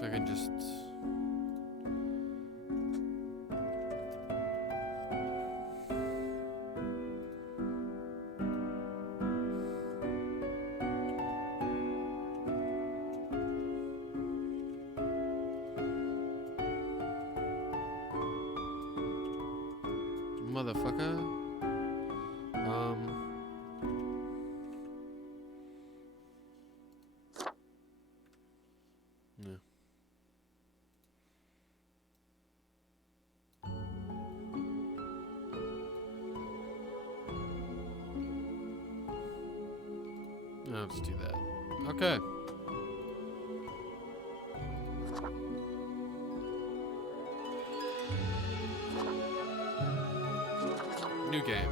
If I can just... Motherfucker. Yeah. I'll just do that. Okay. New game.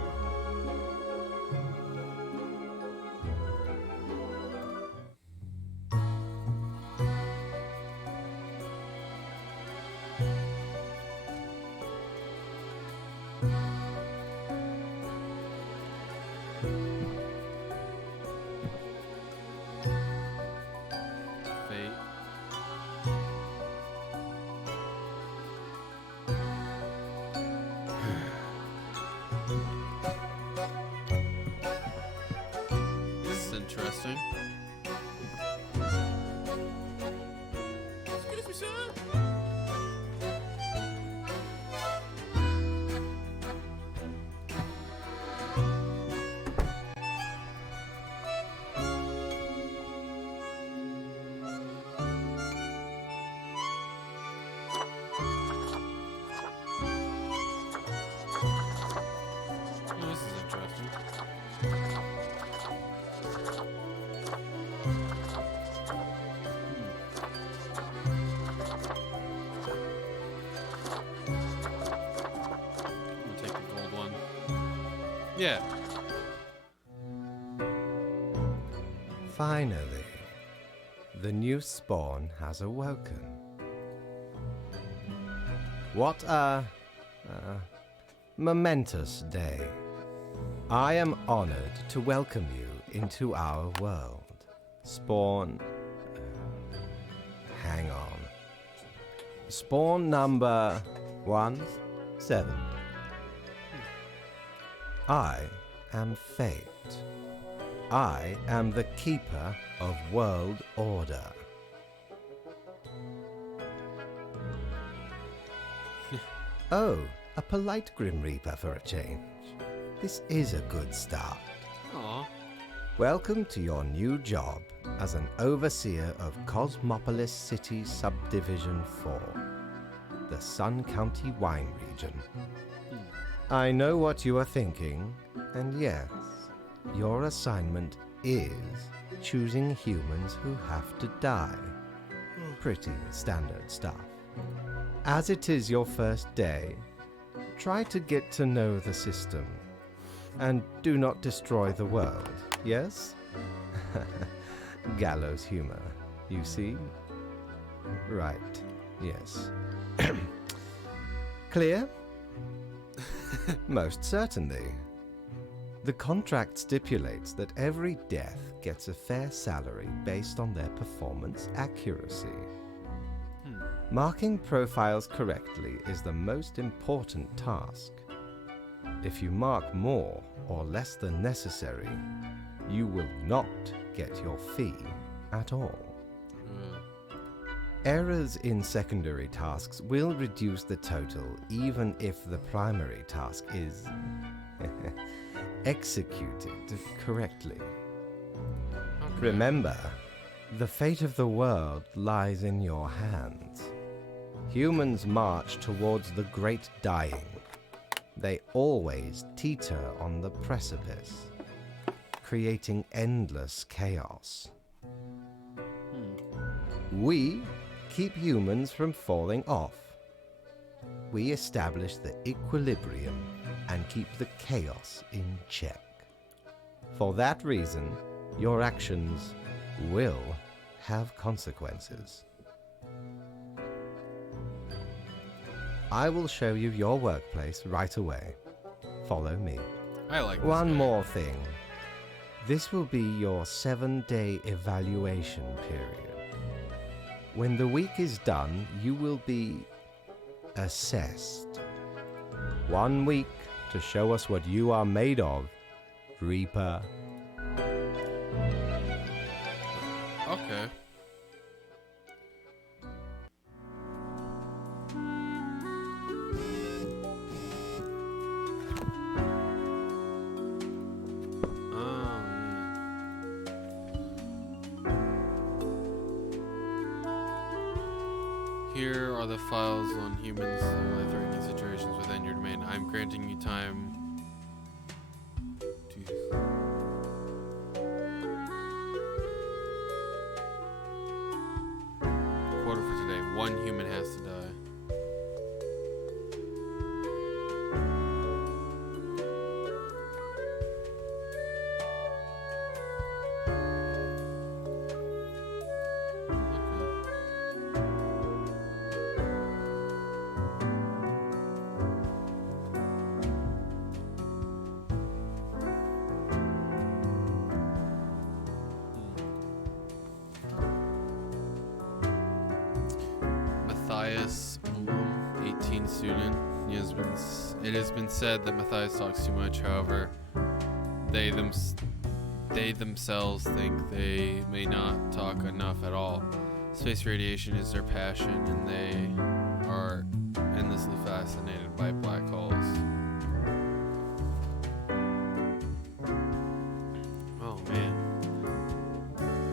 Fate. This is interesting. Excuse me, sir. Oh, this is interesting. I'm gonna take the gold one. Yeah. Finally, the new spawn has awoken. What a momentous day. I am honored to welcome you into our world. Spawn... hang on. Spawn number 17. I am Fate. I am the keeper of world order. Oh, a polite Grim Reaper for a change. This is a good start. Aw. Welcome to your new job as an overseer of Cosmopolis City Subdivision 4, the Sun County Wine Region. I know what you are thinking, and yes, your assignment is choosing humans who have to die. Pretty standard stuff. As it is your first day, try to get to know the system, and do not destroy the world, yes? Gallows humor, you see? Right, yes. Clear? Most certainly. The contract stipulates that every death gets a fair salary based on their performance accuracy. Marking profiles correctly is the most important task. If you mark more or less than necessary, you will not get your fee at all. Errors in secondary tasks will reduce the total even if the primary task is executed correctly. Okay. Remember, the fate of the world lies in your hands. Humans march towards the great dying. They always teeter on the precipice, creating endless chaos. We keep humans from falling off. We establish the equilibrium and keep the chaos in check. For that reason, your actions will have consequences. I will show you your workplace right away. Follow me. I like this One guy. more thing. This will be your 7-day evaluation period. When the week is done, you will be assessed. 1 week to show us what you are made of, Reaper. Okay. Here are the files on humans and threatening situations within your domain. I'm granting you time to... Quota for today. 1 human has to die. Matthias Malum, 18 student. It has been said that Matthias talks too much. However, they themselves think they may not talk enough at all. Space radiation is their passion, and they are endlessly fascinated by black holes. Oh man.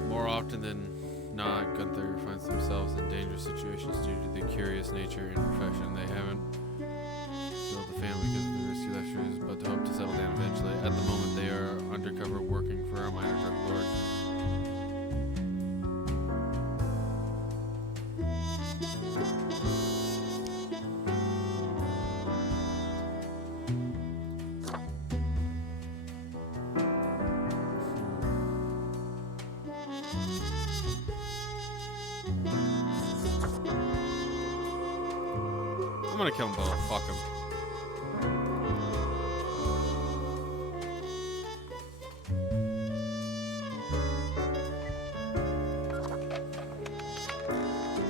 More often than not, Gunther finds themselves in dangerous situations due to the curious nature and profession. They haven't built a family because of the risky lectures, but hope to settle down eventually. At the moment, they are undercover working for a minor drug lord. I'm gonna kill them both. Fuck them.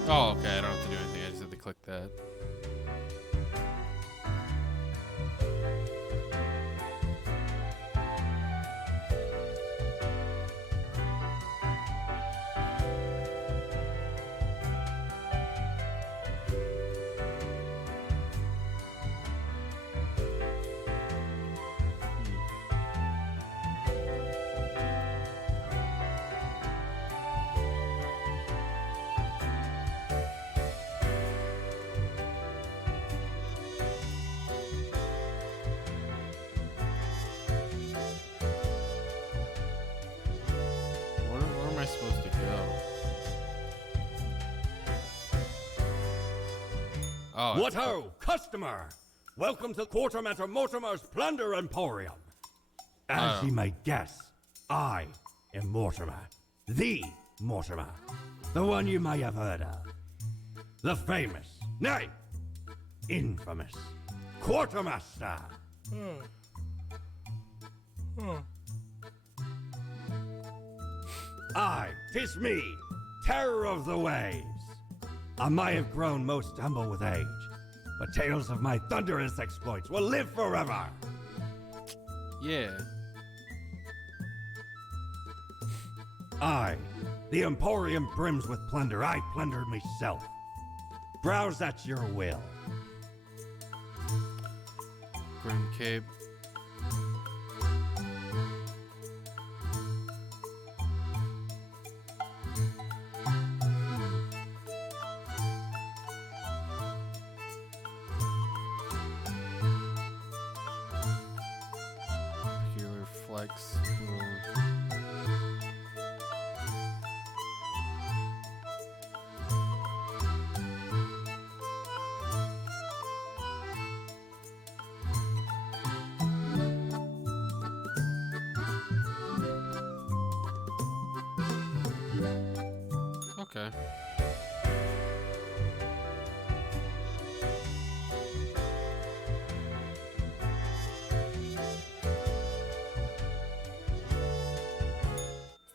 Oh, okay. I don't have to do anything. I just have to click that. Where am I supposed to go? Oh. What ho, customer! Welcome to Quartermaster Mortimer's Plunder Emporium. As Oh. ye may guess, I am Mortimer. The Mortimer. The one you may have heard of. The famous, nay, infamous Quartermaster. Aye, 'tis me, terror of the waves. I may have grown most humble with age, but tales of my thunderous exploits will live forever. Yeah. Aye, the Emporium brims with plunder. I plundered myself. Browse at your will. Grim Cape. Peculiar flex. Okay.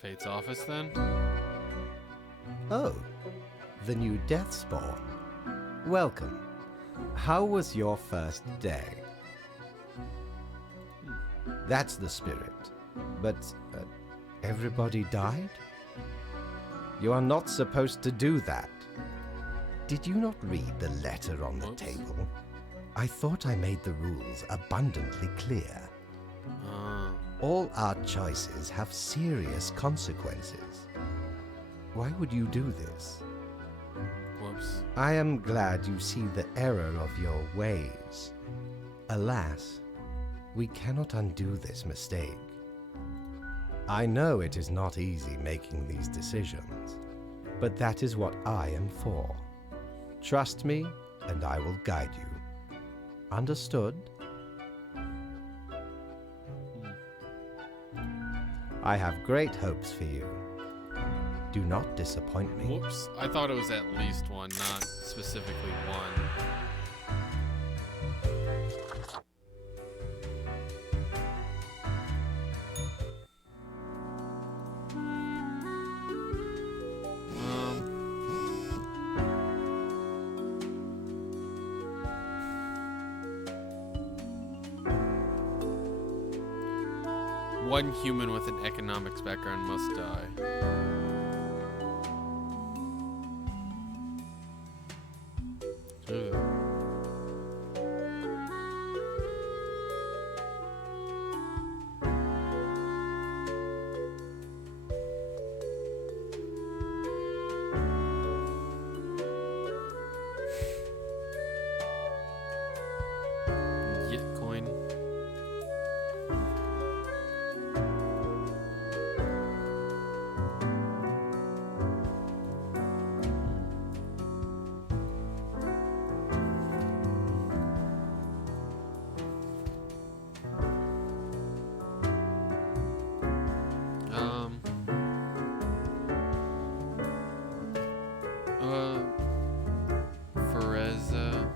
Fate's office then? Oh, the new Deathspawn. Welcome. How was your first day? That's the spirit. But everybody died? You are not supposed to do that. Did you not read the letter on the Whoops. table? I thought I made the rules abundantly clear. All our choices have serious consequences. Why would you do this? Whoops. I am glad you see the error of your ways. Alas, we cannot undo this mistake. I know it is not easy making these decisions, but that is what I am for. Trust me, and I will guide you. Understood? I have great hopes for you. Do not disappoint me. Whoops. I thought it was at least one, not specifically one. One human with an economics background must die. Ugh. Gitcoin. Fereza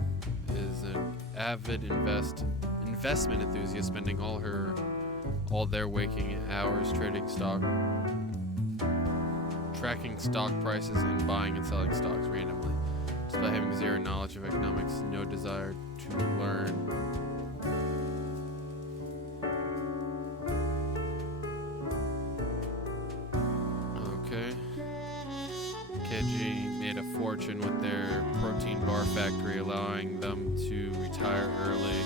is an avid investment enthusiast, spending all their waking hours trading stock, tracking stock prices, and buying and selling stocks randomly. Despite having zero knowledge of economics, no desire to learn. Okay. Keiji made a fortune with their protein bar factory, allowing them to retire early.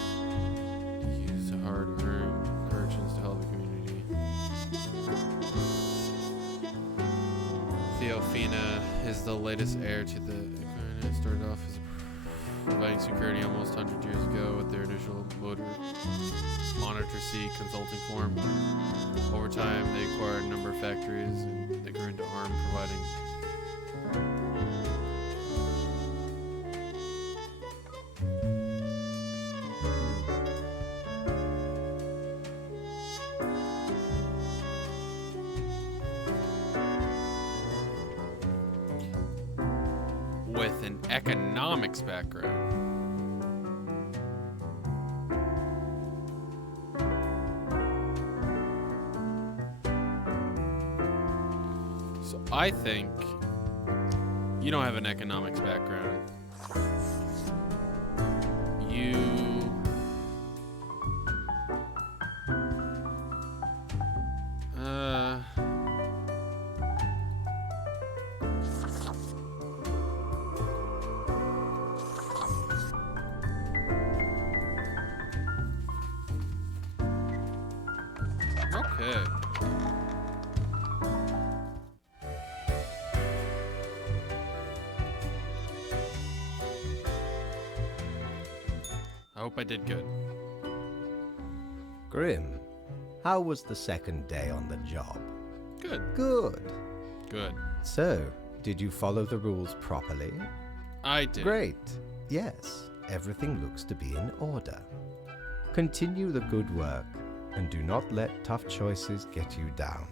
Use hard-earned purchase to help the community. Theophina is the latest heir to the economy. Started off as providing security almost 100 years ago with their initial Monitor C consulting firm. Over time, they acquired a number of factories and they grew into Arm, providing with an economics background. So I think you don't have an economics background. You okay. I hope I did good. Grim, how was the second day on the job? Good. Good. Good. So, did you follow the rules properly? I did. Great. Yes, everything looks to be in order. Continue the good work and do not let tough choices get you down.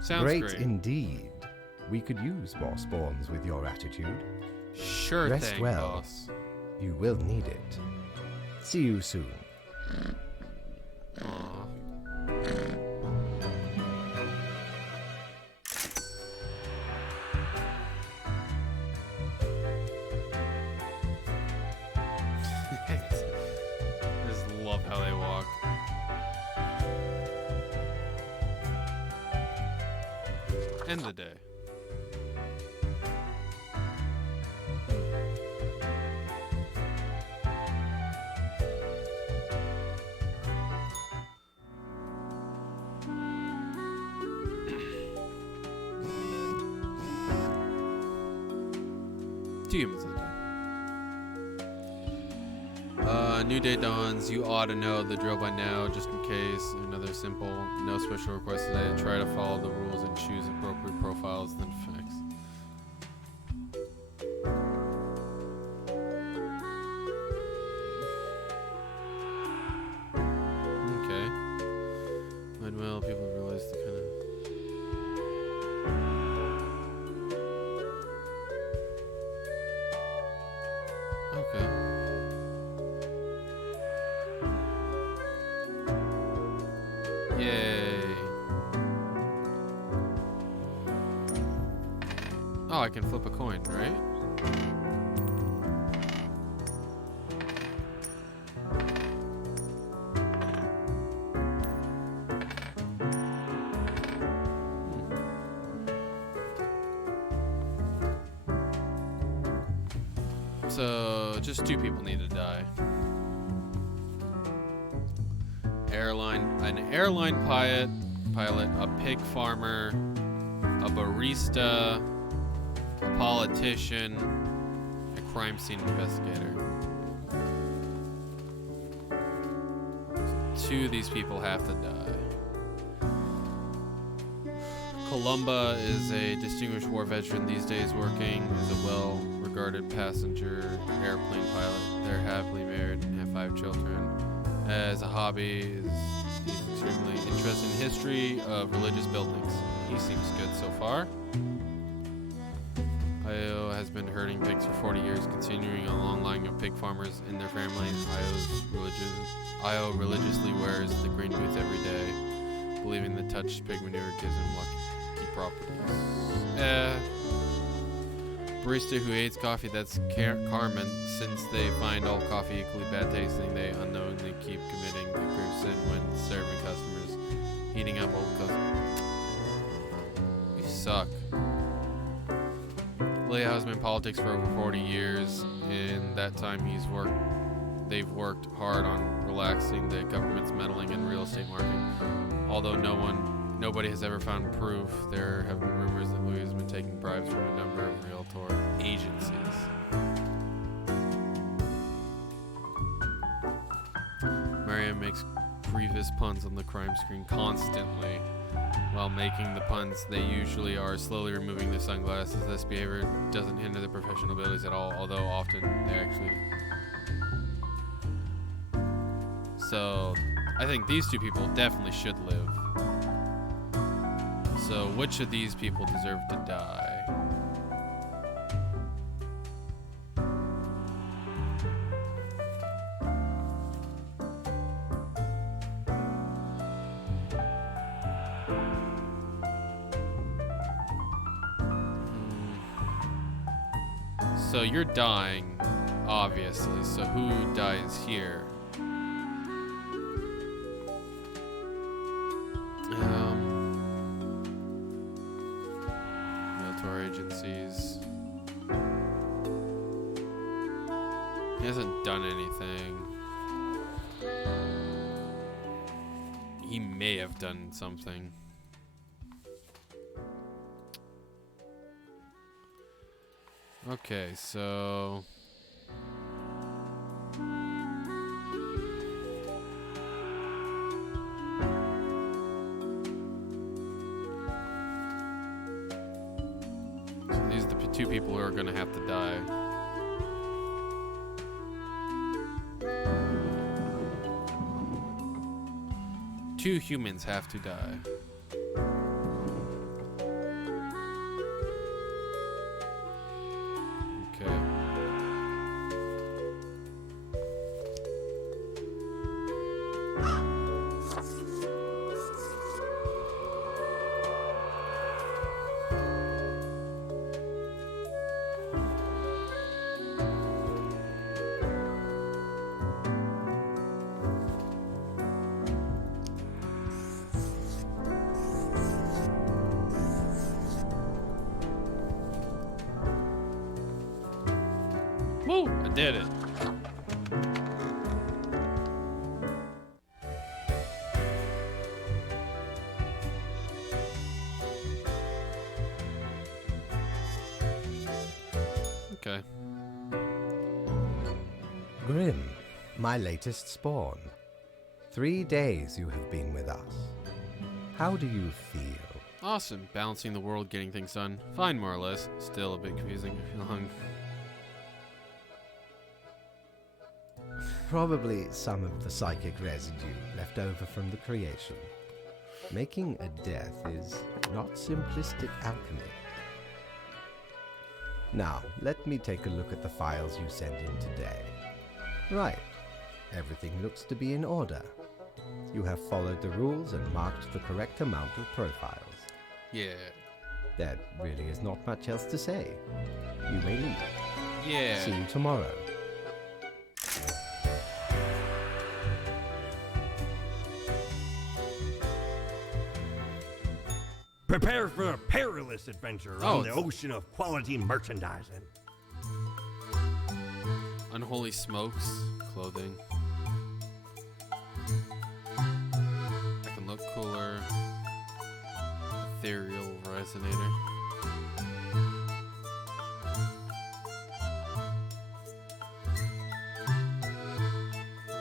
Sounds Great indeed. We could use more spawns with your attitude. Sure Rest thing, well. boss. You will need it. See you soon. Aw. End the day. Two humans end the day. New day dawns. You ought to know the drill by now, just in case. Another simple, no special request today. Try to follow the rules and choose appropriate profiles, then fix. Okay. Might well people realize the kind of. Okay. Yay. Oh, I can flip a coin, right? So, just two people need to die. An airline pilot, a pig farmer, a barista, a politician, a crime scene investigator. Two of these people have to die. Columba is a distinguished war veteran these days, working as a well-regarded passenger airplane pilot. They're happily married and have 5 children. As a hobby, he's extremely interested in history of religious buildings. He seems good so far. Io has been herding pigs for 40 years, continuing a long line of pig farmers in their family. Io religiously wears the green boots every day, believing the touched pig manure gives him lucky properties. Barista who hates coffee, that's Carmen. Since they find all coffee equally bad tasting, they unknowingly keep committing the grave sin when serving customers, heating up old customers. You suck. Leah has been in politics for over 40 years. In that time, they've worked hard on relaxing the government's meddling in real estate market. Although nobody has ever found proof, there have been rumors that Louis has been taking bribes from a number of realtor agencies. Marianne makes grievous puns on the crime screen constantly. While making the puns, they usually are slowly removing their sunglasses. This behavior doesn't hinder their professional abilities at all, although often they actually... So, I think these two people definitely should live. So, which of these people deserve to die? So you're dying, obviously. So who dies here? Military agencies. He hasn't done anything. He may have done something. Okay, so... So these are the two people who are gonna have to die. Two humans have to die. Woo! I did it. Okay. Grim, my latest spawn. 3 days you have been with us. How do you feel? Awesome. Balancing the world, getting things done. Fine, more or less. Still a bit confusing. Probably some of the psychic residue left over from the creation. Making a death is not simplistic alchemy. Now, let me take a look at the files you sent in today. Right. Everything looks to be in order. You have followed the rules and marked the correct amount of profiles. Yeah. There really is not much else to say. You may leave. Yeah. See you tomorrow. Prepare for a perilous adventure Oh, on the ocean of quality merchandising. Unholy smokes, clothing. I can look cooler. Ethereal resonator.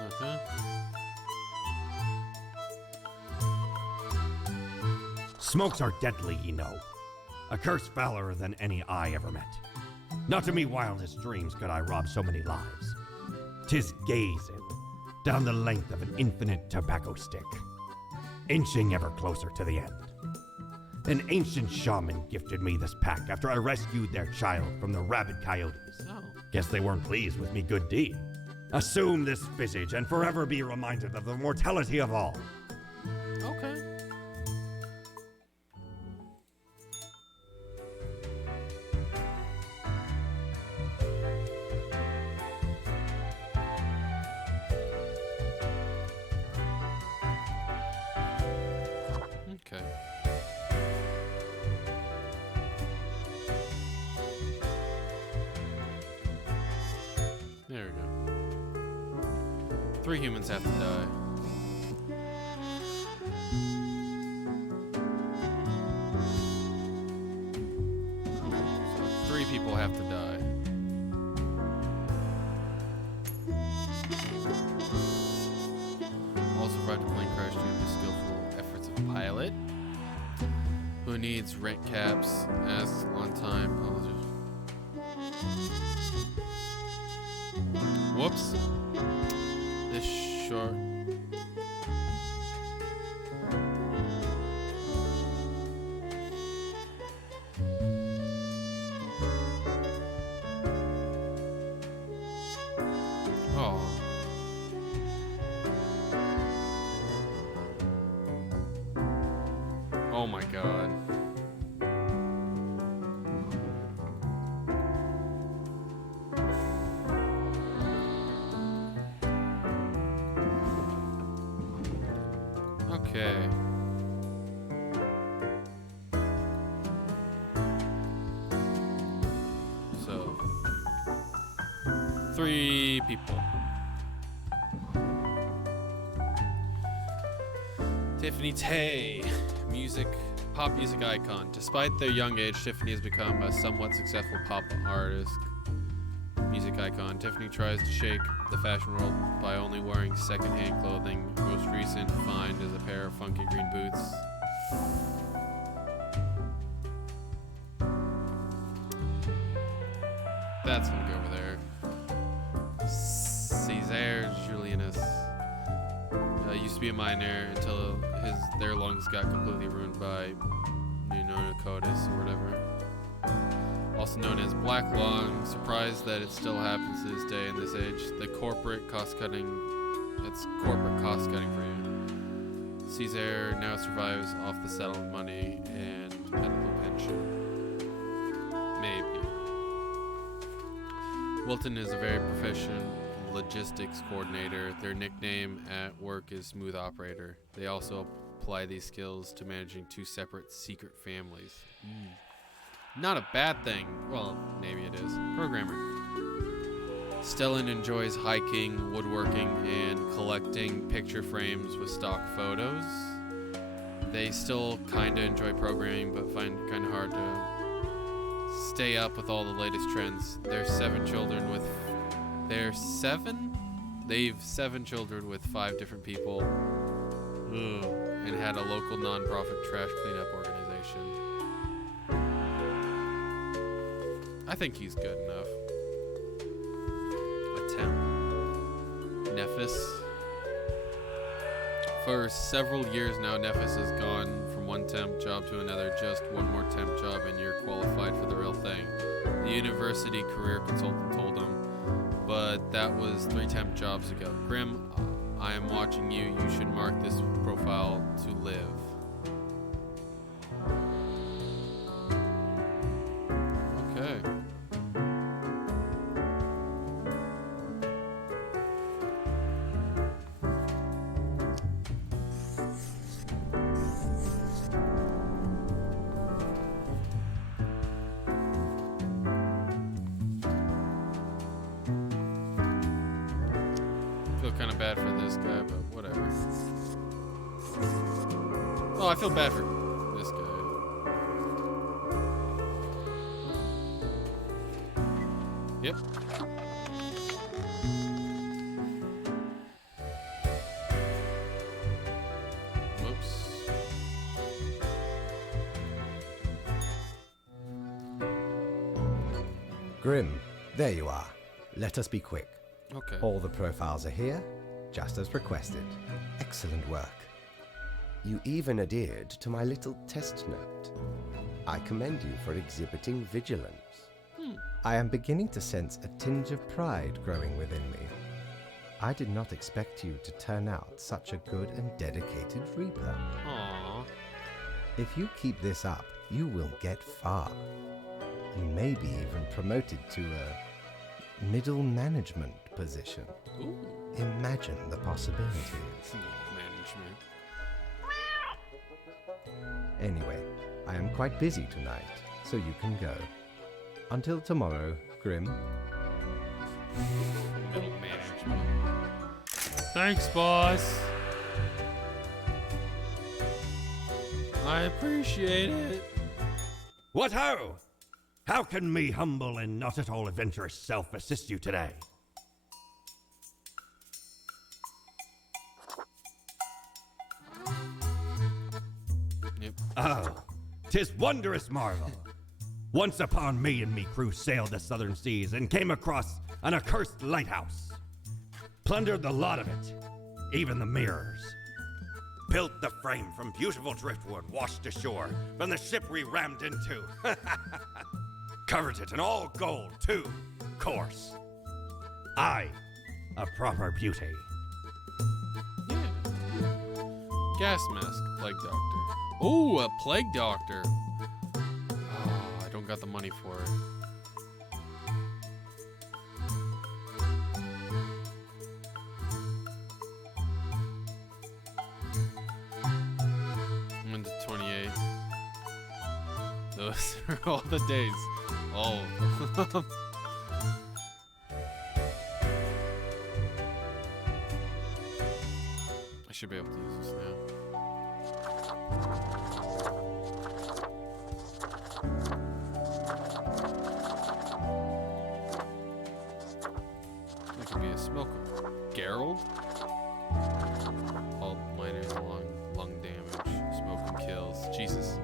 Okay. Smokes are deadly, ye know. A curse fouler than any I ever met. Not in me wildest dreams could I rob so many lives. 'Tis gazing down the length of an infinite tobacco stick, inching ever closer to the end. An ancient shaman gifted me this pack after I rescued their child from the rabid coyotes. Oh. Guess they weren't pleased with me good deed. Assume this visage and forever be reminded of the mortality of all. Okay. Okay. There we go. 3 humans have to die. So 3 people have to die. All survived a plane crash due to the skillful efforts of a pilot who needs rent caps, asks on time. Whoops. This short. Oh. Oh my god. Okay. So, 3 people. Tiffany Tay, pop music icon. Despite their young age, Tiffany has become a somewhat successful pop artist, music icon. Tiffany tries to shake the fashion world by only wearing secondhand clothing. Most recent find is a pair of funky green boots. That's gonna go over there. Cesar Julianus used to be a miner until their lungs got completely ruined by pneumonitis or whatever. Also known as black lung. Surprised that it still happens to this day in this age. It's corporate cost cutting for you. Cesar now survives off the settlement money and medical pension. Maybe. Wilton is a very proficient logistics coordinator. Their nickname at work is Smooth Operator. They also apply these skills to managing 2 separate secret families. Not a bad thing. Well, maybe it is. Programmer. Stellan enjoys hiking, woodworking, and collecting picture frames with stock photos. They still kind of enjoy programming, but find it kind of hard to stay up with all the latest trends. They've 7 children with 5 different people. Ugh. And had a local non-profit trash cleanup organization. I think he's good enough. A temp. Nephis. For several years now, Nephis has gone from one temp job to another. Just one more temp job and you're qualified for the real thing. The university career consultant told him. But that was 3 temp jobs ago. Grim, I am watching you. You should mark this profile to live. Okay. Feel kind of bad for this guy, but whatever. Oh, I feel bad for this guy. Yep. Whoops. Grim, there you are. Let us be quick. Okay. All the profiles are here, just as requested. Excellent work. You even adhered to my little test note. I commend you for exhibiting vigilance. I am beginning to sense a tinge of pride growing within me. I did not expect you to turn out such a good and dedicated Reaper. Aww. If you keep this up, you will get far. You may be even promoted to a middle management position. Ooh. Imagine the possibilities. Management. Anyway, I am quite busy tonight, so you can go. Until tomorrow, Grim. Middle management. Thanks, boss. I appreciate it. What ho! How can me humble and not at all adventurous self assist you today? Yep. Oh, 'tis wondrous marvel. Once upon me and me crew sailed the southern seas and came across an accursed lighthouse. Plundered the lot of it, even the mirrors. Built the frame from beautiful driftwood washed ashore from the ship we rammed into. Covered it in all gold, too, course. Aye, a proper beauty. Yeah. Gas mask, plague doctor. Ooh, a plague doctor. Oh, I don't got the money for it. I'm into 28. Those are all the days. All of them. I should be able to use this now. It could be a smoker. Gerald? All miners lung damage. Smoking kills. Jesus.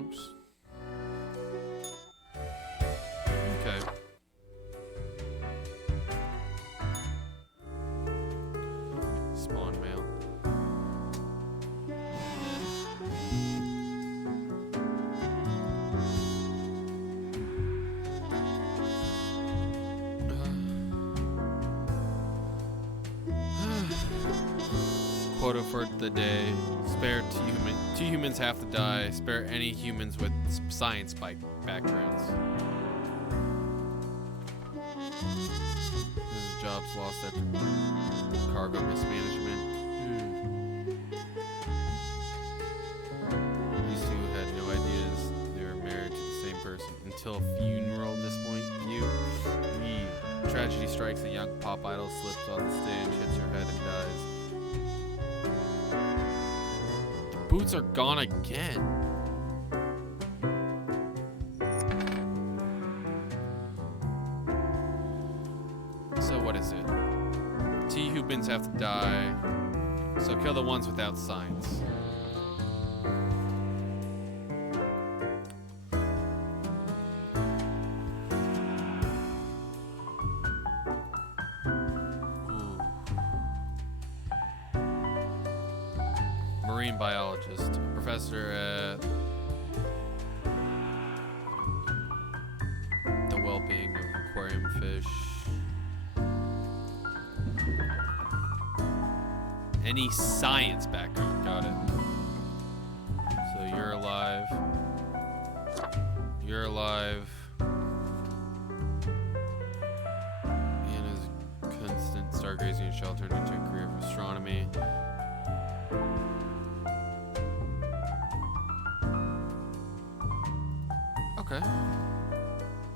Oops. Okay. Spawn mail. Quota for the day. Spare two humans have to die. Spare any humans with science backgrounds. jobs lost after cargo mismanagement. These two had no ideas they were married to the same person until funeral at this point. Tragedy strikes, a young pop idol slips on the stage, hits her head, and dies. The boots are gone again. So what is it? T-humans have to die, so kill the ones without signs. Marine biologist, professor at the well-being of aquarium fish. Any science background, got it. So you're alive. You're alive. Anna's constant stargazing and shell turned into a career of astronomy. Okay.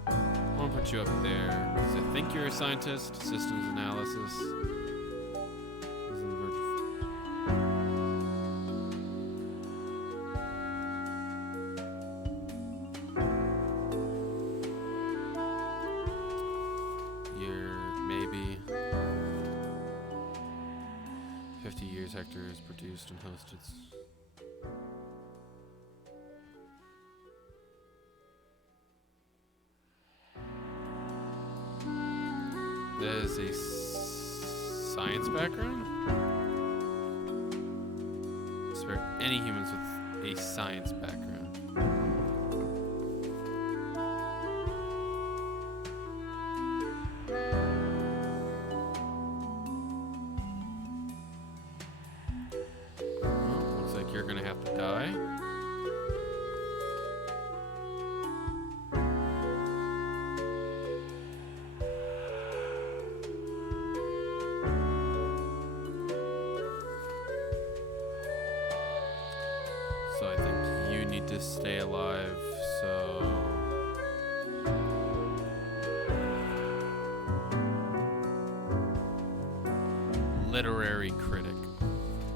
I'm gonna put you up there because I think you're a scientist. Systems analysis. You're maybe 50 years Hector is produced and hosted. There's a science background? Spare any humans with a science background. Well, looks like you're gonna have to die. So I think you need to stay alive, so... Literary critic.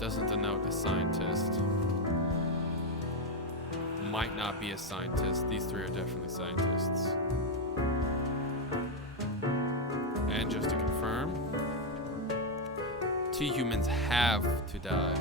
Doesn't denote a scientist. Might not be a scientist. These three are definitely scientists. And just to confirm, T-humans have to die.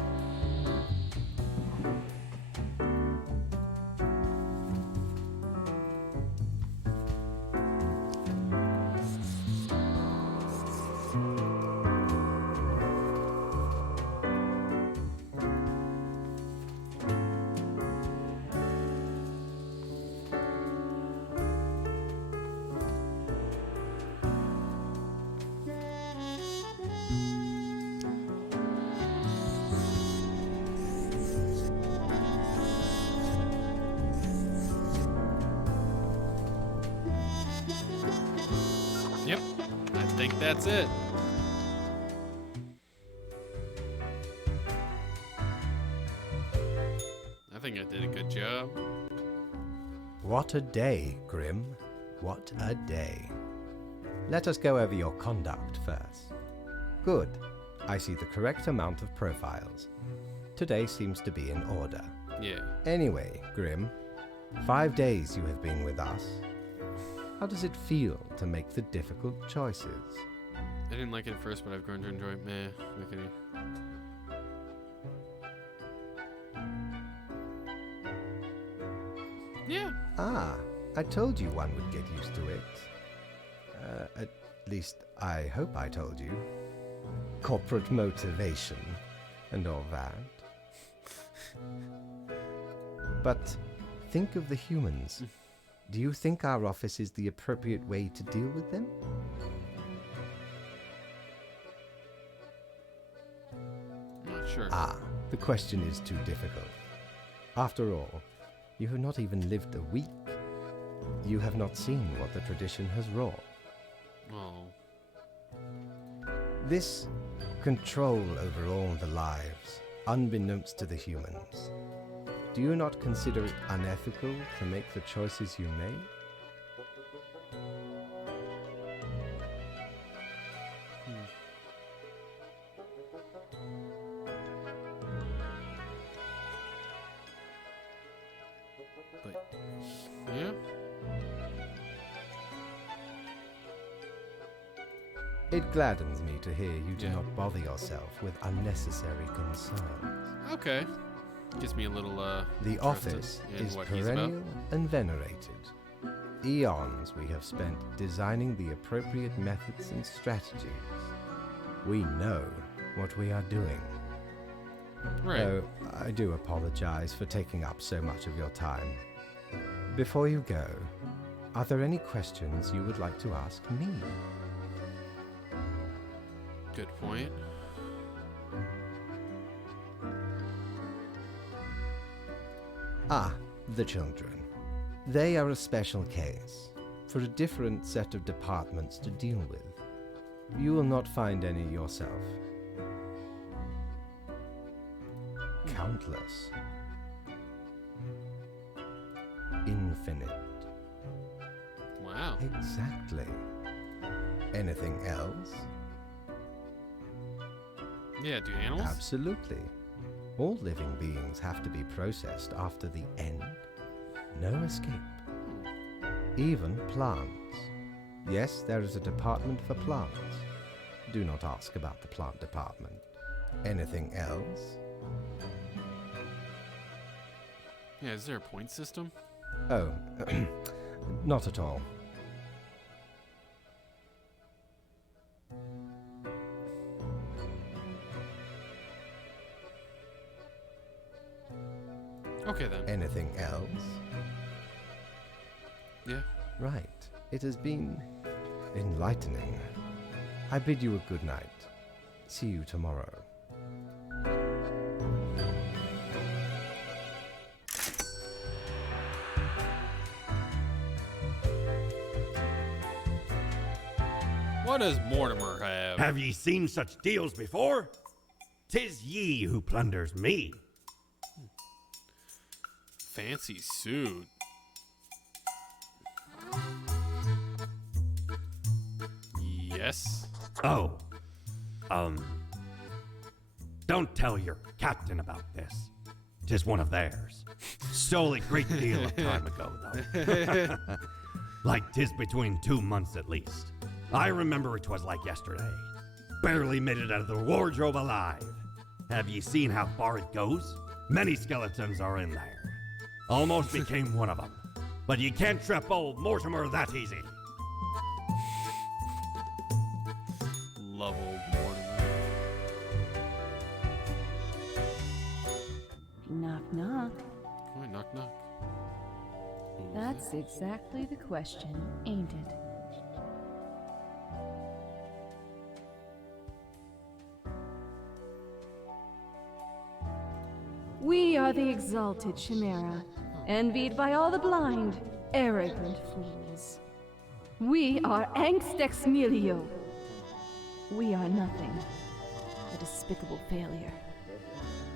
Yep, I think that's it. I think I did a good job. What a day, Grim. What a day. Let us go over your conduct first. Good. I see the correct amount of profiles. Today seems to be in order. Yeah. Anyway, Grim, 5 days you have been with us. How does it feel to make the difficult choices? I didn't like it at first, but I've grown to enjoy it. Meh. Look at it. Yeah. Ah, I told you one would get used to it. At least, I hope I told you. Corporate motivation and all that. But think of the humans. Do you think our office is the appropriate way to deal with them? I'm not sure. Ah, the question is too difficult. After all, you have not even lived a week. You have not seen what the tradition has wrought. Oh. This control over all the lives, unbeknownst to the humans. Do you not consider it unethical to make the choices you made? But yeah. It gladdens me to hear you do Yeah. not bother yourself with unnecessary concerns. Okay. Gives me a little The interested office in is what he's about. perennial and venerated. Eons we have spent designing the appropriate methods and strategies. We know what we are doing. Right. Though I do apologize for taking up so much of your time. Before you go, are there any questions you would like to ask me? Good point. Ah, the children. They are a special case, for a different set of departments to deal with. You will not find any yourself. Countless. Infinite. Wow. Exactly. Anything else? Yeah, do animals? Absolutely. All living beings have to be processed after the end. No escape. Even plants. Yes, there is a department for plants. Do not ask about the plant department. Anything else? Yeah, is there a point system? Oh, not at all. Okay then. Anything else? Yeah. Right. It has been enlightening. I bid you a good night. See you tomorrow. What does Mortimer have? Have ye seen such deals before? 'Tis ye who plunders me. Fancy suit. Yes. Oh. Don't tell your captain about this. 'Tis one of theirs. Stole a great deal of time ago, though. Like 'tis between 2 months at least. I remember 'twas like yesterday. Barely made it out of the wardrobe alive. Have ye seen how far it goes? Many skeletons are in there. Almost became one of them. But you can't trap old Mortimer that easy. Love old Mortimer. Knock, knock. Oh, knock knock. Who was That's exactly the question, ain't it? We are the exalted Chimera, envied by all the blind, arrogant fools. We are Angst Ex Nihilo. We are nothing. A despicable failure.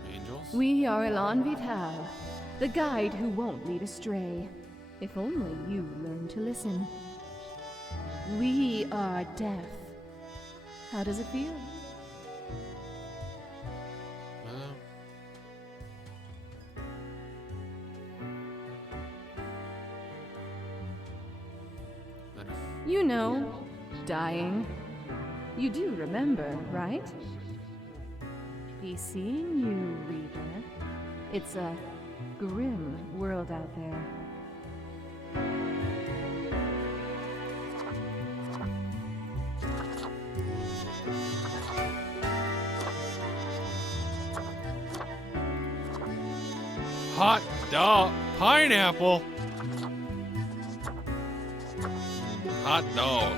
that? Angels? We are Elan Vital, the guide who won't lead astray. If only you learn to listen. We are death. How does it feel? Well, I don't- You know, dying. You do remember, right? He's seeing you, Reaper. It's a grim world out there. Hot dog. Pineapple. Hot dog.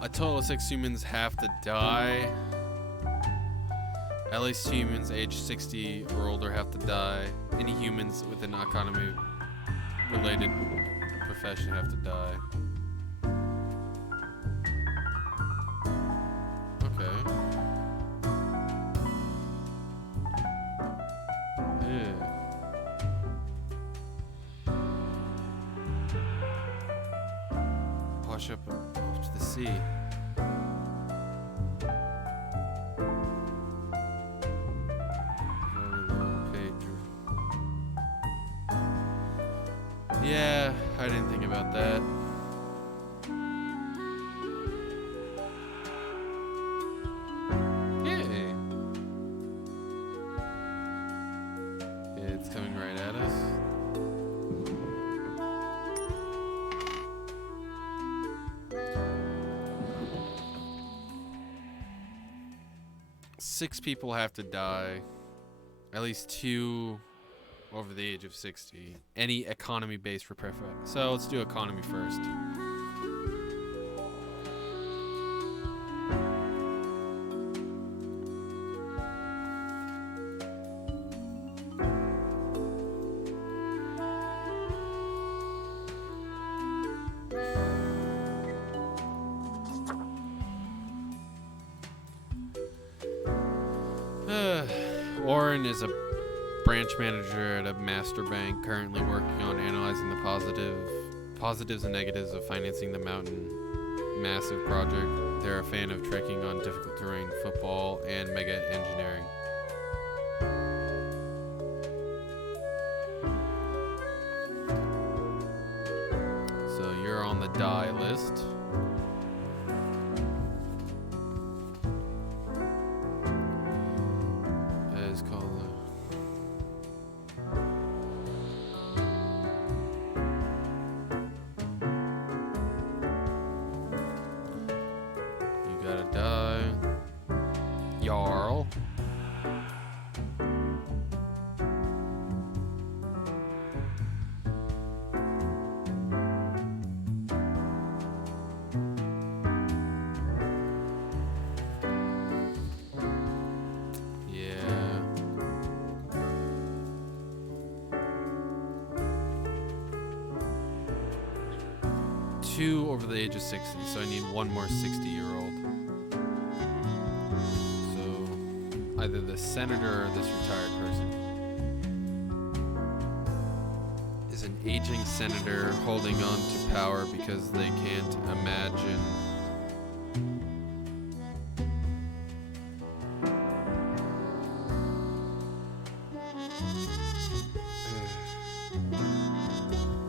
A total of 6 humans have to die At least humans age 60 or older have to die. Any humans with an economy-related profession have to die. Okay. Yeah. Wash up off to the sea. Yeah, I didn't think about that. Yay. It's coming right at us. Six people have to die. At least two over the age of 60. Any economy-based for preference. So let's do economy first. Oren is a branch manager at a master bank, currently working on analyzing the positives and negatives of financing the mountain massive project. They're a fan of trekking on difficult terrain, football, and mega engineering. So you're on the die list. It's called you gotta die. Jarl. Yeah. Two over the age of 60, so I need one more 60-year-old. So either the senator or this retired person. Is an aging senator holding on to power because they can't imagine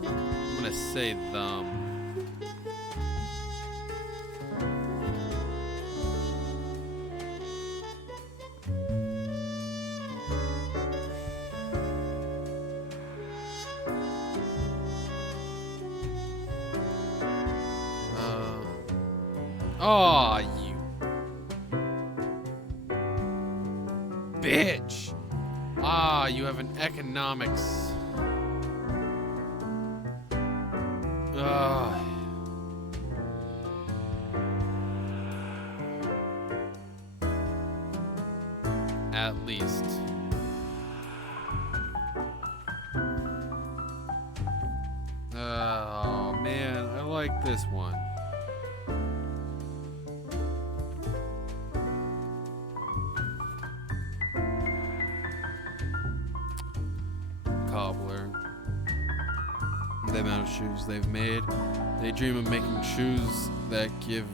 I'm gonna say them. Aw, you bitch. Ah, you have an economics. Ah. At least. Oh, man, I like this one. Cobbler. The amount of shoes they've made. They dream of making shoes that give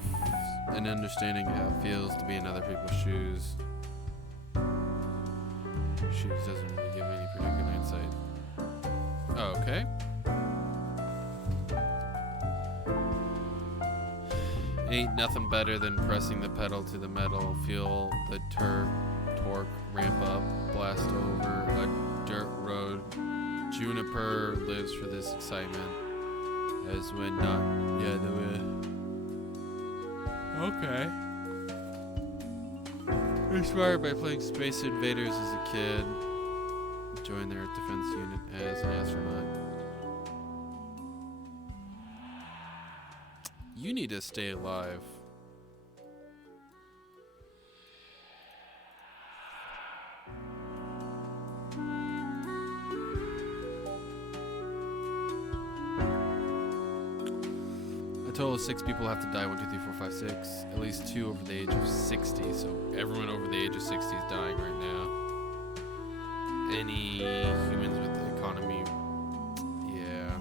an understanding of how it feels to be in other people's shoes. Shoes doesn't really give any particular insight. Okay. Ain't nothing better than pressing the pedal to the metal. Feel the torque ramp up, blast over a dirt road. Juniper lives for this excitement, as when not. Yeah, the way. Okay. Inspired by playing Space Invaders as a kid, joined their defense unit as an astronaut. You need to stay alive. A total of 6 people have to die. 1, 2, 3, 4, 5, 6. At least 2 over the age of 60. So everyone over the age of 60 is dying right now. Any humans with the economy? Yeah.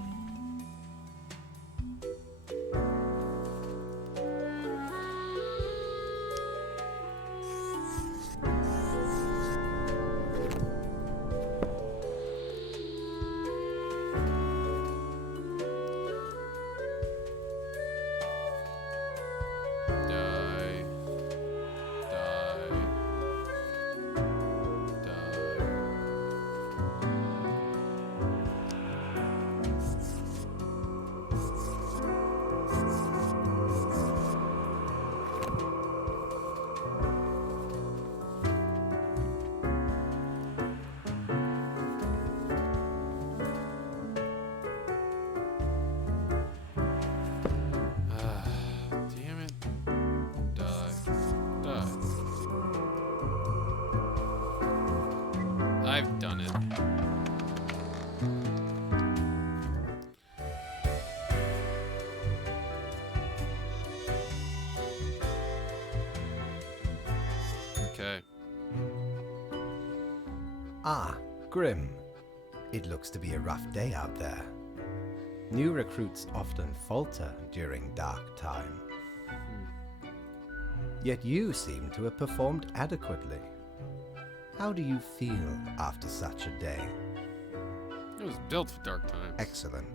Die. Die. Die. Damn it. Die. Die. I've done it. Okay. Ah, Grim. It looks to be a rough day out there. New recruits often falter during dark time. Yet you seem to have performed adequately. How do you feel after such a day? It was built for dark times. Excellent.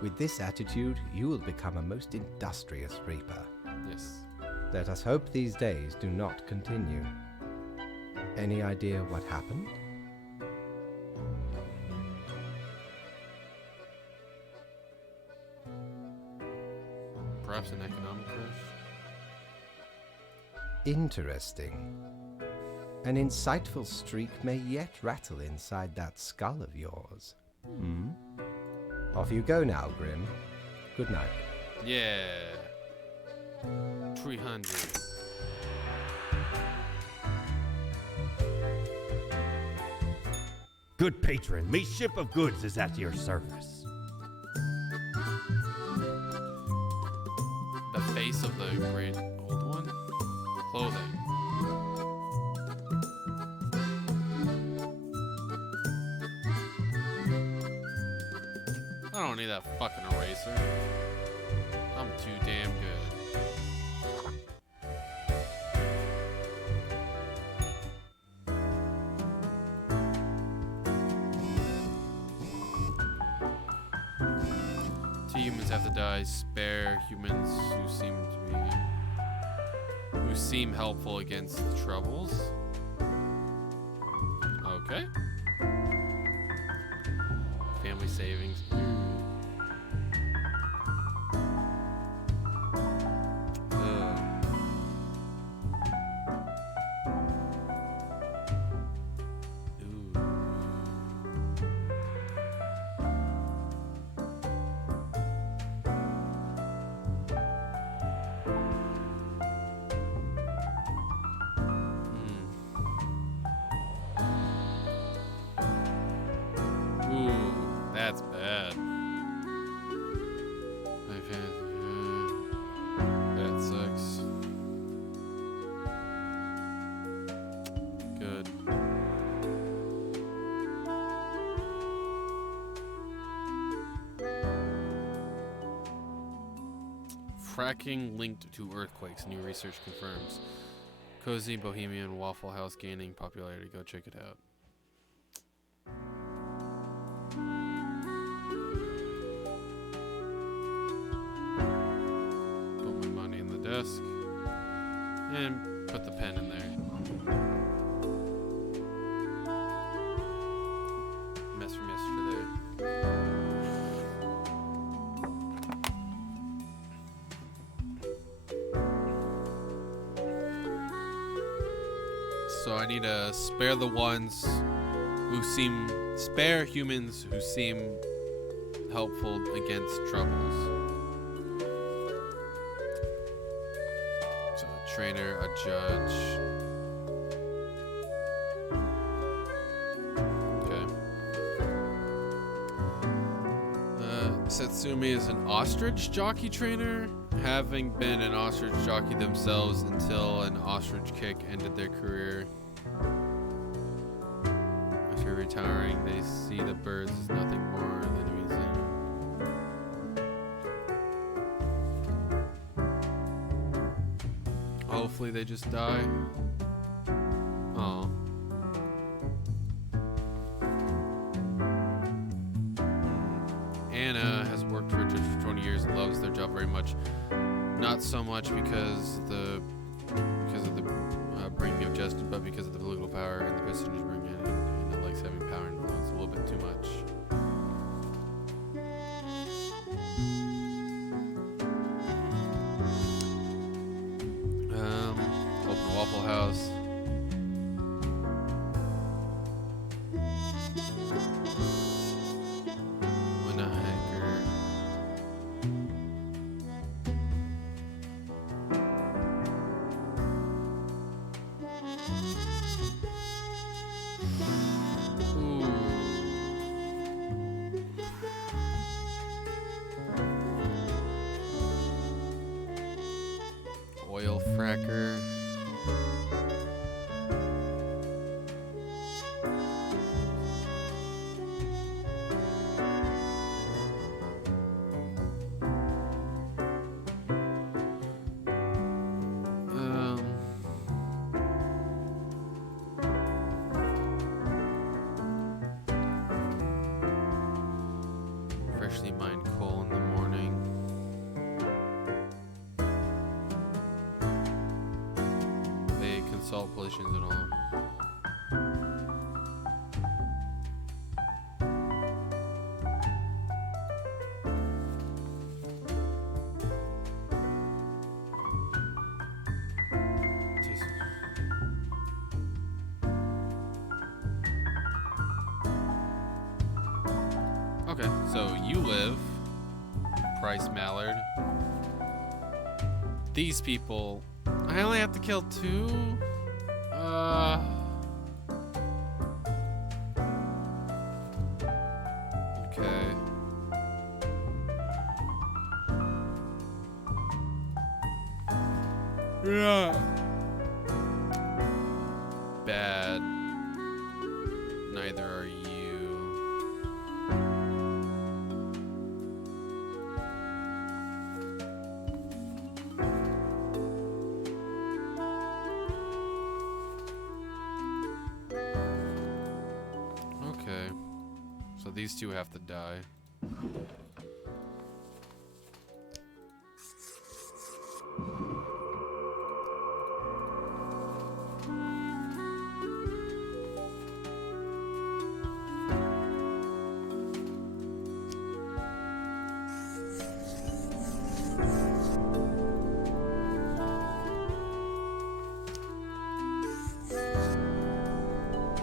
With this attitude, you will become a most industrious reaper. Yes. Let us hope these days do not continue. Any idea what happened? Perhaps an economic crash? Interesting. An insightful streak may yet rattle inside that skull of yours. Hmm? Off you go now, Grim. Good night. Yeah. 300. Good patron, me ship of goods is at your service. The face of the great old one? Clothing. I don't need that fucking eraser. I'm too damn good. Two humans have to die. Spare humans who seem helpful against the troubles. Okay. Family savings. Ugh. Ooh. Ooh, that's bad. I've had that sucks. Good. Fracking linked to earthquakes. New research confirms. Cozy Bohemian Waffle House gaining popularity. Go check it out. Put my money in the desk and put the pen in there. Mess from yesterday. So I need to spare the ones who spare humans who seem helpful against troubles. So a trainer, a judge. Okay. Satsumi is an ostrich jockey trainer, having been an ostrich jockey themselves until an ostrich kick ended their career. After retiring, they see the birds as nothing more than a museum. Hopefully they just die. Oh. Anna has worked for Richard for 20 years and loves their job very much. Not so much because of the bringing of justice, but because of the political power and the percentage bring in, and likes having power and influence a little bit too much. Open Waffle House. Winna Hacker. Oil fracker. Freshly mined coal in the morning. They consult politicians and all. Jesus. Okay, so you live, Price Mallard. These people, I only have to kill 2? Okay. Yeah. Bad. Neither are you. Okay. So these two have to die.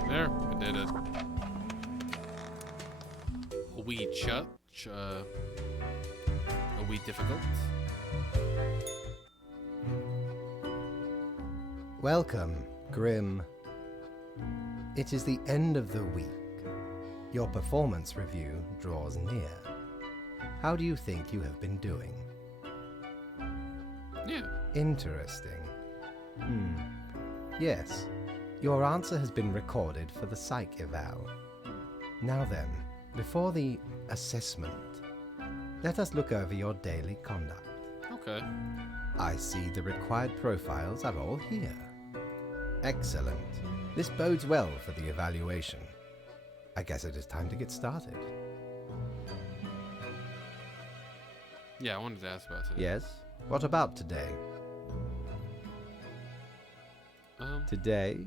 There, I did it. A wee a wee difficult. Welcome, Grim. It is the end of the week. Your performance review draws near. How do you think you have been doing? Yeah. Interesting. Yes, your answer has been recorded for the psych eval. Now then, before the assessment, let us look over your daily conduct. Okay. I see the required profiles are all here. Excellent. This bodes well for the evaluation. I guess it is time to get started. Yeah, I wanted to ask about today. Yes? What about today? Today?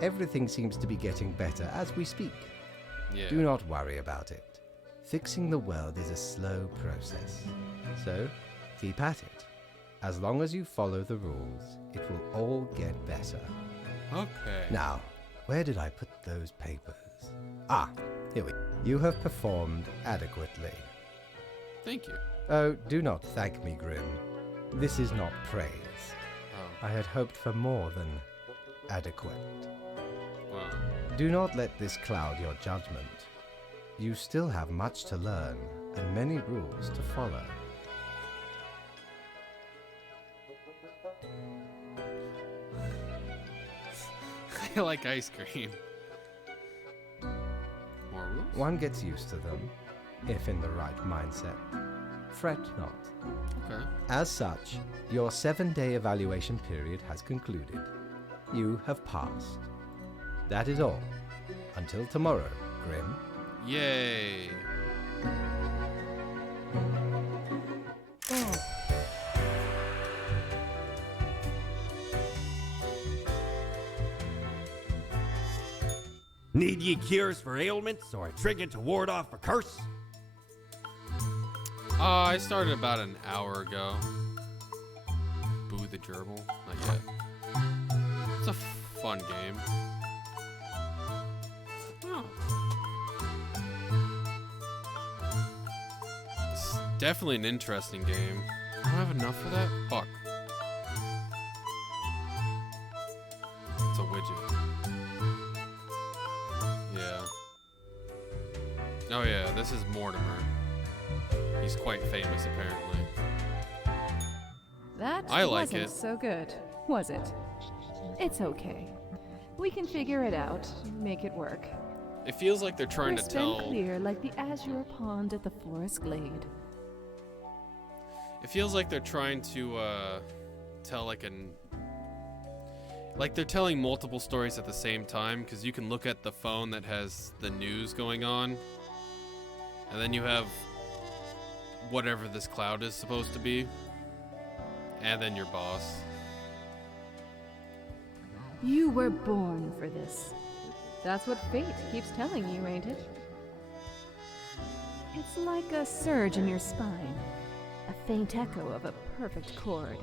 Everything seems to be getting better as we speak. Yeah. Do not worry about it. Fixing the world is a slow process. So, keep at it. As long as you follow the rules, it will all get better. Okay. Now, where did I put those papers? Ah, here we go. You have performed adequately. Thank you. Oh, do not thank me, Grim. This is not praise. Oh, I had hoped for more than adequate. wow. Do not let this cloud your judgment. You still have much to learn and many rules to follow. I like ice cream. More rules? One gets used to them, if in the right mindset. Fret not. Okay. As such, your 7-day evaluation period has concluded. You have passed. That is all. Until tomorrow, Grim. Yay. Need ye cures for ailments or a trinket to ward off a curse? I started about an hour ago. Boo the gerbil? Not yet. It's a fun game. Oh. It's definitely an interesting game. I don't have enough for that? Fuck. It's a widget. Yeah. Oh yeah, this is Mortimer. He's quite famous, apparently. That I like wasn't it. so good, was it? It's okay. We can figure it out, make it work. It feels like they're trying to Crisp and tell. clear like the azure pond at the forest glade. It feels like they're trying to tell like they're telling multiple stories at the same time, because you can look at the phone that has the news going on, and then you have whatever this cloud is supposed to be, and then your boss. You were born for this. That's what fate keeps telling you, ain't it? It's like a surge in your spine, a faint echo of a perfect chord.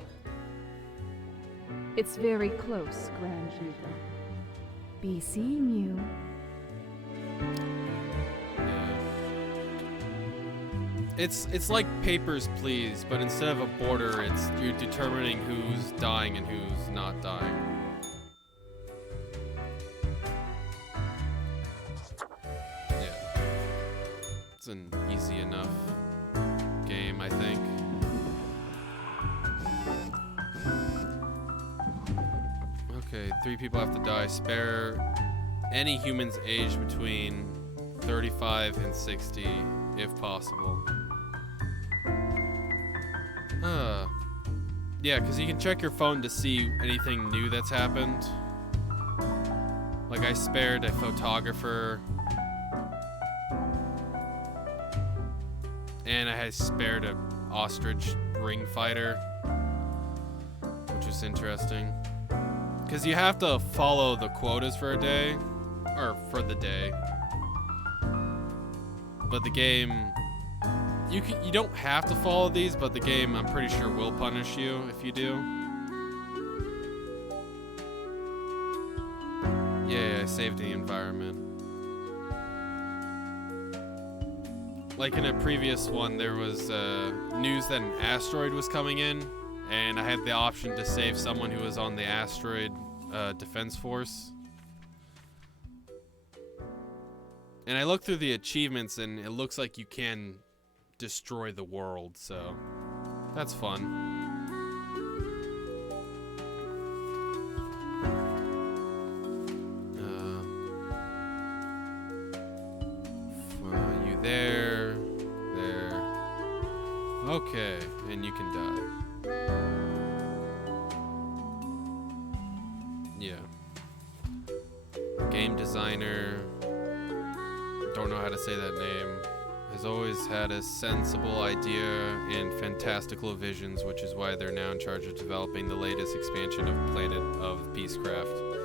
It's very close, Grand Reaper. Be seeing you. Yeah. It's like Papers, Please, but instead of a border, it's you're determining who's dying and who's not dying. Yeah. It's an easy enough game, I think. Okay, 3 people have to die. Spare any humans aged between 35 and 60, if possible. Yeah, because you can check your phone to see anything new that's happened. Like, I spared a photographer. And I had spared a ostrich ring fighter, which was interesting. Because you have to follow the quotas for a day, or for the day. But the game, you don't have to follow these, but the game, I'm pretty sure, will punish you if you do. Yeah, I saved the environment. Like in a previous one, there was news that an asteroid was coming in, and I had the option to save someone who was on the asteroid defense force. And I looked through the achievements, and it looks like you can destroy the world, so that's fun. You there, there. Okay, and you can die. Yeah. Game designer, don't know how to say that name, has always had a sensible idea and fantastical visions, which is why they're now in charge of developing the latest expansion of Planet of Peacecraft.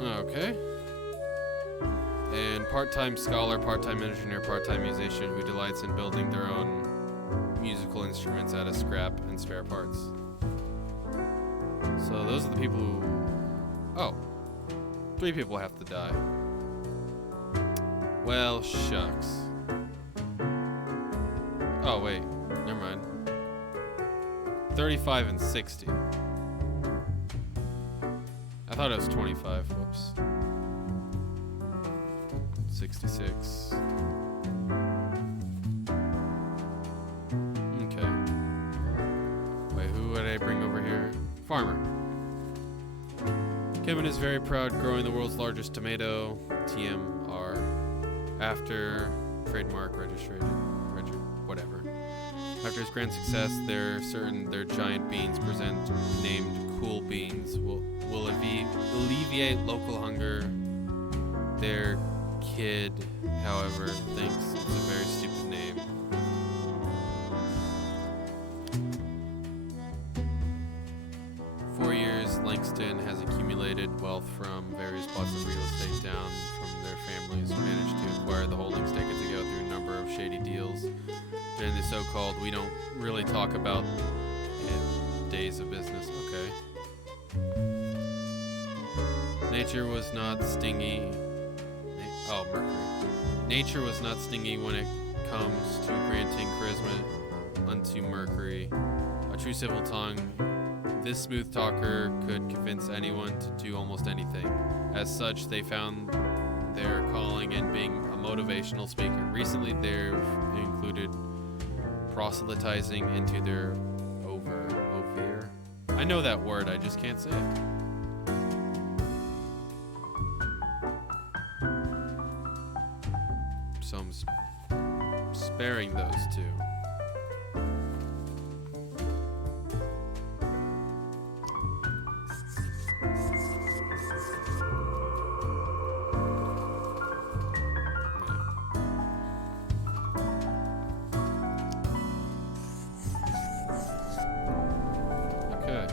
Okay. And part-time scholar, part-time engineer, part-time musician who delights in building their own musical instruments out of scrap and spare parts. So those are the people who... Oh. 3 people have to die. Well, shucks. Oh, wait. Never mind. 35 and 60. I thought it was 25. Whoops. 66. Okay. Wait, who would I bring over here? Farmer. Kevin is very proud, growing the world's largest tomato, TMR, after trademark registered, whatever. After his grand success, they're certain their giant beans named Cool Beans will alleviate local hunger. Their kid, however, thinks it's a very stupid name. For years, Langston has accumulated wealth from various plots of real estate down from their families who managed to acquire the holdings taken to go through a number of shady deals during the so-called we don't really talk about days of business. Okay. Nature was not stingy. Mercury. Nature was not stingy when it comes to granting charisma unto Mercury. A true civil tongue, this smooth talker could convince anyone to do almost anything. As such, they found their calling in being a motivational speaker. Recently, they've included proselytizing into their ophir. I know that word, I just can't say it. So I'm sparing those two. Okay.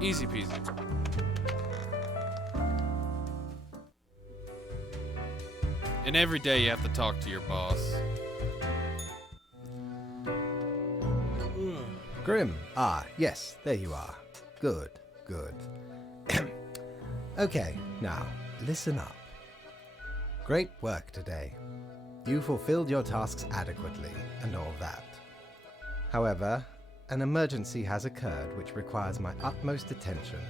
Easy peasy. And every day you have to talk to your boss. Grim. Ah, yes, there you are. Good, good. Okay, now, listen up. Great work today. You fulfilled your tasks adequately, and all that. However, an emergency has occurred which requires my utmost attention,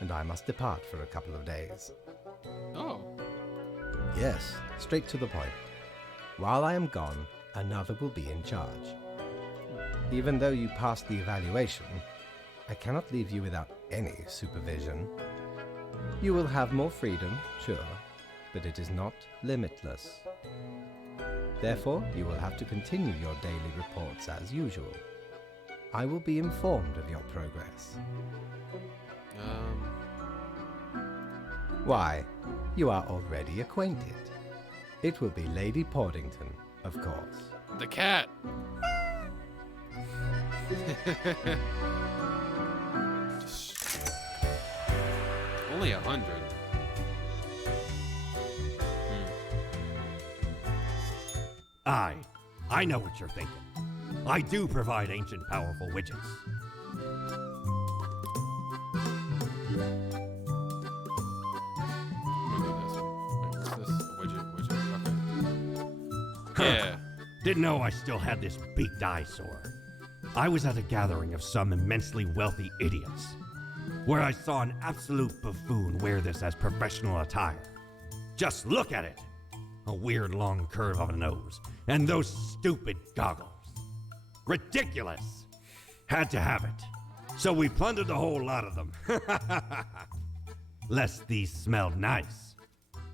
and I must depart for a couple of days. Oh. Yes, straight to the point. While I am gone, another will be in charge. Even though you passed the evaluation, I cannot leave you without any supervision. You will have more freedom, sure, but it is not limitless. Therefore, you will have to continue your daily reports as usual. I will be informed of your progress. Why, you are already acquainted. It will be Lady Portington, of course. The cat. Only 100. I know what you're thinking. I do provide ancient powerful widgets. Yeah. Didn't know I still had this beaked eyesore. I was at a gathering of some immensely wealthy idiots, where I saw an absolute buffoon wear this as professional attire. Just look at it! A weird long curve of a nose, and those stupid goggles. Ridiculous! Had to have it. So we plundered the whole lot of them. Lest these smelled nice,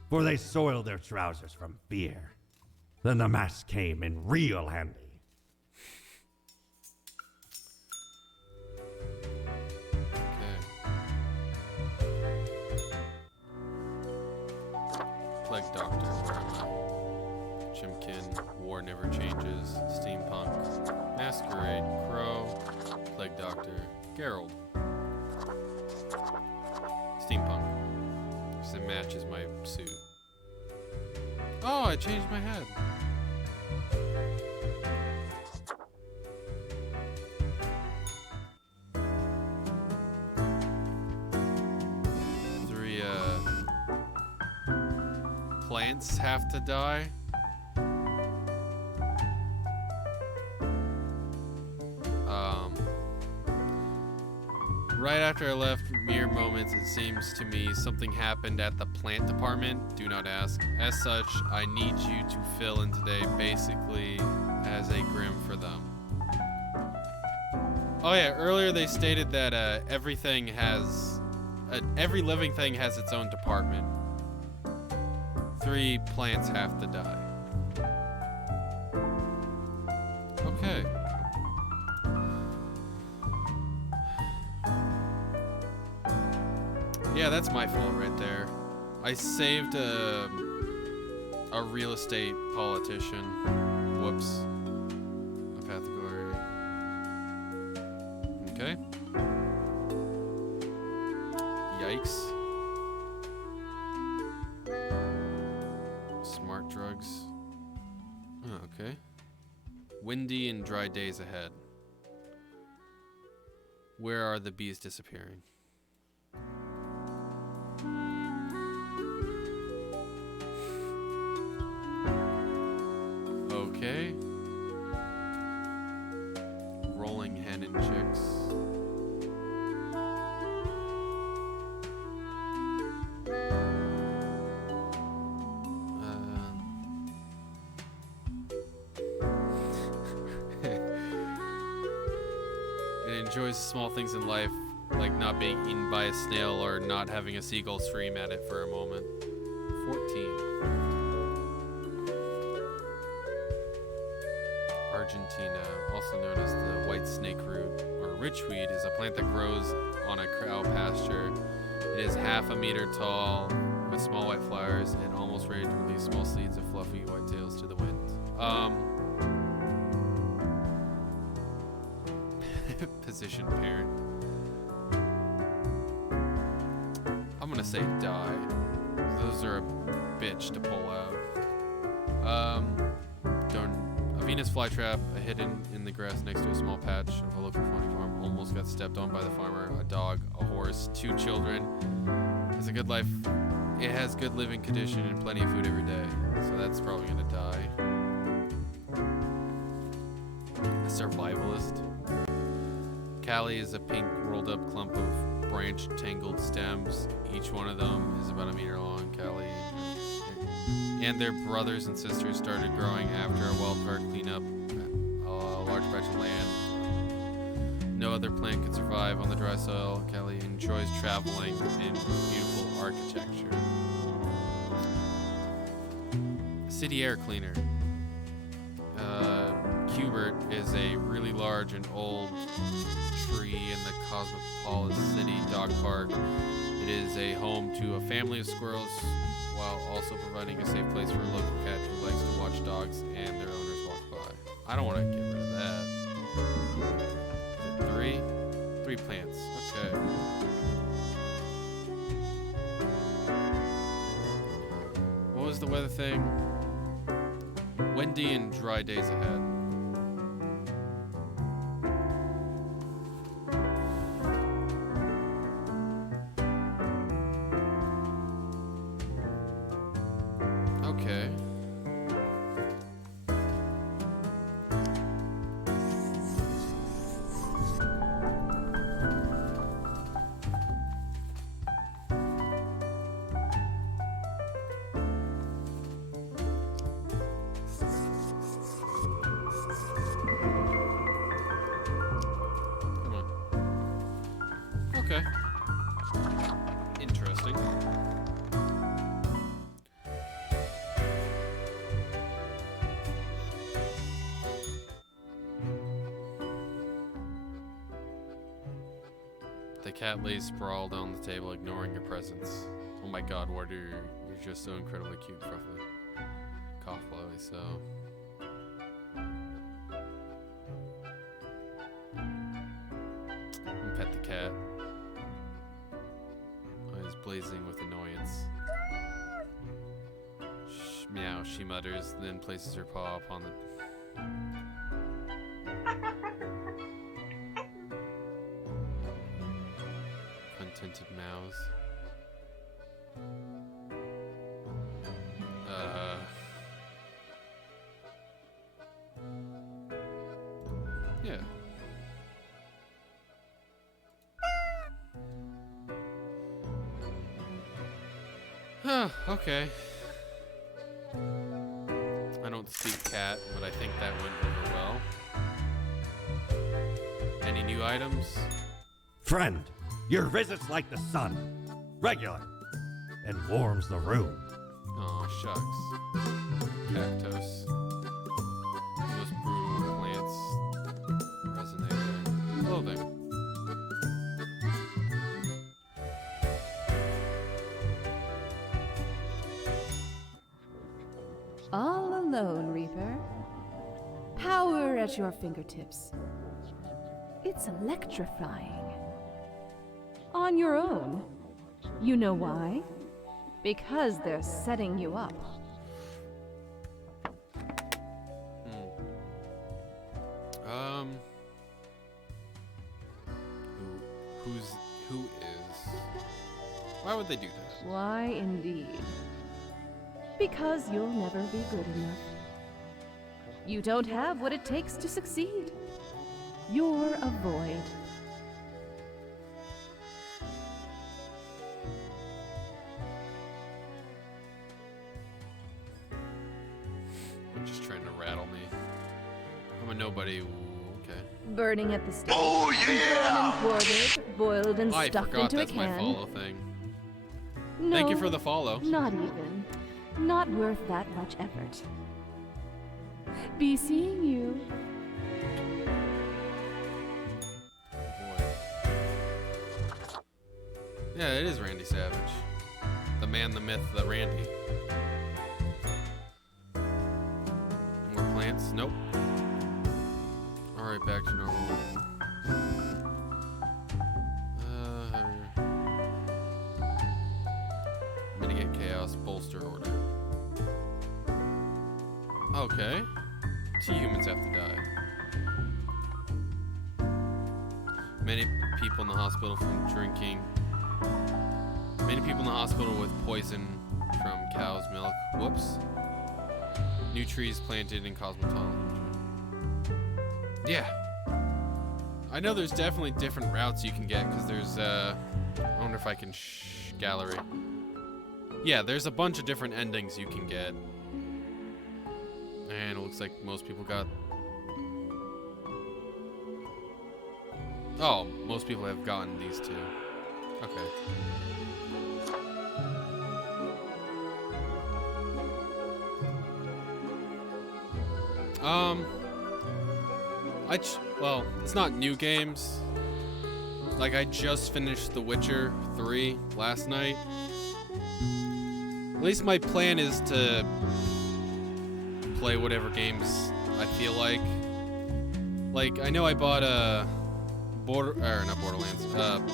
for they soiled their trousers from fear. Then the mask came in real handy. Plague Doctor, where am I? Chimkin, War Never Changes, Steampunk, Masquerade, Crow, Plague Doctor, Geralt. Steampunk. Because it matches my suit. Oh, I changed my head. Plants have to die. Right after I left, mere moments, it seems to me something happened at the plant department. Do not ask. As such, I need you to fill in today, basically as a grim for them. Oh yeah, earlier they stated that every living thing has its own department. 3 plants have to die. Okay. Yeah, that's my fault right there. I saved a real estate politician. Whoops. A Pathagori. Okay. Yikes. Smart drugs. Oh, okay. Windy and dry days ahead. Where are the bees disappearing? Okay. Rolling hen and chicks. It enjoys small things in life, like not being eaten by a snail or not having a seagull scream at it for a moment. 14. Argentina, also known as the white snake root, or richweed, is a plant that grows on a cow pasture. It is half a meter tall, with small white flowers, and almost ready to release small seeds of fluffy white tails to the wind. Position parent. I'm gonna say die. Those are a bitch to pull out. A Venus flytrap, hidden in the grass next to a small patch of a local funny farm, almost got stepped on by the farmer. A dog, a horse, 2 children. It's a good life. It has good living condition and plenty of food every day, so that's probably gonna die. A survivalist. Callie is a pink rolled up clump of branch tangled stems. Each one of them is about a meter long. Callie and their brothers and sisters started growing after a wildfire cleanup a large patch of land. No other plant could survive on the dry soil. Callie enjoys traveling in beautiful architecture. City air cleaner. Cubert is a really large and old tree in the Cosmopolis City Dog Park. It is a home to a family of squirrels while also providing a safe place for a local cat who likes to watch dogs and their owners walk by. I don't want to get rid of that. Is it 3? 3 plants. Okay. What was the weather thing? Windy and dry days ahead. Okay. Come on. Okay. Interesting. The cat lays sprawled on the table, ignoring your presence. Oh my god, Warder, you're just so incredibly cute, Fluffy. Cough loudly, so. And pet the cat. Eyes blazing with annoyance. Meow, she mutters, then places her paw upon the. Tinted mouse. Yeah. Okay. I don't speak cat, but I think that went over well. Any new items? Friend, your visit's like the sun, regular, and warms the room. Aw, shucks. Cactus. Most brutal plants. Resonator. Clothing. All alone, Reaper. Power at your fingertips. It's electrifying. On your own. You know why? Because they're setting you up. Who is? Why would they do that? Why, indeed. Because you'll never be good enough. You don't have what it takes to succeed. You're a void. They're just trying to rattle me. I'm a nobody. Ooh, okay. Burning at the stake. Oh yeah! Quartered, boiled, and I stuffed forgot into that's a my can. follow thing. No, Thank you for the follow. Not even. Not worth that much effort. Be seeing you. Boy. Yeah, it is Randy Savage. The man, the myth, the Randy. More plants? Nope. Alright, back to normal. Mitigate chaos, bolster order. Okay. 2 humans have to die. Many people in the hospital from drinking. Many people in the hospital with poison from cow's milk. Whoops. New trees planted in cosmetology. Yeah. I know there's definitely different routes you can get because there's I wonder if I can gallery. Yeah, there's a bunch of different endings you can get. And it looks like most people got... Oh, most people have gotten these two. Okay. Well, it's not new games. Like, I just finished The Witcher 3 last night. At least my plan is to play whatever games I feel like. Like, I know I bought a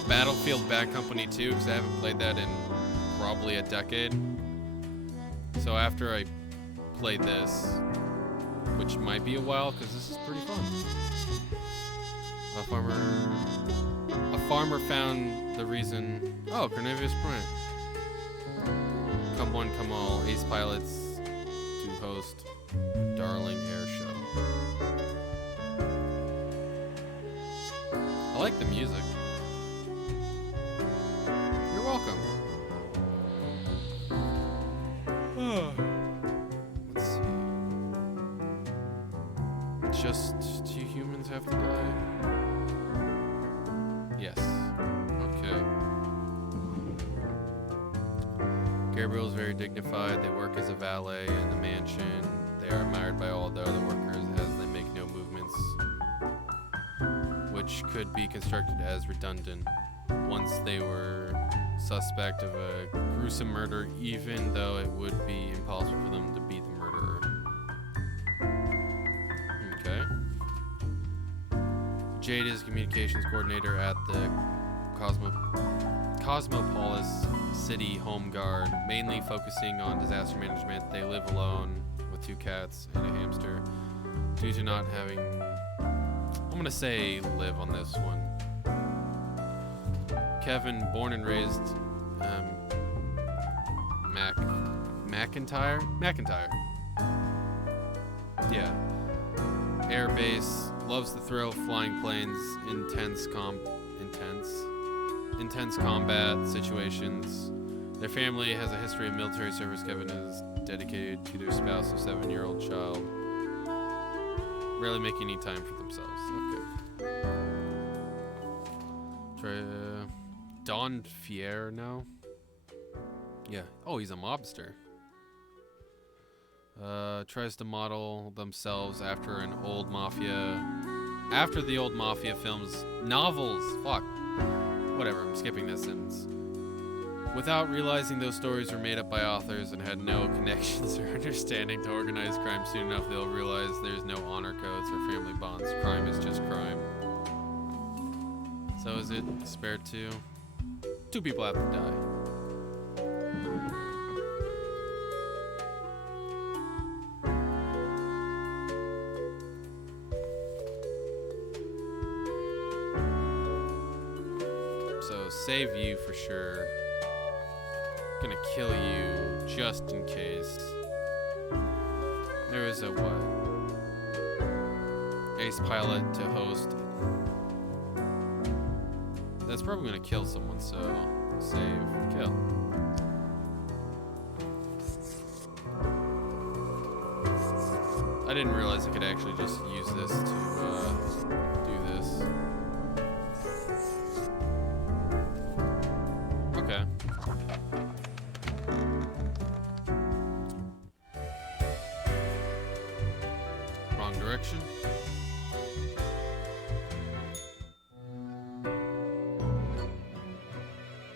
Battlefield Bad Company 2 because I haven't played that in probably a decade. So after I play this, which might be a while because this is pretty fun. A farmer found the reason. Oh, Carnivorous Prime. Come one, come all. Ace pilots to host Darling Air Show. I like the music. You're welcome. Let's see. Just 2 humans have to die? Yes. Okay. Gabriel's very dignified. They work as a valet in the mansion. They are admired by all the other workers as they make no movements, which could be constructed as redundant. Once they were suspect of a gruesome murder, even though it would be impossible for them to be the murderer. Okay. Jade is communications coordinator at the Cosmopolis City Home Guard, mainly focusing on disaster management. They live alone with 2 cats and a hamster. Due to not having... I'm gonna say live on this one. Kevin, born and raised McIntyre? Yeah. Air base, loves the thrill of flying planes, intense combat situations, Their family has a history of military service. Kevin is dedicated to their spouse, a 7-year-old child. Rarely making any time for themselves. Okay. Don Fierno? Yeah. Oh, he's a mobster. Tries to model themselves after the old mafia films, novels. Fuck. Whatever, I'm skipping this sentence. Without realizing those stories were made up by authors and had no connections or understanding to organized crime, soon enough they'll realize there's no honor codes or family bonds. Crime is just crime. So is it Spare 2? 2 people have to die. So save you for sure. Gonna kill you just in case. There is a what? Ace pilot to host. That's probably gonna kill someone, so save, kill. I didn't realize I could actually just use this to do this. Okay. Wrong direction.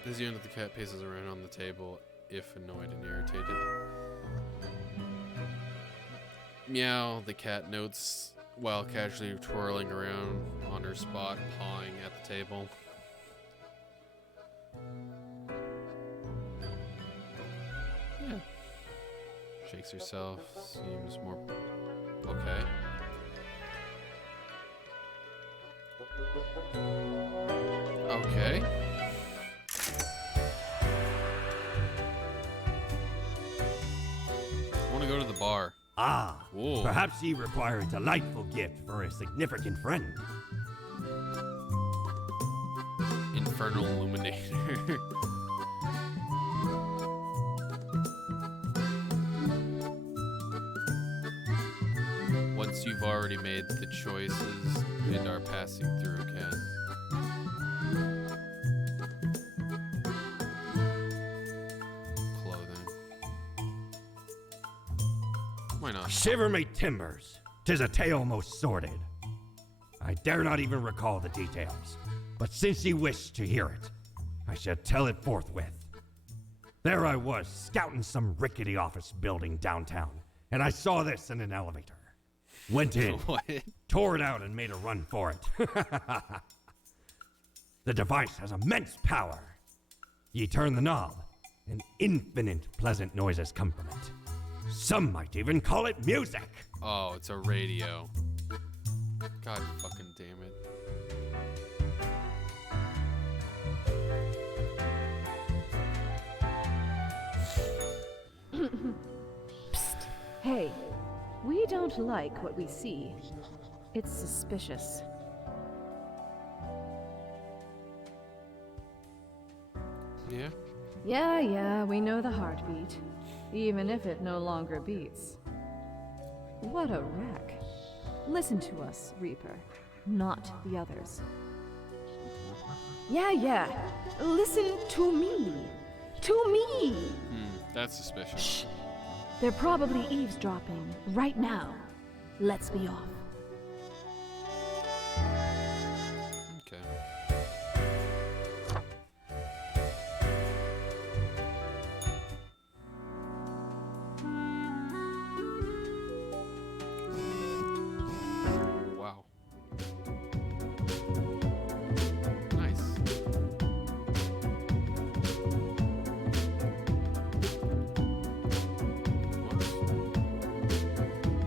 As you enter, the cat paces around on the table, if annoyed and irritated. Meow, the cat notes while casually twirling around on her spot, pawing at the table. Yeah. Shakes herself, seems more okay. Okay. I want to go to the bar. Ah, Whoa. perhaps ye require a delightful gift for a significant friend. Infernal Illuminator. Once you've already made the choices and are passing through again. Clothing. Why not? Shiver me timbers, 'tis a tale most sordid. I dare not even recall the details, but since ye wish to hear it, I shall tell it forthwith. There I was, scouting some rickety office building downtown, and I saw this in an elevator. Went in, What? tore it out, and made a run for it. The device has immense power. Ye turn the knob, and infinite pleasant noises come from it. Some might even call it music. Oh, it's a radio. God fucking damn it. Hey, we don't like what we see. It's suspicious. Yeah? Yeah, we know the heartbeat. Even if it no longer beats. What a wreck. Listen to us, Reaper, not the others. Yeah. Listen to me. To me! That's suspicious. Shh. They're probably eavesdropping right now. Let's be off. Okay. Wow. Nice.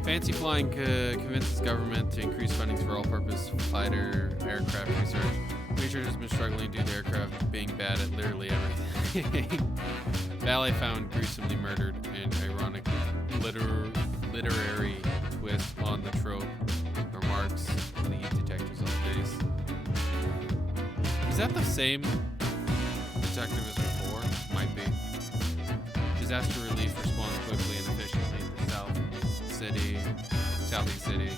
Fancy Flying convinces government to increase funding for all-purpose fighter aircraft research. Research has been struggling due to aircraft being bad at literally everything. Ballet found gruesomely murdered, an ironic literary twist on the trope. Remarks lead detectives on the case. Is that the same detective as before? Might be. Disaster relief responds quickly and efficiently in the Southeast City.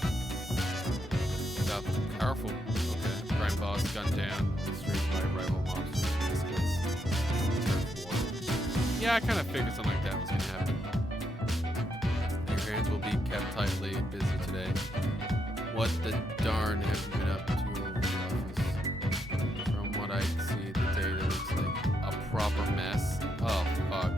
Powerful. Okay. Crime boss gunned down on the street by rival mobsters. Turf war. Yeah, I kind of figured something like that was going to happen. Your hands will be kept tightly busy today. What the darn have you been up to in the office? From what I can see, the data looks like a proper mess. Oh, fuck.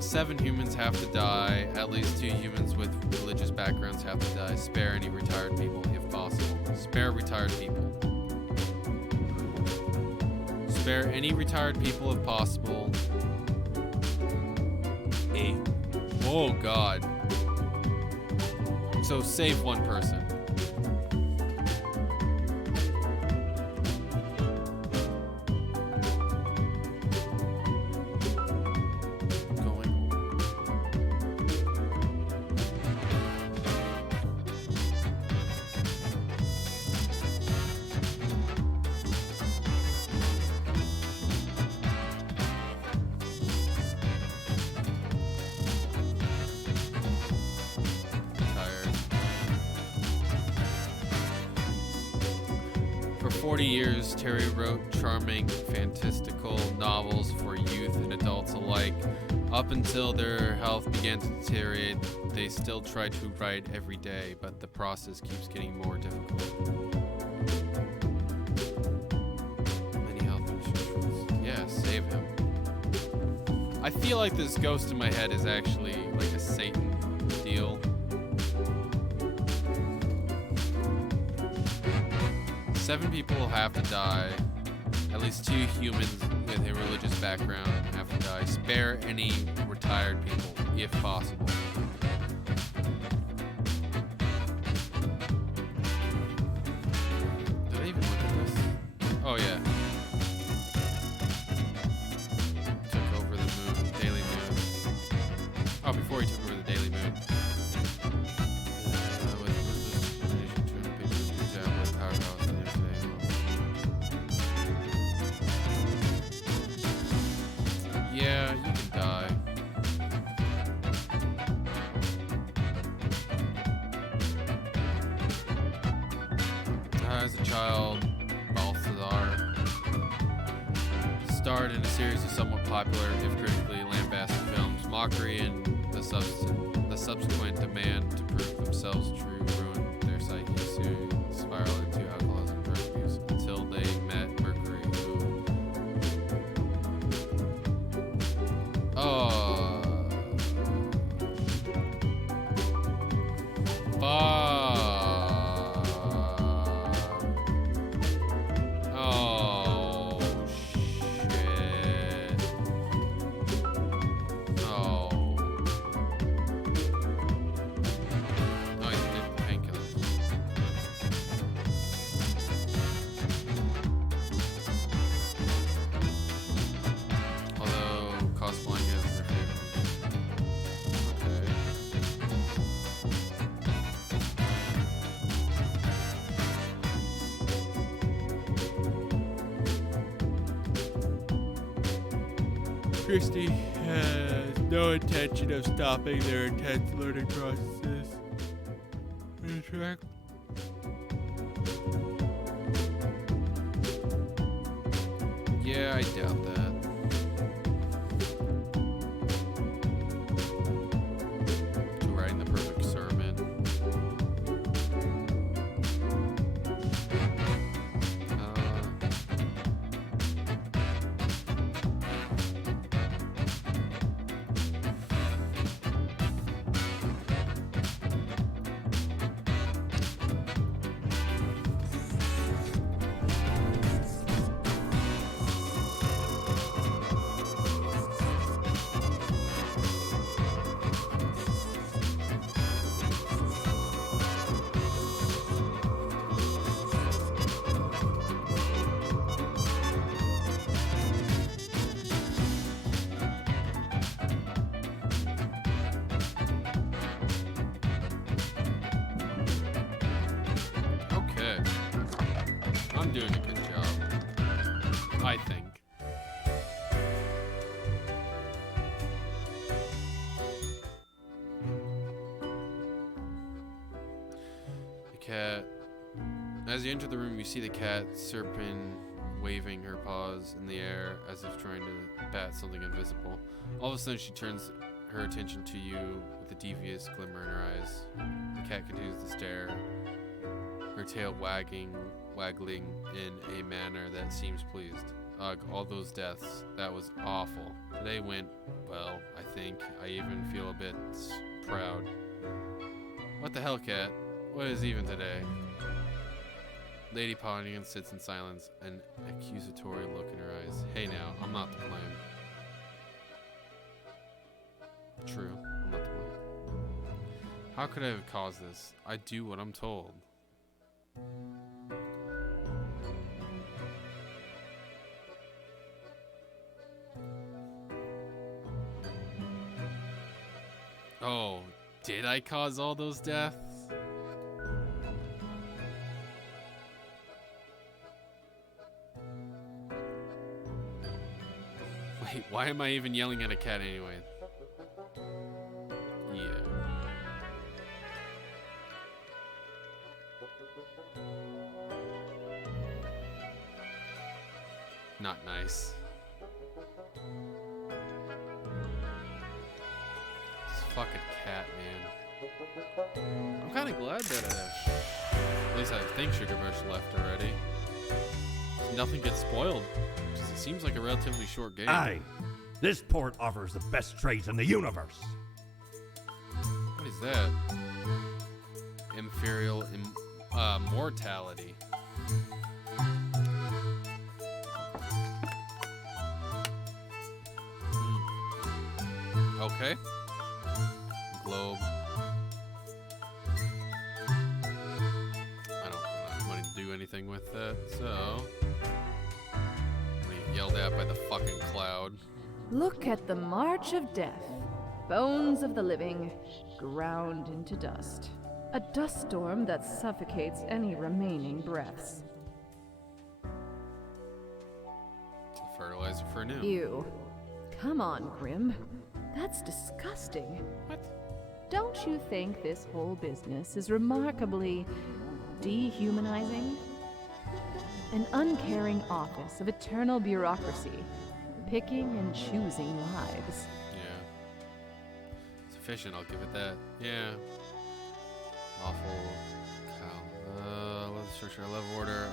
7 humans have to die. At least 2 humans with religious backgrounds have to die. Spare any retired people if possible. Spare retired people. Spare any retired people if possible. Oh god. So save 1 person. For 40 years, Terry wrote charming, fantastical novels for youth and adults alike. Up until their health began to deteriorate, they still tried to write every day, but the process keeps getting more difficult. Many health restrictions. Yeah, save him. I feel like this ghost in my head is actually like a Satan deal. 7 people have to die. At least 2 humans with a religious background have to die. Spare any retired people, if possible. Did I even look at this? Oh yeah. Took over the moon, Daily Moon. Oh, before he took over the Daily Moon. Yeah, you can die. As a child, Balthazar starred in a series of somewhat popular, if critically lambasted films. Mockery and the subsequent demand to prove themselves true ruined their psyches, who spiraled into alcoholism and drug abuse until they met Mercury, who Oh, shit. Oh. Oh, he's addicted to painkillers. Although cosplaying is their favorite. Okay. Christy has no intention of stopping their intense learning processes. Track. Yeah, I doubt that. To writing the perfect sermon. Okay. I'm doing a good job. I think. cat. As you enter the room, you see the cat Serpin waving her paws in the air as if trying to bat something invisible. All of a sudden, she turns her attention to you with a devious glimmer in her eyes. The cat continues to stare, her tail waggling in a manner that seems pleased. Ugh, all those deaths. That was awful. Today went well, I think. I even feel a bit proud. What the hell, cat? What is even today? Lady Pontigan sits in silence, an accusatory look in her eyes. Hey now, I'm not to blame. True, I'm not to blame. How could I have caused this? I do what I'm told. Oh, did I cause all those deaths? Wait, why am I even yelling at a cat anyway? Yeah. Not nice. This fucking cat, man. I'm kind of glad that at least I think Sugar Bush left already. Nothing gets spoiled. Because it seems like a relatively short game. Aye, this port offers the best trades in the universe. What is that? Inferior mortality. Okay. Globe. I don't have money to do anything with that, so I'm gonna get yelled at by the fucking cloud. Look at the march of death. Bones of the living, ground into dust. A dust storm that suffocates any remaining breaths. It's a fertilizer for new. Ew. Come on, Grim. That's disgusting. What? Don't you think this whole business is remarkably dehumanizing? An uncaring office of eternal bureaucracy, picking and choosing lives. Yeah. It's efficient, I'll give it that. Yeah. Awful cow. Let's search our level order.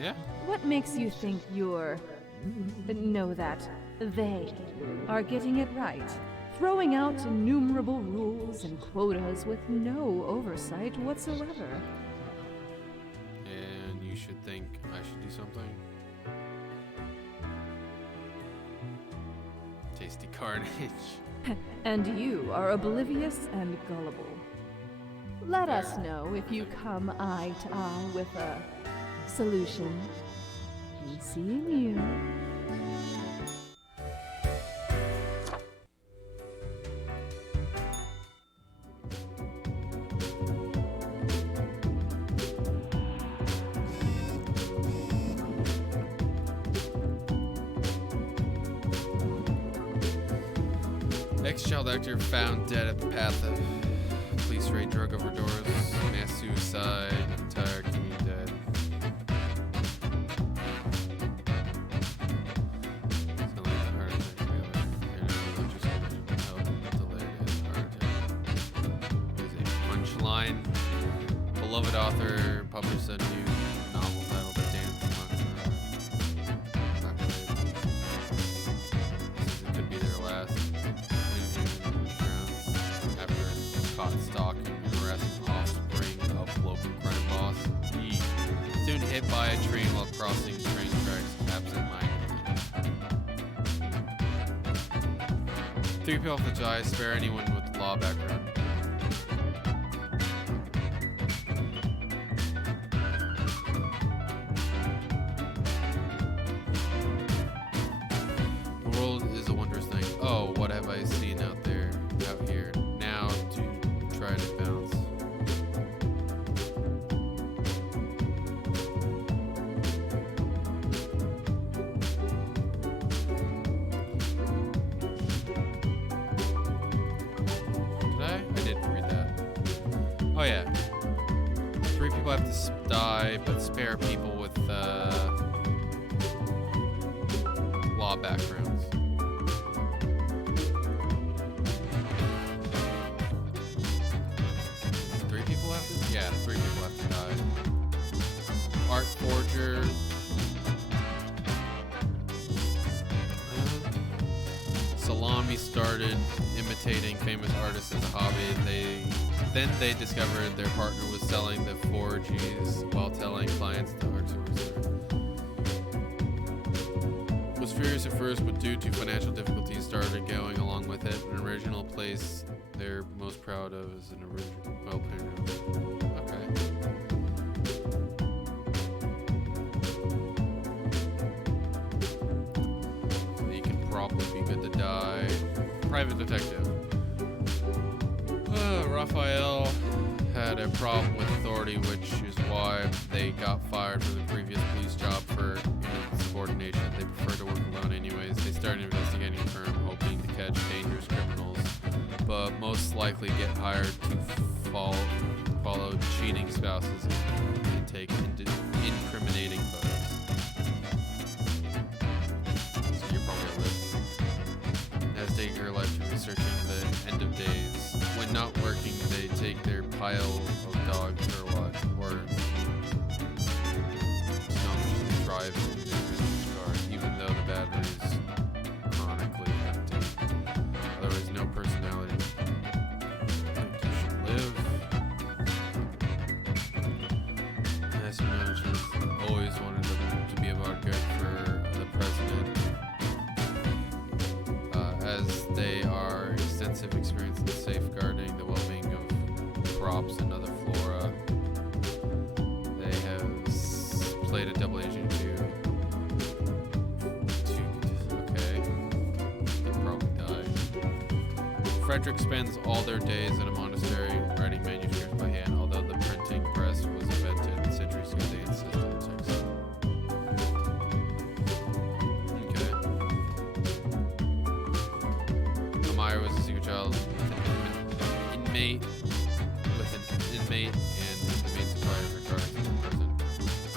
Yeah? What makes you think that they are getting it right? Throwing out innumerable rules and quotas with no oversight whatsoever. And you should think I should do something. Tasty carnage. And you are oblivious and gullible. Let us know if you come eye to eye with a solution. Be seeing you. Ex-child actor found dead at the path of police raid, drug overdose, mass suicide, entire community dead. Sound like a heart attack trailer. And a religious woman held delayed his heart attack. There's a punchline. Beloved author published a new novel titled The Dance Not related. It could be their last. After caught stalking and harassing offspring of local crime boss. He soon hit by a train while crossing train tracks absent-mindedly. 3 people off the die, spare anyone with law background. The world is a wondrous thing. Oh, what have I seen out there, out here? Now to try to bounce. Did I? I didn't read that. Oh yeah. people have to die, but spare people with law backgrounds. Three people have to? Yeah, 3 people have to die. Art forger. Salami started imitating famous artists as a hobby. They discovered their partner was selling the 4Gs while telling clients the art source. Was furious at first, but due to financial difficulties, started going along with it. An original place they're most proud of is an original. Well, okay. He can probably be good to die. Private detective. Raphael had a problem with authority, which is why they got fired from the previous police job for insubordination. They prefer to work alone anyways. They started investigating a firm, hoping to catch dangerous criminals, but most likely get hired to follow cheating spouses and take incriminating photos. So you're probably a list. Has taken her life to researching the end of days. When not working, they take their pile of dogs for a walk, or drive in their vintage car, even though the battery is chronically empty. Otherwise, no personality. Think you should live. As managers always wanted them to be a bodyguard for the president, as they are extensive experience in safeguarding the well-being of crops and other flora. They have played a double agent okay. They'll probably die. Frederick spends all their days in a monastery writing manuscripts by hand, although the printing press was invented centuries ago. They insist on text. Amaya was a secret child with an inmate and the main supplier of narcotics in prison.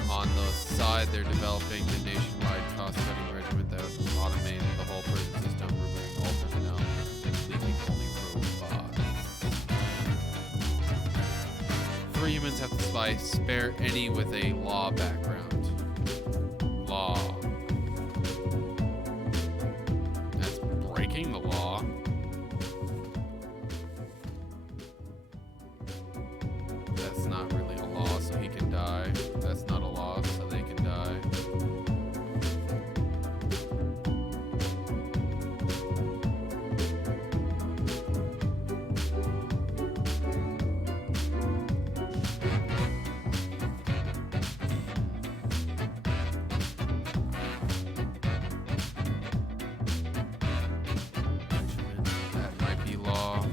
On the side, they're developing the nationwide cost-cutting regimen that would automate the whole prison system, removing all personnel and leaving only robots. 3 humans have to spare any with a law background. Law. That's breaking the law. That's not really a law, so he can die. That's not a law, so they can die. That might be law.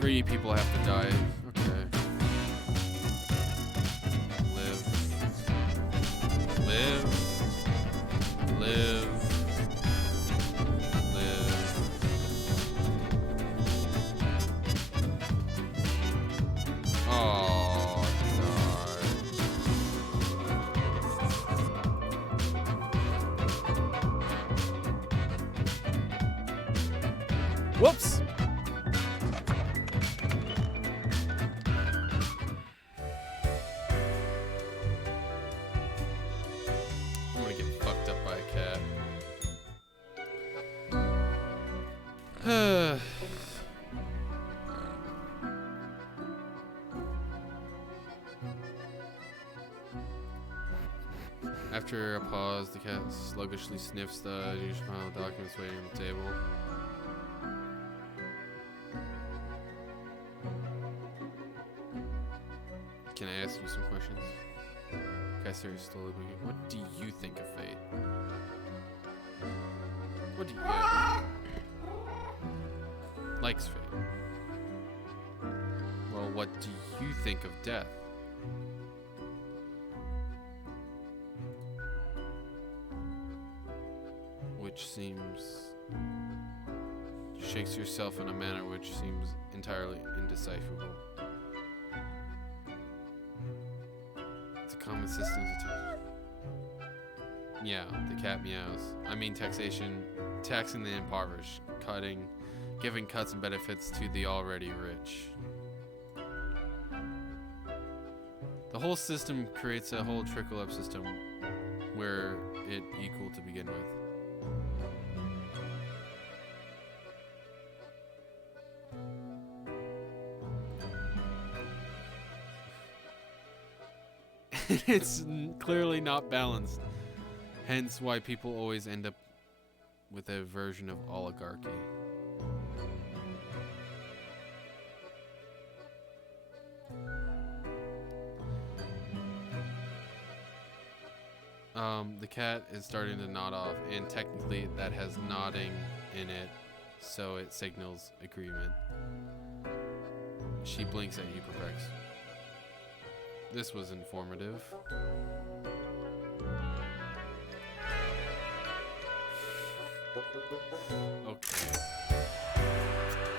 3 people have to die. Okay. Live. Live. Live. Live. Oh, God. Whoops! I'm gonna get fucked up by a cat. After a pause, the cat sluggishly sniffs the usual pile of documents waiting on the table. Can I ask you some questions? Okay, seriously, slowly moving. What do you think of fate? What do you likes fate? Well, what do you think of death? Which seems shakes yourself in a manner which seems entirely indecipherable. It's a common system to meow. The cat meows. I mean taxation, taxing the impoverished, giving cuts and benefits to the already rich. The whole system creates a whole trickle-up system where it equal to begin with. It's clearly not balanced. Hence why people always end up with a version of oligarchy. The cat is starting to nod off, and technically that has nodding in it, so it signals agreement. She blinks at you, perplexed. This was informative. Okay.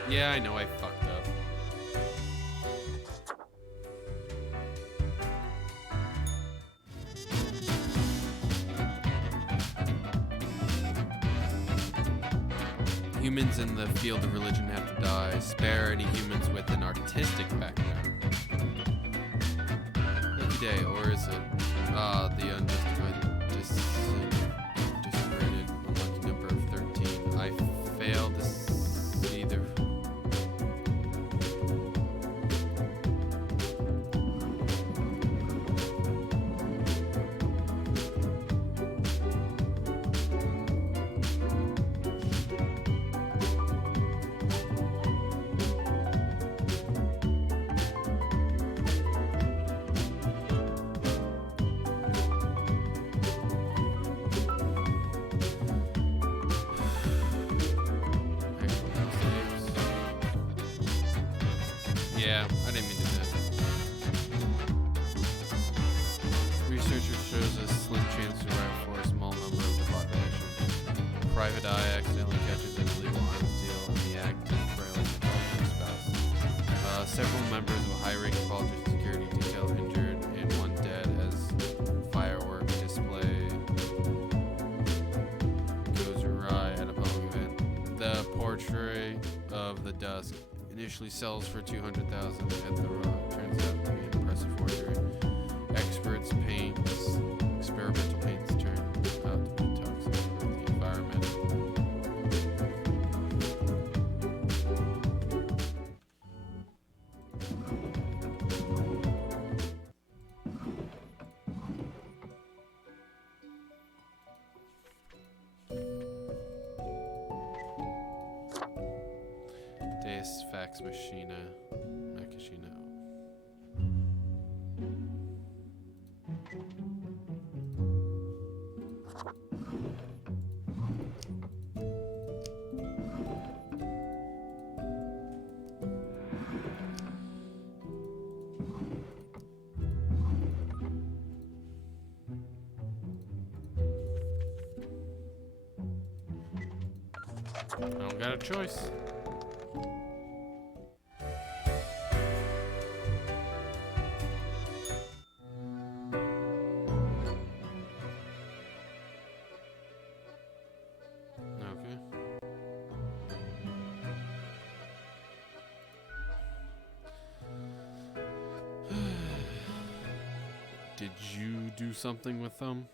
Yeah, I know I fucked up. Humans in the field of religion have to die. Spare any humans with an artistic background. Lucky day, or is it? The unjustified, discredited, unlucky number of 13. I failed to see the... Yeah, I didn't mean to do that. Researchers shows a slim chance to survive for a small number of the population. Private Eye accidentally catches an illegal arms deal in the act of trailing a spouse. Several members of a high-ranking Baltic security detail injured and one dead as firework display goes awry at a public event. The portrait of the dusk initially sells for $200,000 at the Rock. Turns out to be an impressive forgery. Experimental paints turn out to be toxic for the environment. Deus Fax Machina. Makashino. I don't got a choice. Okay. Did you do something with them?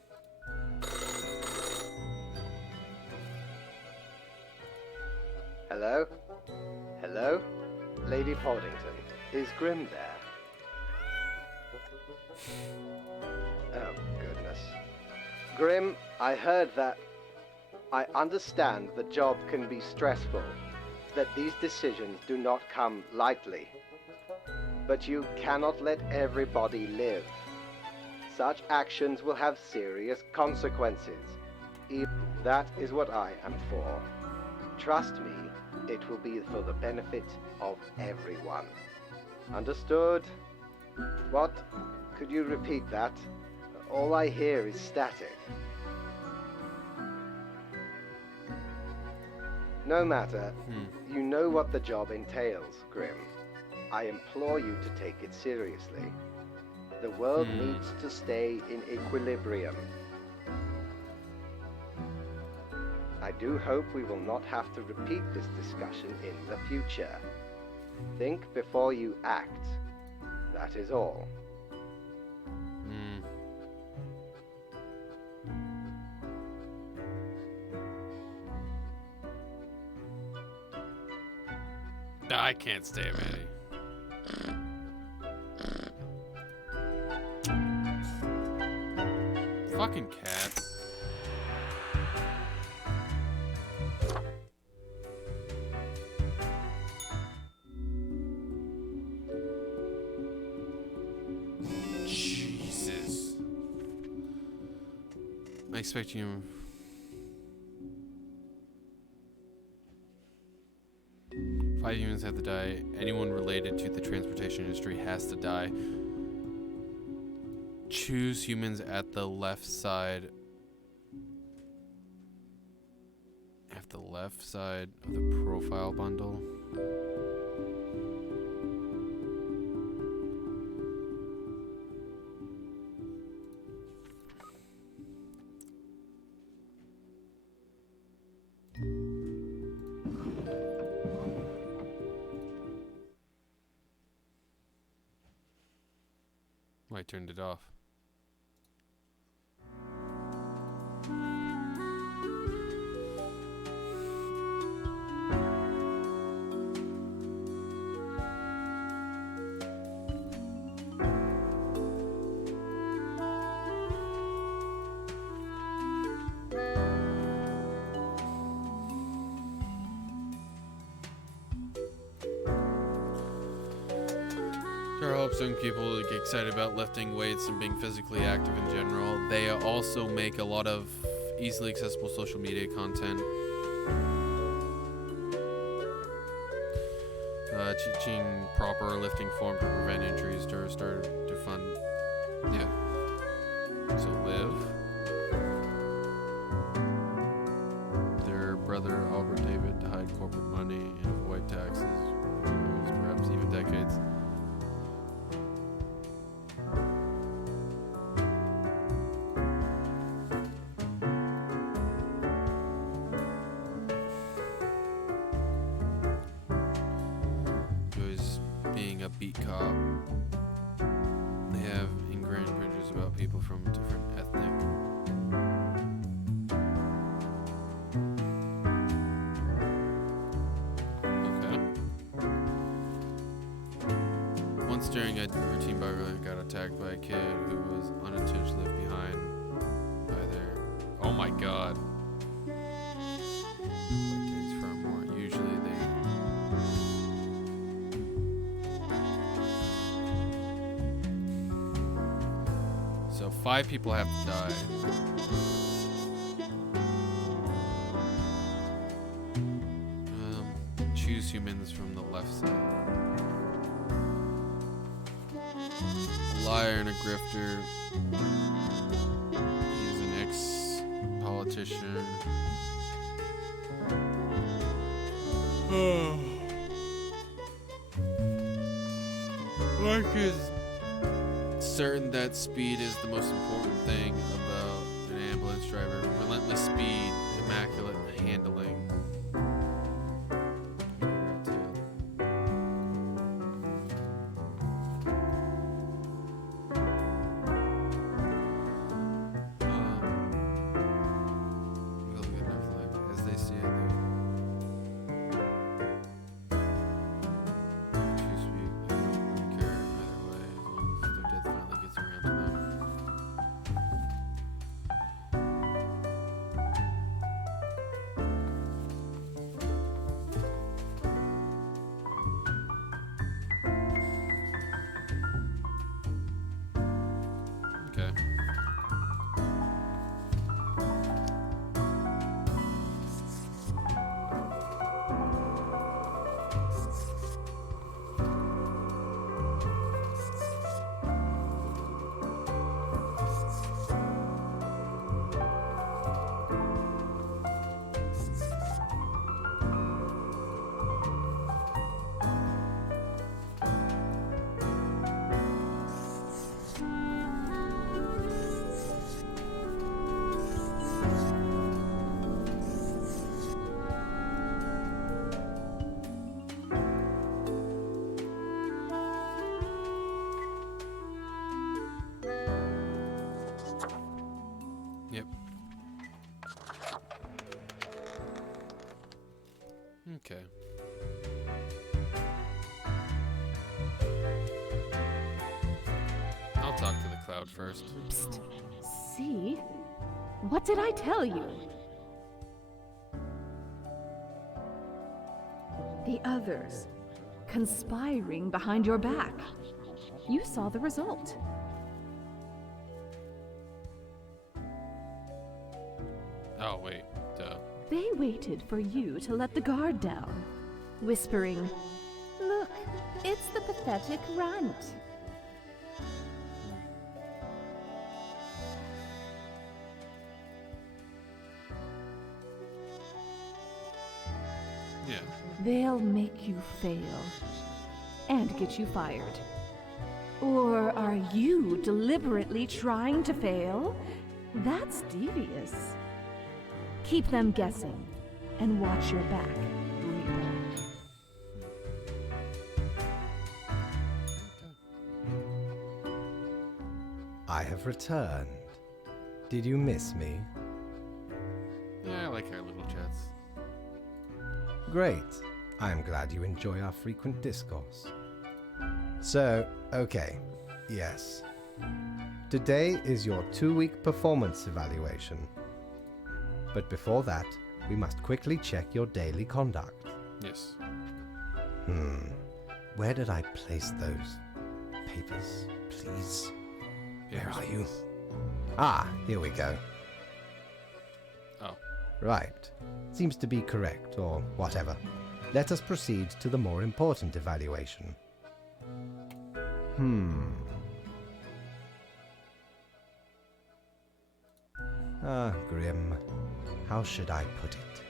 Hello? Hello? Lady Poddington, is Grim there? Oh, goodness. Grim, I heard that... I understand the job can be stressful, that these decisions do not come lightly. But you cannot let everybody live. Such actions will have serious consequences. That is what I am for. Trust me, it will be for the benefit of everyone. Understood? What? Could you repeat that? All I hear is static. No matter. Hmm. You know what the job entails, Grim. I implore you to take it seriously. The world needs to stay in equilibrium. I do hope we will not have to repeat this discussion in the future. Think before you act. That is all. Hmm. I can't stay, Manny. Fucking cat. Jesus. I expect you. 5 humans have to die. Anyone related to the transportation industry has to die. Choose humans at the left side. At the left side of the profile bundle. I turned it off. Sure hope young people get excited about lifting weights and being physically active in general. They also make a lot of easily accessible social media content. Teaching proper lifting form to prevent injuries to start to fund. Yeah. So live. Their brother Albert David to hide corporate money and avoid taxes for years, perhaps even decades. Being a beat cop, they have ingrained prejudice about people from different ethnic. Okay. Once during a routine burglary, got attacked by a kid who was unintentionally left behind by their. Oh my god. Takes far more. Usually they. So 5 people have to die. Choose humans from the left side. A liar and a grifter. He's an ex-politician. Mark is certain that speed is the most important thing about an ambulance driver. Relentless speed, immaculate handling. Rat tail. We'll get enough life as they see it. Too sweet. They don't really care either way as long as their death finally gets around to them. Okay. Okay. I'll talk to the cloud first. Psst. See? What did I tell you? The others conspiring behind your back. You saw the result. Oh, wait. Duh. They waited for you to let the guard down, whispering, "Look, it's the pathetic runt." Yeah. They'll make you fail and get you fired. Or are you deliberately trying to fail? That's devious. Keep them guessing and watch your back, Reaper. I have returned. Did you miss me? Yeah, I like our little chats. Great. I'm glad you enjoy our frequent discourse. So, okay. Yes. Today is your 2-week performance evaluation. But before that, we must quickly check your daily conduct. Yes. Where did I place those papers, please? Where are you? Ah, here we go. Oh. Right. Seems to be correct, or whatever. Let us proceed to the more important evaluation. Ah, Grim. How should I put it?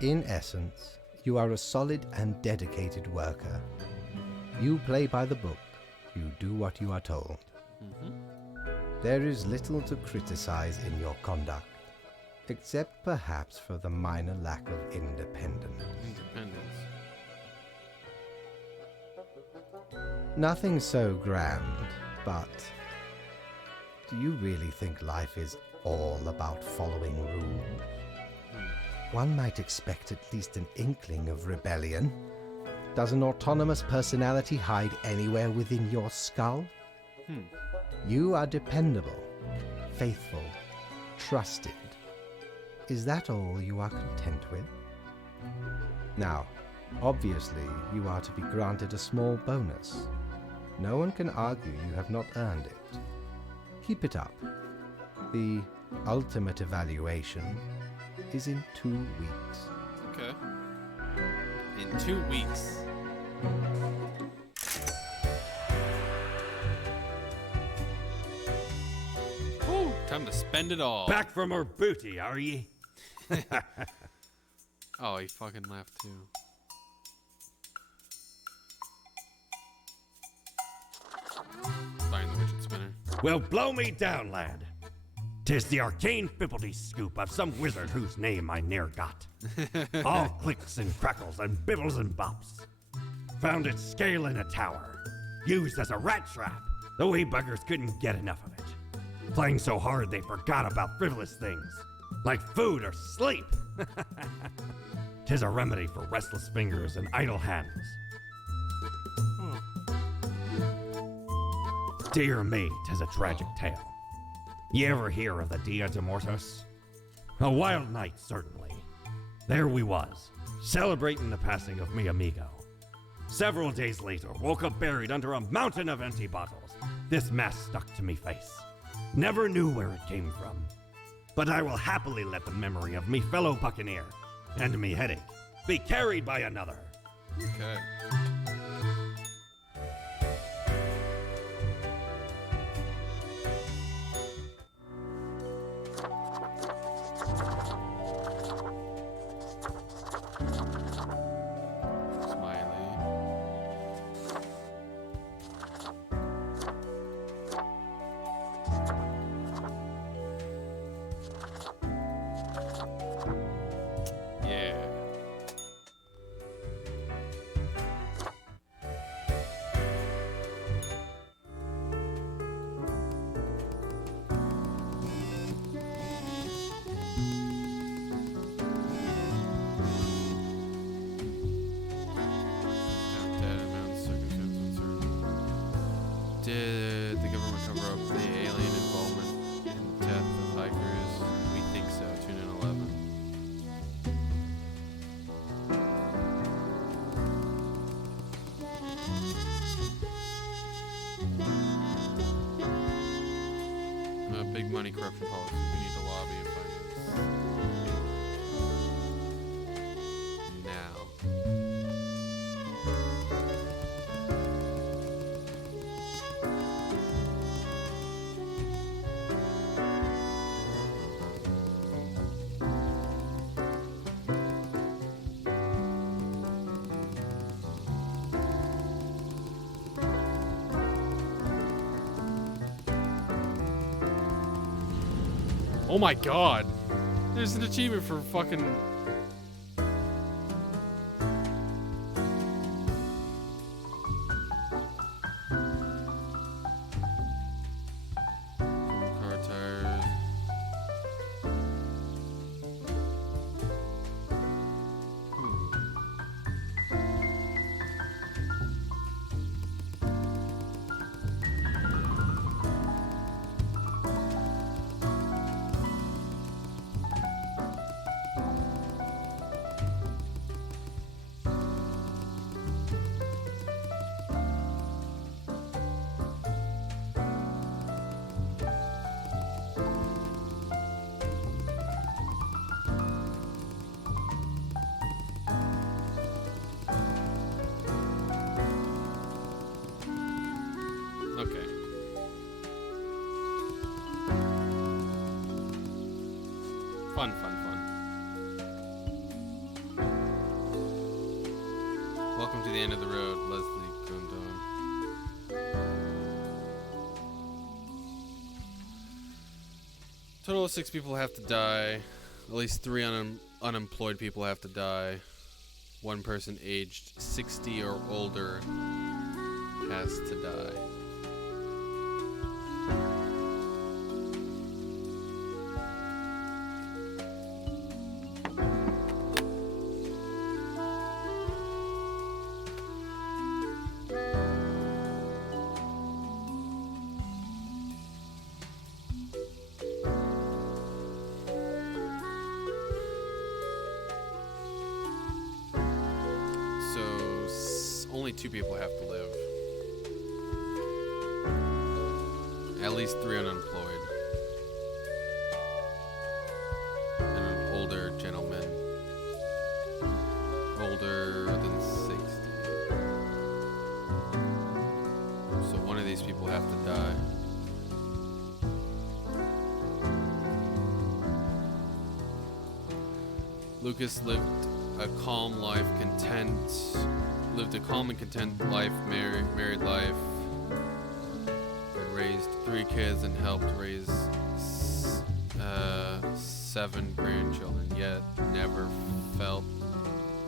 In essence, you are a solid and dedicated worker. You play by the book. You do what you are told. There is little to criticize in your conduct, except perhaps for the minor lack of independence. Independence. Nothing so grand, but do you really think life is all about following rules? One might expect at least an inkling of rebellion. Does an autonomous personality hide anywhere within your skull? You are dependable, faithful, trusted. Is that all you are content with? Now, obviously, you are to be granted a small bonus. No one can argue you have not earned it. Keep it up. The ultimate evaluation is in 2 weeks. Okay. In 2 weeks. Woo! Time to spend it all. Back from her booty, are ye? Oh, he fucking laughed too. Buying the widget spinner. Well, blow me down, lad. 'Tis the arcane fibbledy scoop of some wizard whose name I ne'er got. All clicks and crackles and bibbles and bops. Found its scale in a tower. Used as a rat trap. The wee buggers couldn't get enough of it. Playing so hard they forgot about frivolous things. Like food or sleep. 'Tis a remedy for restless fingers and idle hands. Dear me, 'tis a tragic tale. You ever hear of the Dia de Mortos? A wild night, certainly. There we was, celebrating the passing of mi amigo. Several days later, woke up buried under a mountain of empty bottles. This mass stuck to me face. Never knew where it came from. But I will happily let the memory of me fellow buccaneer and me headache be carried by another. Okay. Smiley. Yeah. anti-money corruption policies. We need to lobby and finance. Now. Oh my god! There's an achievement for fucking... car tires. Okay. Fun. Welcome to the end of the road, Leslie Condon. Total of 6 people have to die. At least 3 unemployed people have to die. 1 person aged 60 or older has to die. Only 2 people have to live. At least 3 unemployed. And an older gentleman. Older than 60. So one of these people have to die. Lucas lived a calm and content life, married life, and raised 3 kids and helped raise 7 grandchildren, yet never felt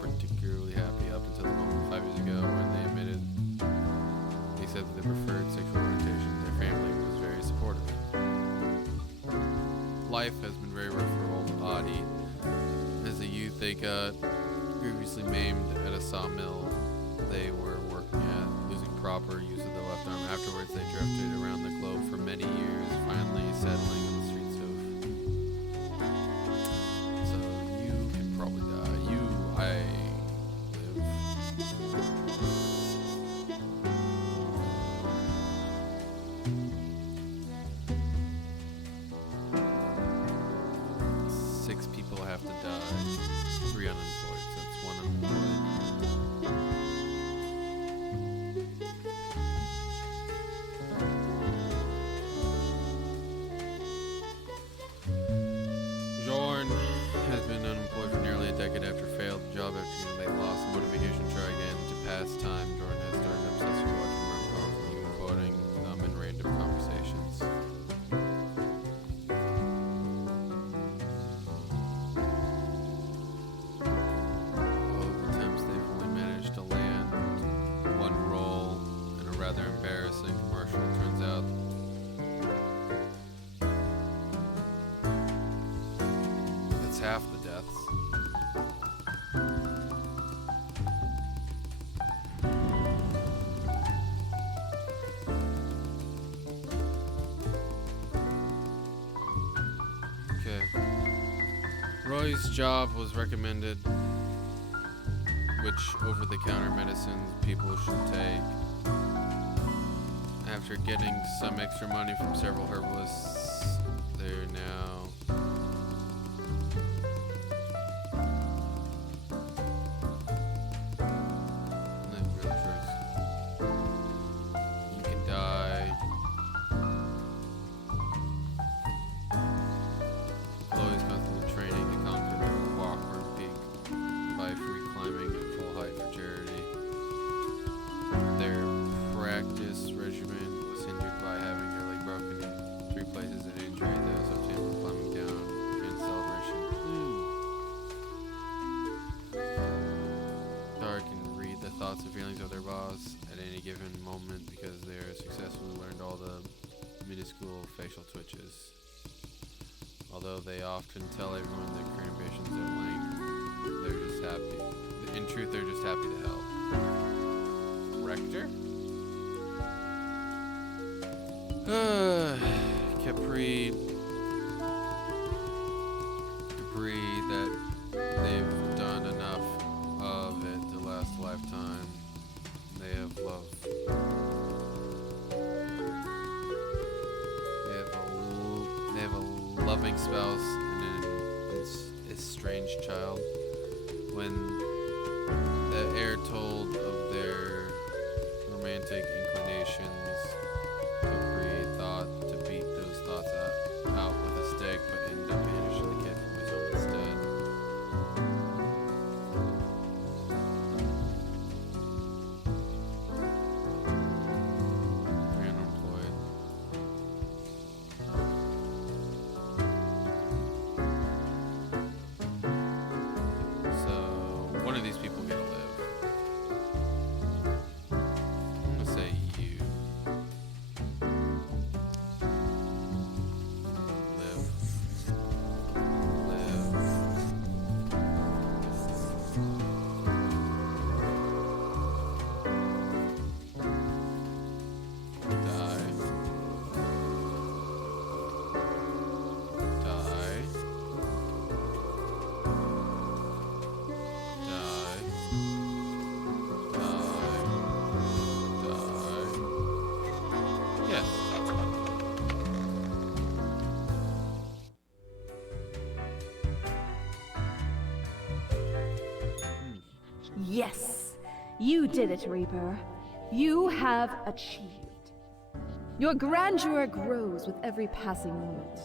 particularly happy up until the moment 5 years ago when they admitted they said that they preferred sexual orientation. Their family was very supportive. Life has been very rough for old Audie. As a youth, they got grievously maimed at a sawmill they were working at, losing proper use of the left arm. Afterwards, they drifted around the globe for many years, finally settling in the streets of... So you can probably die. I live. 6 people have to die. 3 unemployed, so that's 1 unemployed. After failed job after they lost motivation to try again to pass time, Jordan has started obsessively watching rom-coms and even quoting them in random conversations. All attempts they've only managed to land 1 role in a rather embarrassing commercial. Turns out that's half the deaths. Roy's job was recommended which over-the-counter medicines people should take. After getting some extra money from several herbalists, they They're now live real truths. You can die. Chloe's constantly training to conquer the Walkworm Peak by free climbing at full height for charity. Their practice regimen was hindered by having her leg broken in 3 places and injury that was obtained from climbing down in celebration. Tara can read the thoughts and feelings of their boss at any given moment because they are successfully learned all the minuscule facial twitches. Although they often tell everyone their current ambitions at length, they're just happy. In truth, they're just happy to help. Rector? Capri. Debris that they've done enough of it to last a lifetime. They have love. They have a loving spouse and an estranged child. When the heir told of their romantic inclinations, Capri thought to beat those thoughts out with a stick, but ended up banishing the kid from his home instead. They're unemployed. So one of these people get to live. I'm gonna say you. Live. Die. Yes. Yes, you did it, Reaper. You have achieved. Your grandeur grows with every passing moment.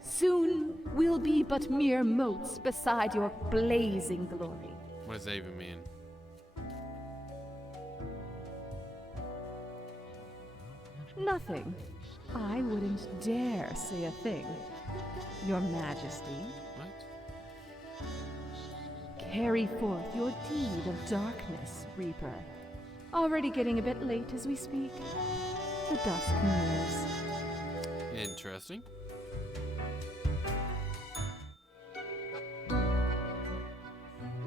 Soon we'll be but mere motes beside your blazing glory. What does that even mean? Nothing. I wouldn't dare say a thing, Your Majesty. What? Carry forth your deed of darkness, Reaper. Already getting a bit late as we speak. The dusk nears. Interesting.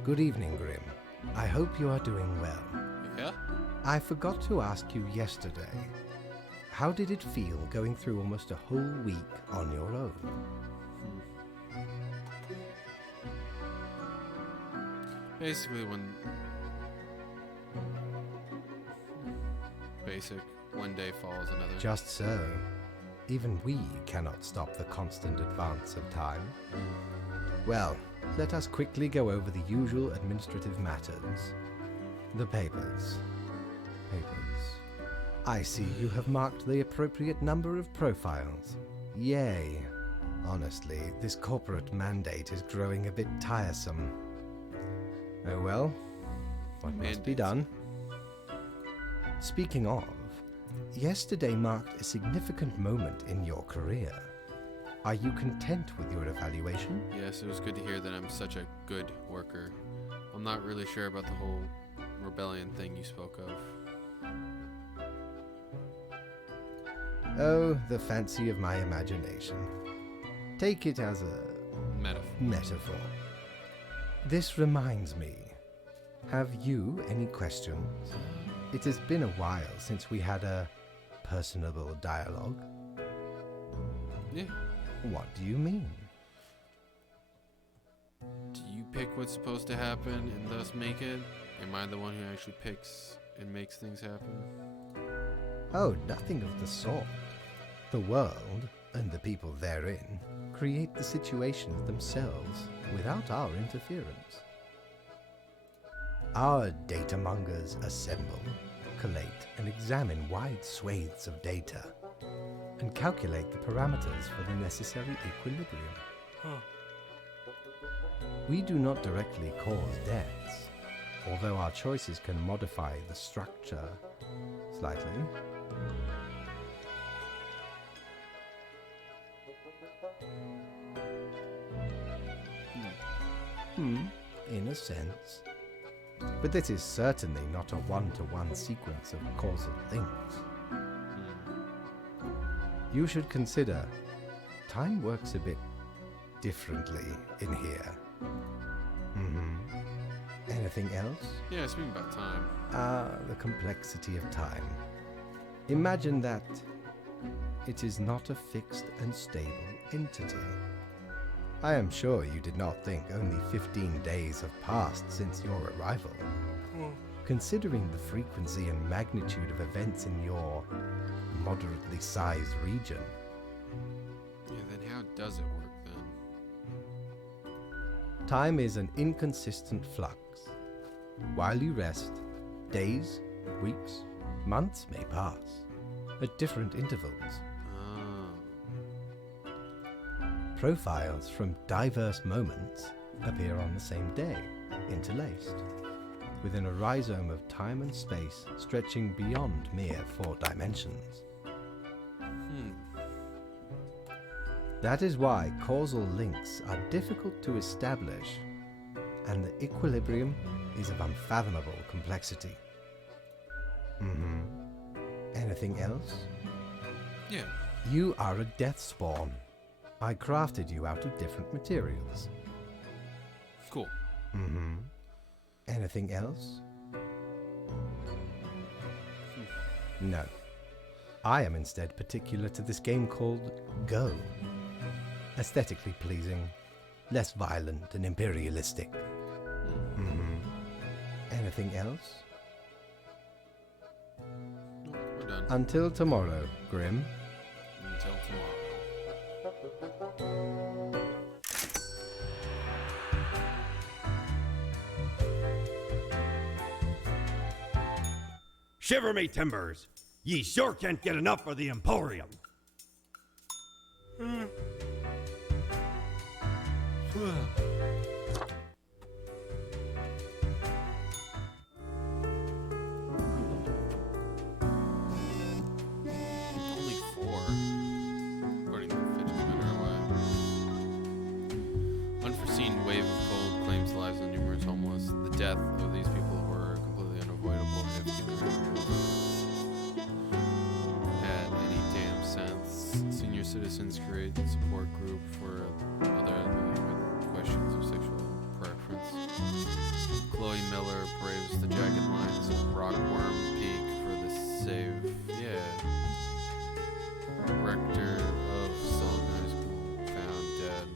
Good evening, Grim. I hope you are doing well. Yeah? I forgot to ask you yesterday. How did it feel going through almost a whole week on your own? Basically, one day follows another. Just so. Even we cannot stop the constant advance of time. Well, let us quickly go over the usual administrative matters. The papers. I see you have marked the appropriate number of profiles. Yay. Honestly, this corporate mandate is growing a bit tiresome. Oh well, what must be done? Speaking of, yesterday marked a significant moment in your career. Are you content with your evaluation? Yes, it was good to hear that I'm such a good worker. I'm not really sure about the whole rebellion thing you spoke of. Oh, the fancy of my imagination. Take it as a metaphor. This reminds me. Have you any questions? It has been a while since we had a personable dialogue. Yeah. What do you mean? Do you pick what's supposed to happen and thus make it? Am I the one who actually picks and makes things happen? Oh, nothing of the sort. The world, and the people therein create the situations themselves without our interference. Our data mongers assemble, collate, and examine wide swathes of data and calculate the parameters for the necessary equilibrium. We do not directly cause deaths, although our choices can modify the structure slightly. In a sense. But this is certainly not a one-to-one sequence of causal links. You should consider time works a bit differently in here. Anything else? Yeah, speaking about time. The complexity of time. Imagine that it is not a fixed and stable entity. I am sure you did not think only 15 days have passed since your arrival. Considering the frequency and magnitude of events in your moderately sized region. Yeah, then how does it work then? Time is an inconsistent flux. While you rest, days, weeks, months may pass at different intervals. Profiles from diverse moments appear on the same day, interlaced, within a rhizome of time and space stretching beyond mere 4 dimensions. That is why causal links are difficult to establish, and the equilibrium is of unfathomable complexity. Anything else? Yeah. You are a death spawn. I crafted you out of different materials. Cool. Anything else? No. I am instead particular to this game called Go. Aesthetically pleasing, less violent and imperialistic. Anything else? Nope, we're done. Until tomorrow, Grim. Until tomorrow. Shiver me timbers! Ye sure can't get enough of the Emporium. Only 4, according to the fidget spinner away. Unforeseen wave of cold claims the lives of numerous homeless. The death of these people were completely unavoidable if the creatures had any damn sense. Senior citizens create a support group for other elderly with questions of sexual preference. Chloe Miller braves the jagged lines of Rockworm Peak for the save. Yeah. Rector of Sullivan High School found dead.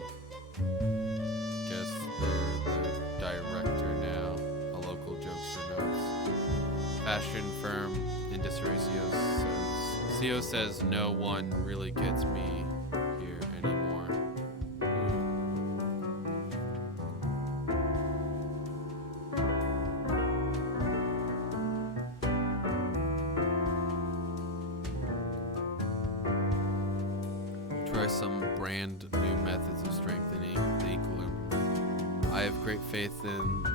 Guess they're the director now. A local jokester notes. Fashion firm Industry CO says no one really gets me here anymore. Try some brand new methods of strengthening the equilibrium. I have great faith in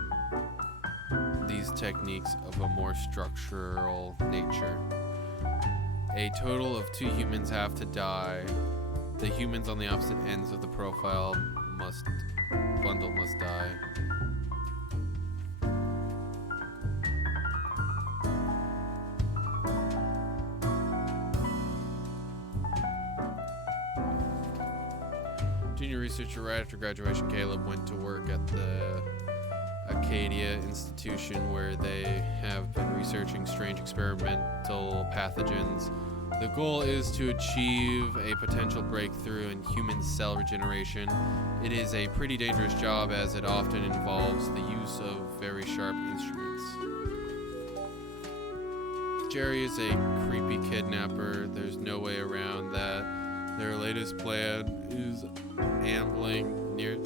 these techniques of a more structural nature. A total of 2 humans have to die. The humans on the opposite ends of the profile must die. Junior researcher right after graduation, Caleb went to work at the Acadia Institution where they have been researching strange experimental pathogens. The goal is to achieve a potential breakthrough in human cell regeneration. It is a pretty dangerous job as it often involves the use of very sharp instruments. Jerry is a creepy kidnapper. There's no way around that. Their latest plan is ambling near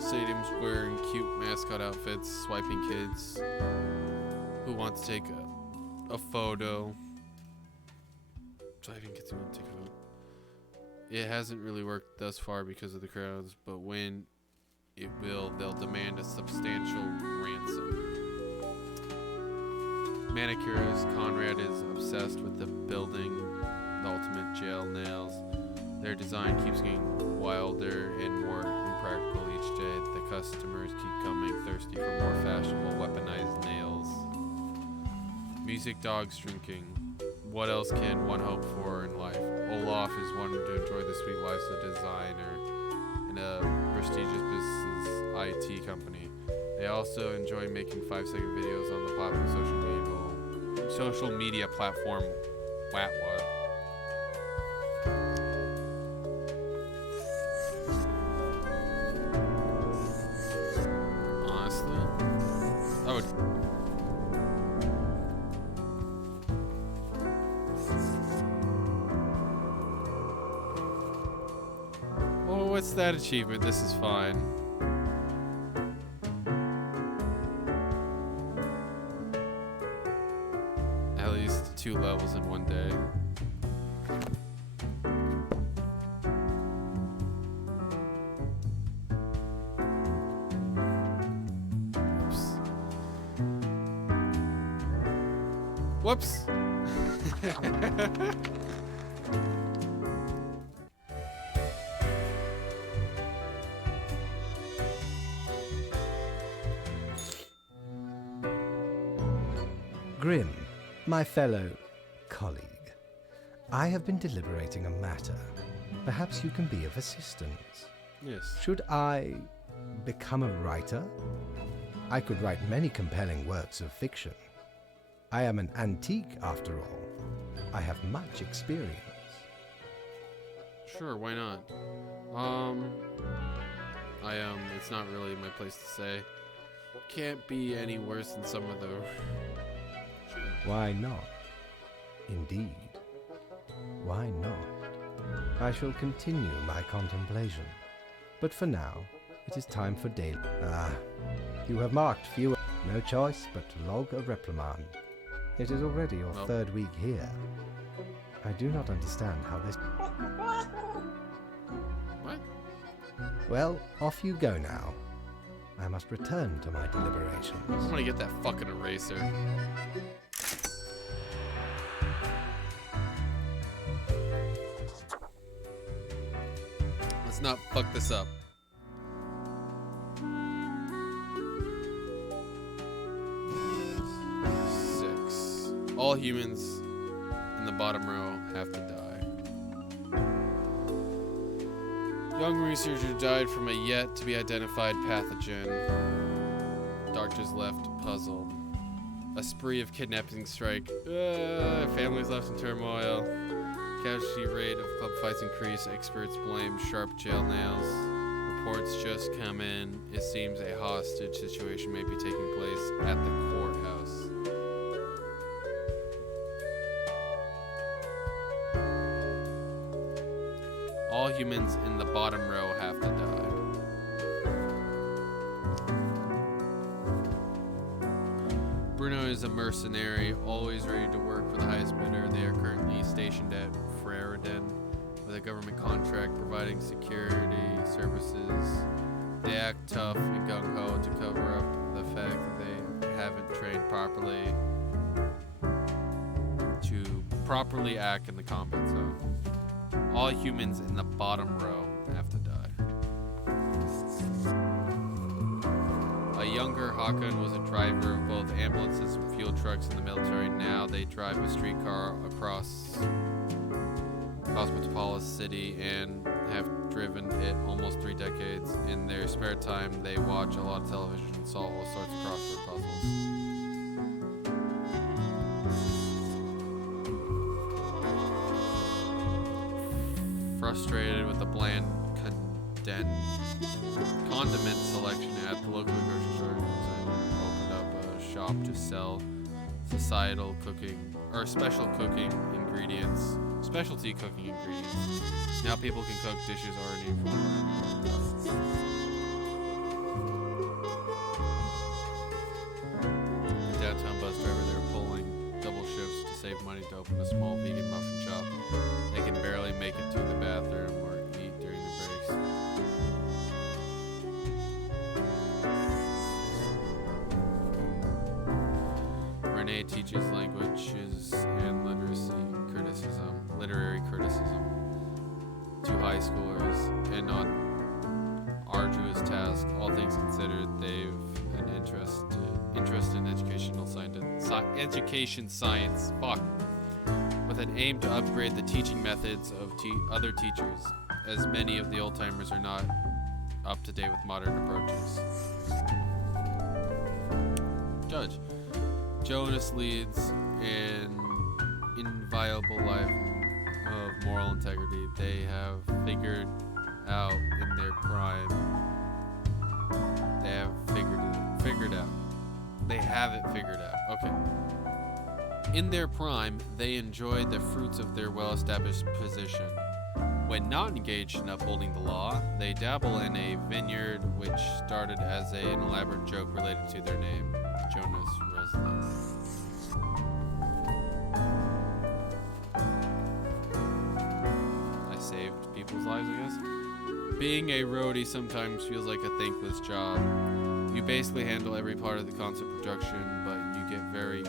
Stadium Square in cute mascot outfits, swiping kids who want to take a photo. Swiping kids who want to take a photo. It hasn't really worked thus far because of the crowds, but when it will, they'll demand a substantial ransom. Manicurist Conrad is obsessed with the building, the ultimate jail nails. Their design keeps getting wilder and more impractical each day. The customers keep coming, thirsty for more fashionable weaponized nails. Music, dogs, drinking. What else can one hope for in life? Olaf is wanting to enjoy the sweet life of a designer in a prestigious business IT company. They also enjoy making 5-second videos on the popular social media platform Watwa. Honestly, I would. Oh, what's that achievement? This is fine. At least 2 levels in one day. Whoops. Grim, my fellow colleague, I have been deliberating a matter. Perhaps you can be of assistance. Yes. Should I become a writer? I could write many compelling works of fiction. I am an antique, after all. I have much experience. Sure, why not? It's not really my place to say. Can't be any worse than some of the... Why not? Indeed. Why not? I shall continue my contemplation. But for now, it is time for daily. You have marked fewer. No choice but to log a reprimand. It is already your 3rd week here. I do not understand how this... What? Well, off you go now. I must return to my deliberations. I'm gonna get that fucking eraser. Let's not fuck this up. Six. All humans in the bottom row have to die. Young researcher died from a yet to be identified pathogen. Doctors left puzzled. A spree of kidnappings strike. Families left in turmoil. Casualty rate of club fights increase. Experts blame sharp jail nails. Reports just come in. It seems a hostage situation may be taking place at the courthouse. All humans in the bottom row have to die. Bruno is a mercenary, always ready to work for the highest bidder. They are currently stationed at Freriden with a government contract providing security services. They act tough and gung-ho to cover up the fact that they haven't trained properly to properly act in the combat zone. All humans in the bottom row have to die. A younger Hakan was a driver of both ambulances and fuel trucks in the military. Now they drive a streetcar across Cosmopolis City and have driven it almost 3 decades. In their spare time, they watch a lot of television and solve all sorts of crossword puzzles. Frustrated with the bland condiment selection at the local grocery store, and opened up a shop to sell societal cooking, or special cooking ingredients, specialty cooking ingredients. Now people can cook dishes already from downtown bus driver, they're pulling double shifts to save money to open a small vegan muffin shop. They can barely make it to the bathroom or eat during the breaks. Renee teaches languages and literary criticism to high schoolers, and on arduous task, all things considered, they've an interest in education science, with an aim to upgrade the teaching methods of other teachers, as many of the old-timers are not up to date with modern approaches. Judge. Jonas leads an inviolable life of moral integrity. They have figured out in their prime. They have figured out. They have it figured out. Okay. In their prime, they enjoy the fruits of their well-established position. When not engaged in upholding the law, they dabble in a vineyard which started as an elaborate joke related to their name, Jonas Resnick. I saved people's lives, I guess. Being a roadie sometimes feels like a thankless job. You basically handle every part of the concert production, but you get very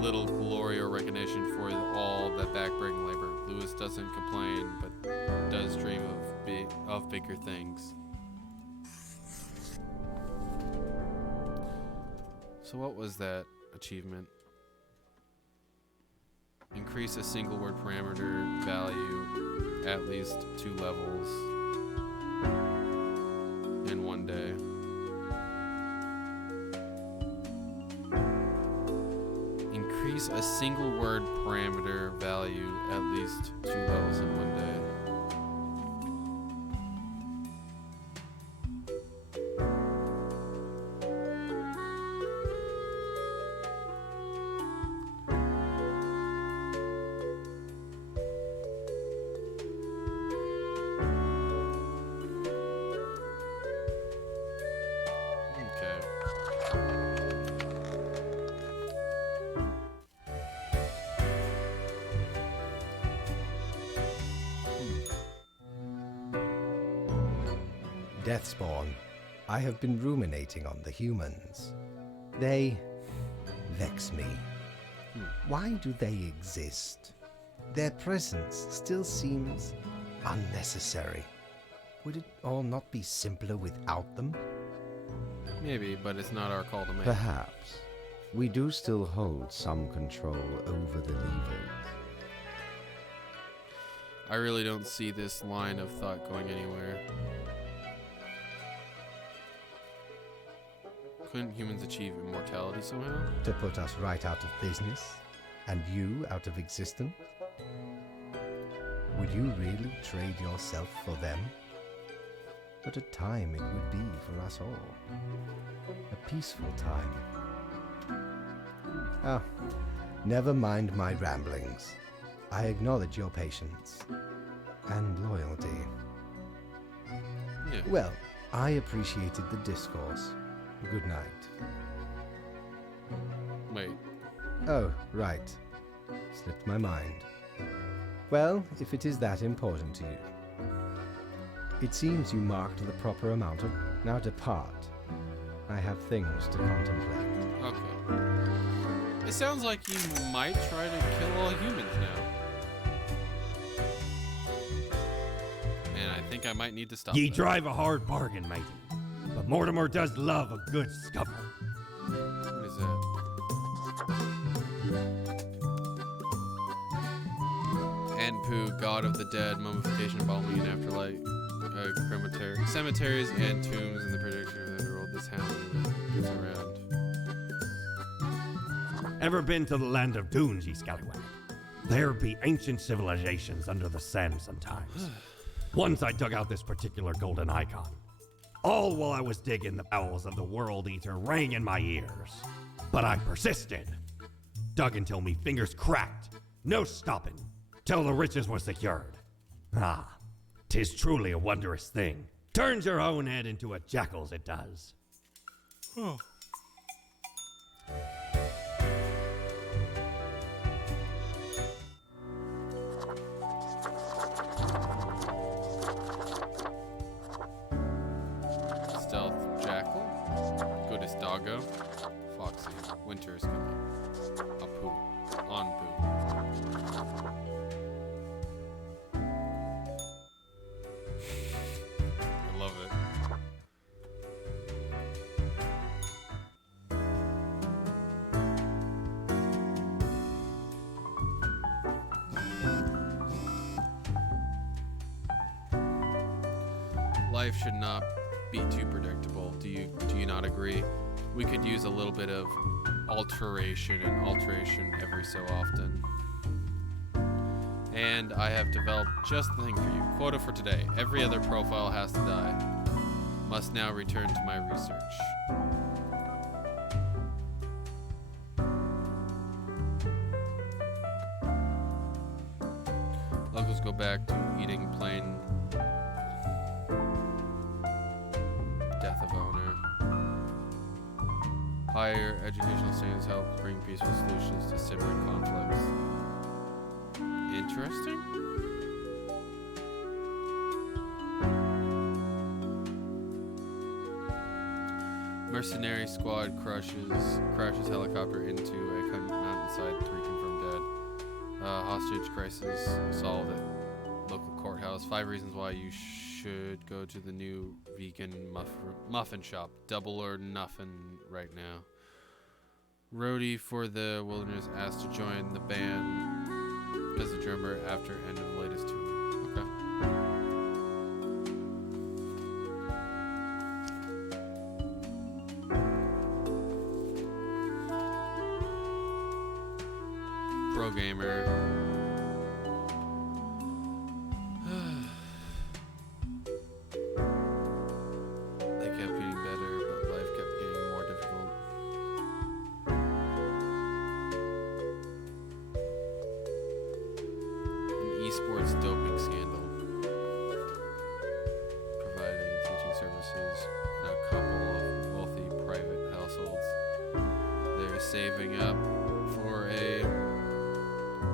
little glory or recognition for all that backbreaking labor. Lewis doesn't complain, but does dream of bigger things. So what was that achievement? Increase a single word parameter value at least 2 levels in one day. Increase a single word parameter value at least 2 levels in one day. Deathspawn, I have been ruminating on the humans. They vex me. Why do they exist? Their presence still seems unnecessary. Would it all not be simpler without them? Maybe, but it's not our call to make. Perhaps. We do still hold some control over the levers. I really don't see this line of thought going anywhere. Couldn't humans achieve immortality somehow? To put us right out of business, and you out of existence? Would you really trade yourself for them? What a time it would be for us all. A peaceful time. Ah, never mind my ramblings. I acknowledge your patience and loyalty. Yeah. Well, I appreciated the discourse. Good night. Wait. Oh, right. Slipped my mind. Well, if it is that important to you. It seems you marked the proper amount of... Now depart. I have things to contemplate. Okay. It sounds like you might try to kill all humans now. And I think I might need to stop Ye that. drive a hard bargain, matey. But Mortimer does love a good scuffle. What is that? Anpu, god of the dead, mummification, embalming, and afterlife, crematory, cemeteries, and tombs in the prediction of the world. This hound gets around. Ever been to the land of dunes, ye scallywag? There be ancient civilizations under the sand sometimes. Once I dug out this particular golden icon. All while I was digging the bowels of the world ether rang in my ears. But I persisted. Dug until me fingers cracked. No stopping. Till the riches were secured. Ah, 'tis truly a wondrous thing. Turns your own head into a jackal's, it does. Stealth Jackal, Goodest Doggo, Foxy, Winter is coming. Apu, Anpu. I love it. Life should not be too predictable. Do you not agree? We could use a little bit of alteration every so often. And I have developed just the thing for you. Quota for today. Every other profile has to die. Must now return to my research. Locals go back to eating plain death of owner. Higher educational standards help bring peaceful solutions to simmering conflicts. Interesting. Mercenary squad crashes helicopter into a mountainside. 3 confirmed dead. Hostage crisis solved at local courthouse. 5 reasons why you should go to the new vegan muffin shop. Double or nothing right now. Rhodey for the Wilderness asked to join the band as a drummer after end of the latest tour. Okay. Pro gamer. They kept getting better, but life kept getting more difficult. An esports doping scandal. Providing teaching services in a couple of wealthy private households. They're saving up for a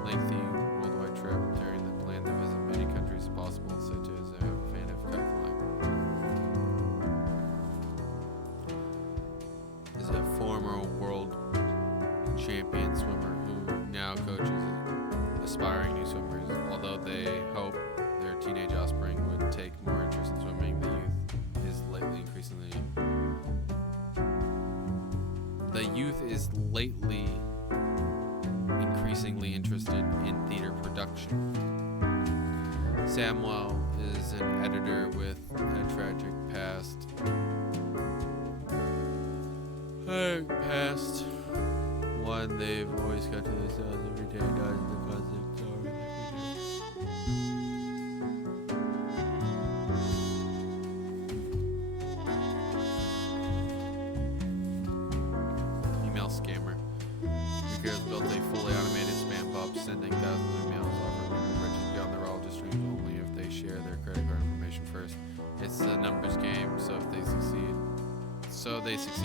lengthy worldwide trip during the plan to visit many countries possible, such as a fan of kite flying. Is a former world champion swimmer who now coaches aspiring new swimmers. Although they hope their teenage offspring would take more interest in swimming, the youth is lately increasingly interested in theater production. Samuel is an editor with a tragic past. One they've always got to themselves every day, dies in the cosmic tower Email scammer. Recruiters built a fully automated spam bot, sending thousands of emails offering people riches beyond their wildest dreams only if they share their credit card information first. It's a numbers game, so if they succeed,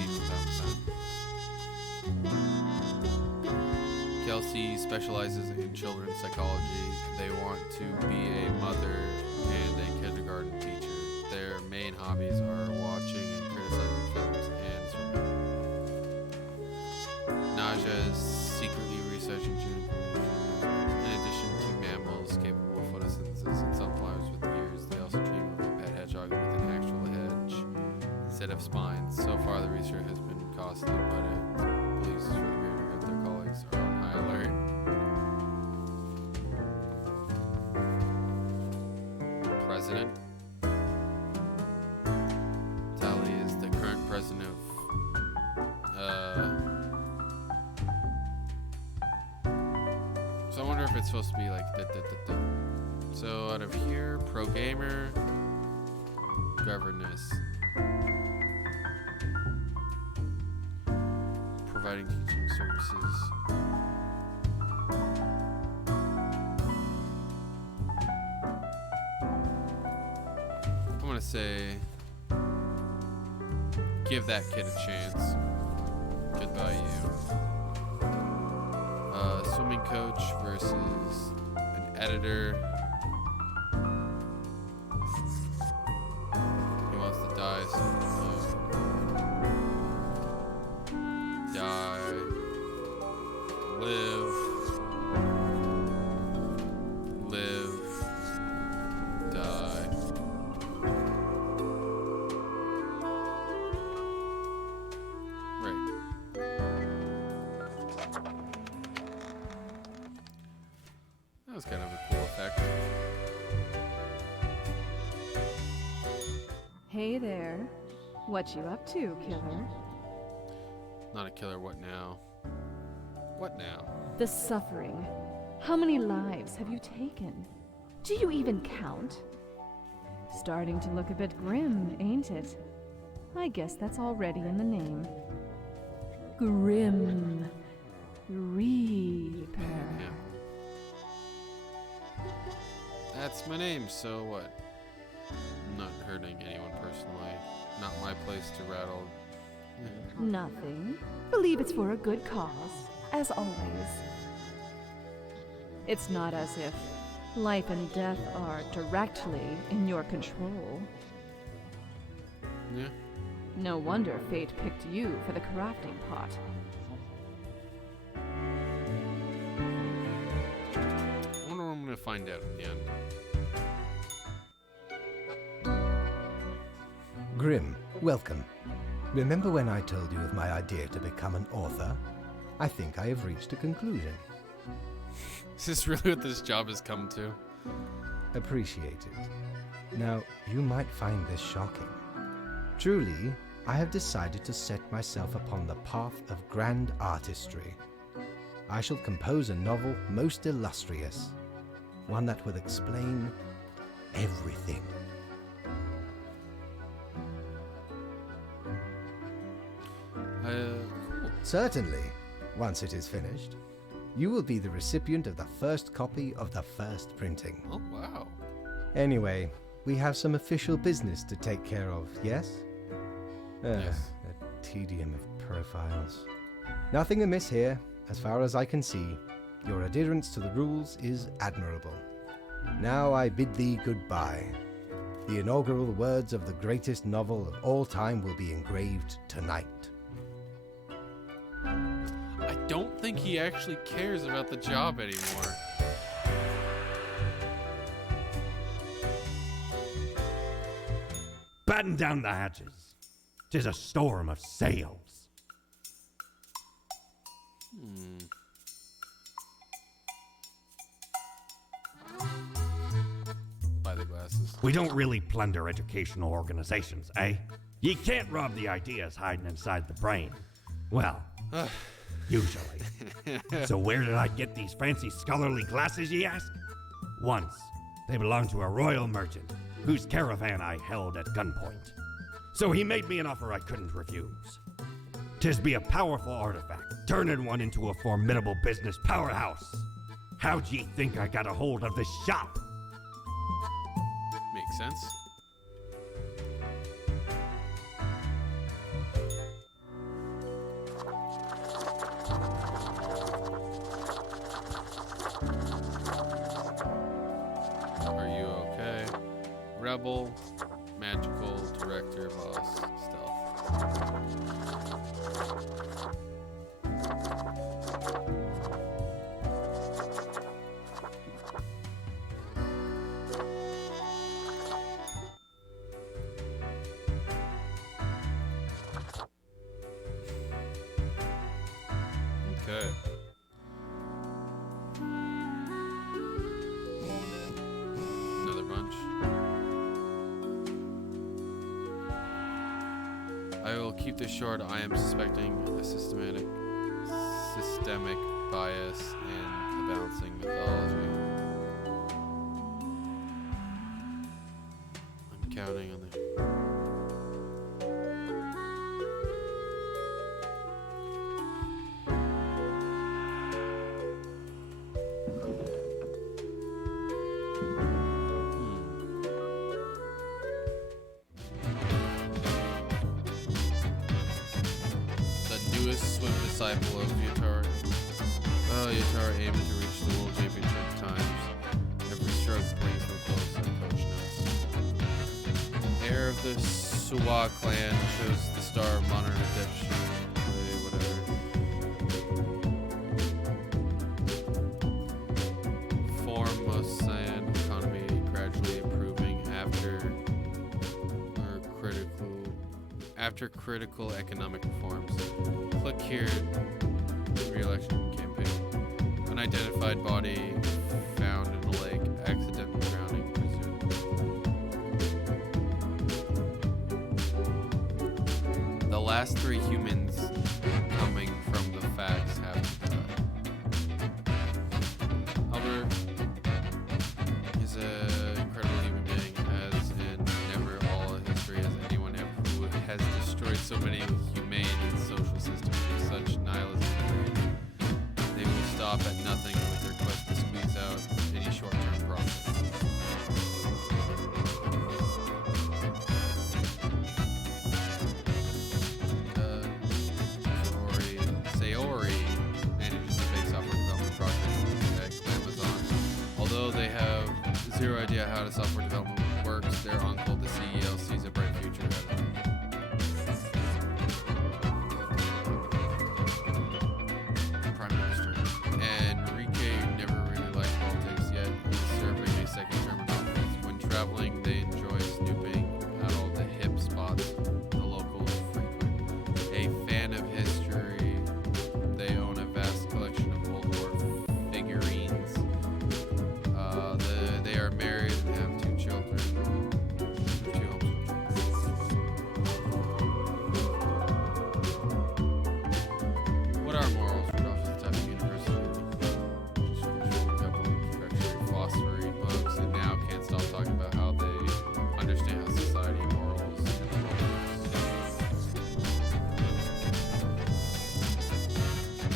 from time to time. Kelsey specializes in children's psychology. They want to be a mother and a kindergarten teacher. Their main hobbies are watching and criticizing films and swimming. Naja is secretly researching genetic information. In addition to mammals capable of photosynthesis and sunflowers with ears, they also dream of a pet hedgehog with an actual hedge instead of spines. So far, the research has been costly, but it believes for the greater good their colleagues are on high alert. President Tally is the current president of so I wonder if it's supposed to be like So out of here, pro gamer, governess, Providing teaching services. I'm gonna say, give that kid a chance. Goodbye, you. Swimming coach versus an editor. He wants to die, so die, live, die. Right. That was kind of a cool effect. Hey there. What you up to, killer? Not a killer, what now? What now? The suffering. How many lives have you taken? Do you even count? Starting to look a bit grim, ain't it? I guess that's already in the name. Grim Reaper. Yeah. That's my name, so what? I'm not hurting anyone personally. Not my place to rattle. Nothing. Believe it's for a good cause, as always. It's not as if life and death are directly in your control. Yeah. No wonder fate picked you for the crafting pot. I wonder what I'm gonna find out at the end. Grim, welcome. Remember when I told you of my idea to become an author? I think I have reached a conclusion. Is this really what this job has come to? Appreciate it. Now, you might find this shocking. Truly, I have decided to set myself upon the path of grand artistry. I shall compose a novel most illustrious, one that will explain everything. Cool. Certainly, once it is finished, you will be the recipient of the first copy of the first printing. Oh, wow. Anyway, we have some official business to take care of, yes? Yes. A tedium of profiles. Nothing amiss here, as far as I can see. Your adherence to the rules is admirable. Now I bid thee goodbye. The inaugural words of the greatest novel of all time will be engraved tonight. I don't think he actually cares about the job anymore. Batten down the hatches. 'Tis a storm of sails. Buy the glasses. We don't really plunder educational organizations, eh? You can't rob the ideas hiding inside the brain. Well, usually. So where did I get these fancy scholarly glasses, ye ask? Once, they belonged to a royal merchant, whose caravan I held at gunpoint. So he made me an offer I couldn't refuse. 'Tis be a powerful artifact, turning one into a formidable business powerhouse. How'd ye think I got a hold of this shop? Makes sense. Are you okay? Rebel, magical, director, boss, stealth. Okay. Another bunch. I will keep this short. I am suspecting a systemic bias in the balancing mythology. I'm counting on the newest swim disciple of Yatara. Yatara aiming to reach the world championship times. Every stroke brings them closer, coach notes. Heir of the Suwa clan shows the star of modern adeption. Whatever. Formosan economy gradually improving after critical economic reforms. Click here. Re-election campaign. Unidentified body found in a lake. Accidental drowning presumed. The last 3 humans coming from the facts have died. Albert is an incredible human being, as in never all of history has anyone who has destroyed so many humane and social systems with such nihilism. They will stop at nothing with their quest to squeeze out any short-term profit. Sayori manages a big software development project at Amazon. Although they have zero idea how the software development works, their uncle, the CEO, sees a bright future ahead of them. Prime Minister. Enrique never really liked politics, yet he's serving a second term in office. When traveling, they enjoy snooping at all the hip spots the locals frequent. A fan of history, they own a vast collection of World War figurines. They are married and have 2 children. 2 home children. What are morals? Rudolph is the type of university. Just finished a couple of introductory philosophy books and now can't stop talking about how they understand how society, morals, and the world works.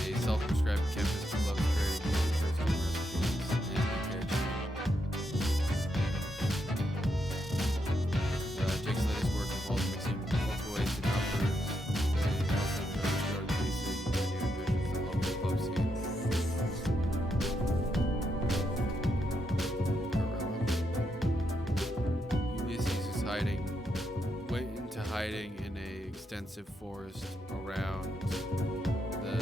A self-prescribed chemist who loves creating interesting recipes in the kitchen. Jake's latest work involves mixing local waste and uppers. They also enjoy showcasing the new inventions at local club scenes. Ulysses is went into hiding in a extensive forest around the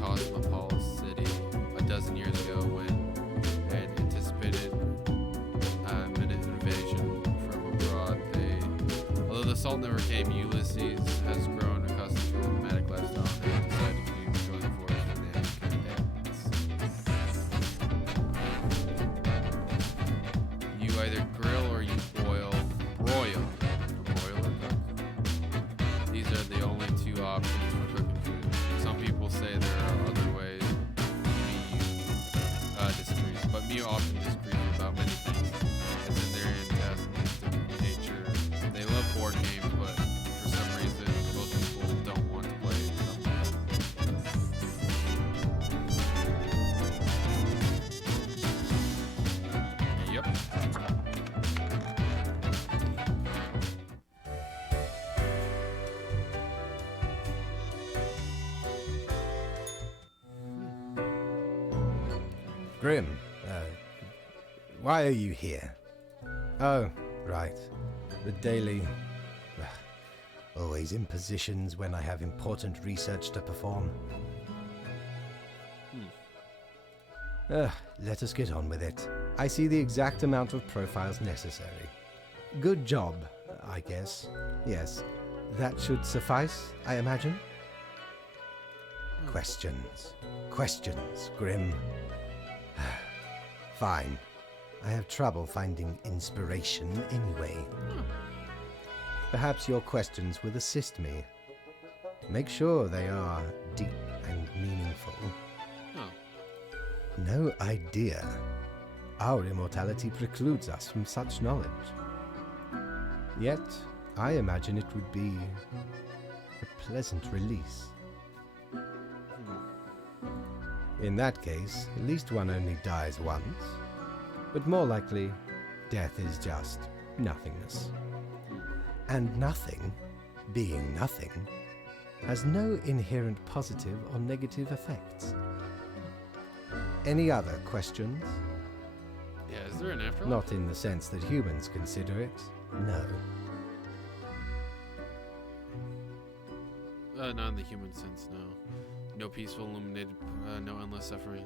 Cosmopolis city a dozen years ago when an anticipated imminent invasion from abroad. Although the assault never came, Ulysses has grown accustomed to the nomadic lifestyle and has decided to join the force for the independence. You either grill or you broil. Broil or cook. These are the only 2 options for cooking food. Some people say there are other ways. Disagrees, but Mew often disagrees about many things, as in their antagonistic nature. They love board games, but for some reason, most people don't want to play them. Yep. Grim, why are you here? Oh, right. The daily... always in positions when I have important research to perform. Let us get on with it. I see the exact amount of profiles necessary. Good job, I guess. Yes, that should suffice, I imagine. Questions. Questions, Grim. Fine. I have trouble finding inspiration anyway. Perhaps your questions will assist me. Make sure they are deep and meaningful. No idea. Our immortality precludes us from such knowledge. Yet, I imagine it would be a pleasant release. In that case, at least one only dies once. But more likely, death is just nothingness. And nothing, being nothing, has no inherent positive or negative effects. Any other questions? Yeah, is there an afterlife? Not in the sense that humans consider it, no. Not in the human sense, no. No peaceful, illuminated, no endless suffering.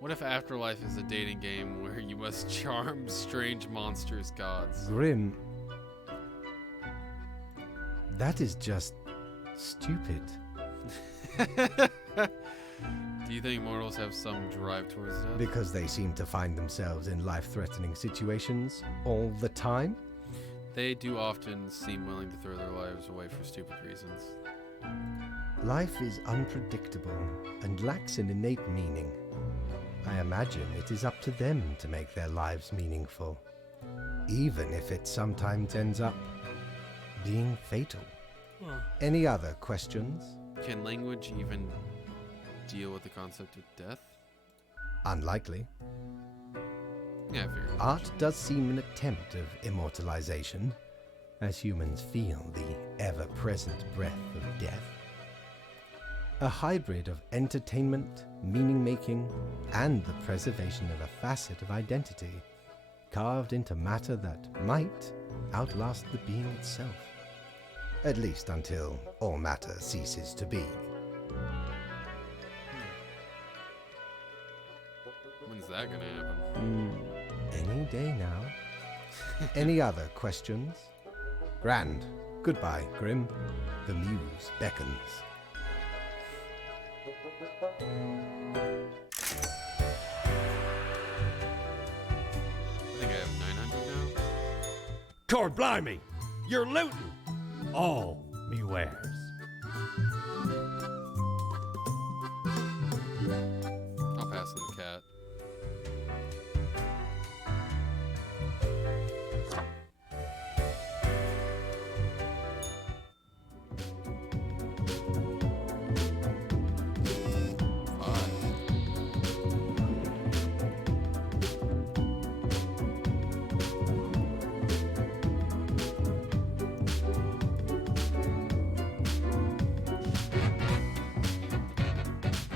What if afterlife is a dating game where you must charm strange monsters, gods? Grim. That is just stupid. Do you think mortals have some drive towards death? Because they seem to find themselves in life-threatening situations all the time? They do often seem willing to throw their lives away for stupid reasons. Life is unpredictable and lacks an innate meaning. I imagine it is up to them to make their lives meaningful, even if it sometimes ends up being fatal. Any other questions? Can language even deal with the concept of death? Unlikely. Yeah, I figured. Art does seem an attempt of immortalization, as humans feel the ever-present breath of death. A hybrid of entertainment, meaning-making, and the preservation of a facet of identity, carved into matter that might outlast the being itself. At least until all matter ceases to be. When's that gonna happen? Any day now. Any other questions? Grand. Goodbye, Grim. The muse beckons. I think I have 900 now. Cord blimey! You're looting! All me wares. I'll pass on the cat.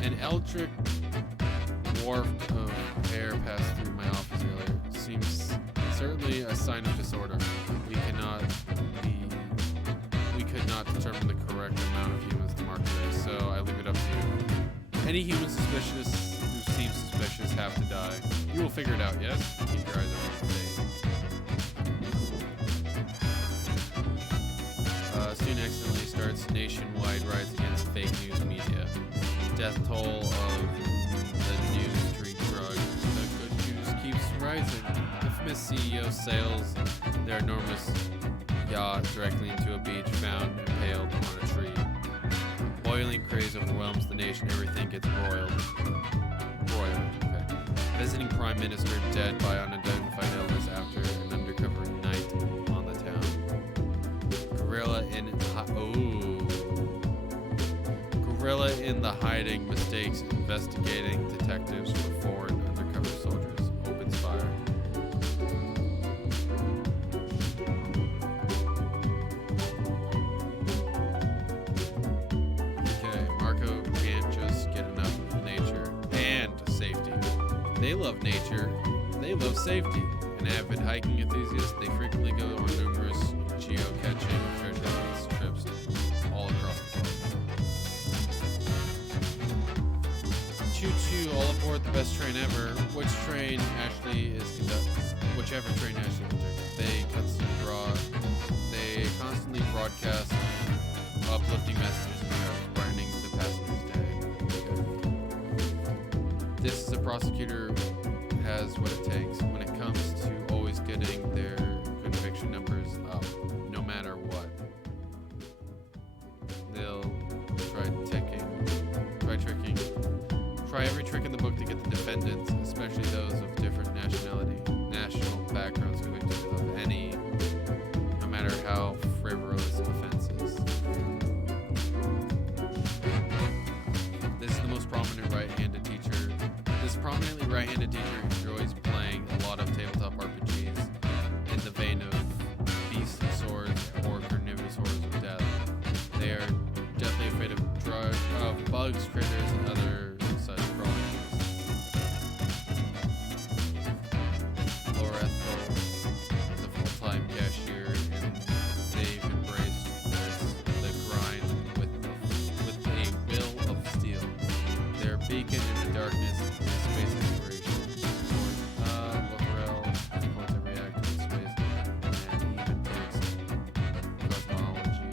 An electric waft of air passed through my office earlier. Seems certainly a sign of disorder. We could not determine the correct amount of humans to mark there, so I leave it up to you. Any human who seems suspicious have to die. You will figure it out, yes? Keep your eyes open today. Soon accidentally starts nationwide rise against fake news media. Death toll of the news street drug. The good news keeps rising. Infamous CEO sails their enormous yacht directly into a beach found impaled on a tree. Boiling craze overwhelms the nation. Everything gets broiled. Okay. Visiting Prime Minister dead by unidentified illness after an undercover night on the town. Gorilla in the hiding mistakes investigating detectives for foreign undercover soldiers. Opens fire. Okay, Marco can't just get enough of nature and safety. They love nature. They love safety. An avid hiking enthusiast, they frequently go on numerous geocaching treasure hunts trips all across the globe. Choo-choo, all aboard the best train ever. Whichever train Ashley conducted. They constantly broadcast uplifting messages and brightening the passengers' day. This is a prosecutor who has what it takes when it comes to always getting their conviction numbers up, no matter what. They'll try every trick in the book to get the defendants, especially those of different national backgrounds, convicted of any, no matter how frivolous offenses. This is the most prominent right-handed teacher. This prominently right-handed teacher enjoys playing a lot of tabletop RPGs in the vein of Beasts and Swords or Carnivorous Horrors of Death. They are definitely bugs, critters, and other such crawling beasts. Laura Ethel is a full-time cashier, and they've embraced the grind with a will of steel. They're a beacon in the darkness and space exploration. Lorel supports every act in space and even takes cosmology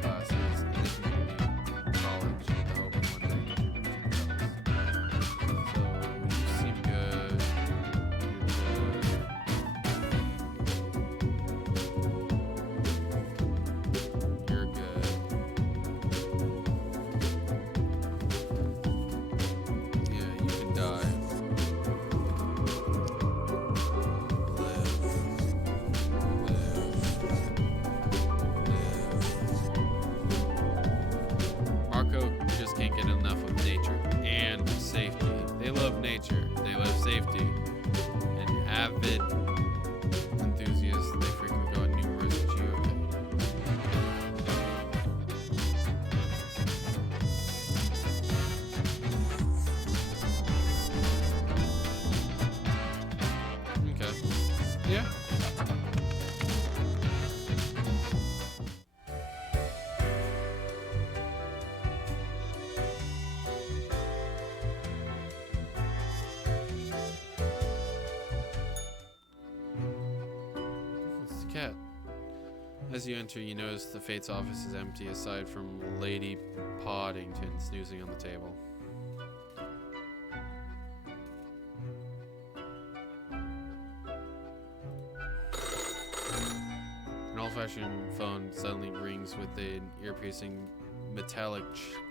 classes in the community college with the hope of one day contributing to the cause. So you seem good. You're good. Yeah, you can die. Live. Marco just can't get enough of nature and safety. They love nature. They love safety. And avid enthusiasts, they frequently go on numerous geocaches. Okay. Yeah. It's the cat. As you enter, you notice the Fate's office is empty aside from Lady Poddington snoozing on the table. An old-fashioned phone suddenly rings with an ear-piercing metallic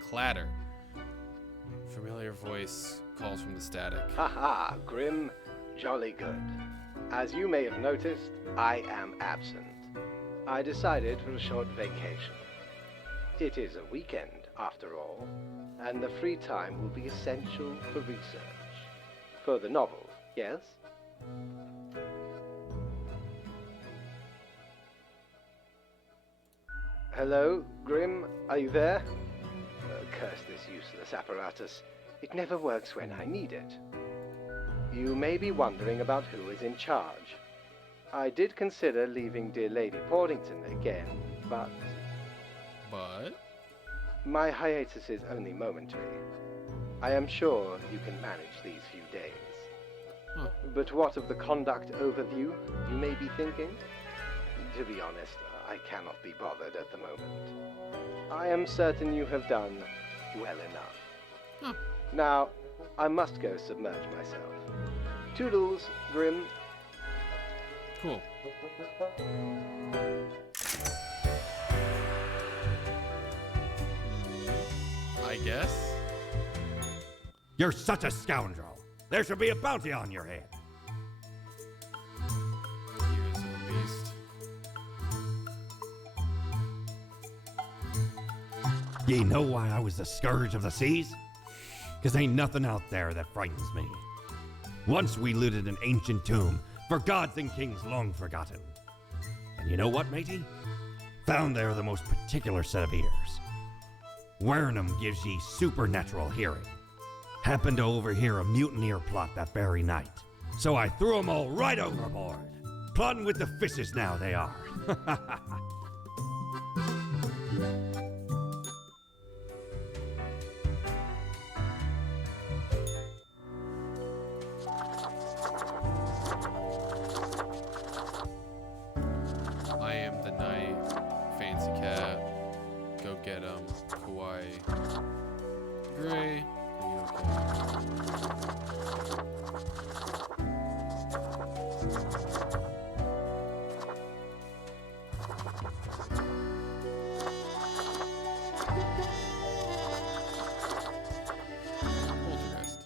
clatter. Familiar voice calls from the static. Haha, Grim. Jolly good. As you may have noticed, I am absent. I decided for a short vacation. It is a weekend, after all, and the free time will be essential for research. For the novel, yes? Hello, Grim, are you there? Curse this useless apparatus. It never works when I need it. You may be wondering about who is in charge. I did consider leaving dear Lady Portington again, but But? my hiatus is only momentary. I am sure you can manage these few days. Huh. But what of the conduct overview, you may be thinking? To be honest, I cannot be bothered at the moment. I am certain you have done well enough. Huh. Now, I must go submerge myself. Toodles, Grim. Cool. I guess. You're such a scoundrel. There should be a bounty on your head. Years of a beast. Ye know why I was the scourge of the seas? 'Cause ain't nothing out there that frightens me. Once we looted an ancient tomb for gods and kings long forgotten. And you know what, matey? Found there the most particular set of ears. Wearing 'em gives ye supernatural hearing. Happened to overhear a mutineer plot that very night. So I threw 'em all right overboard. Plotting with the fishes now they are. I am the knight, fancy cat. Go get Kawaii. Gray, are you okay? Poltergeist.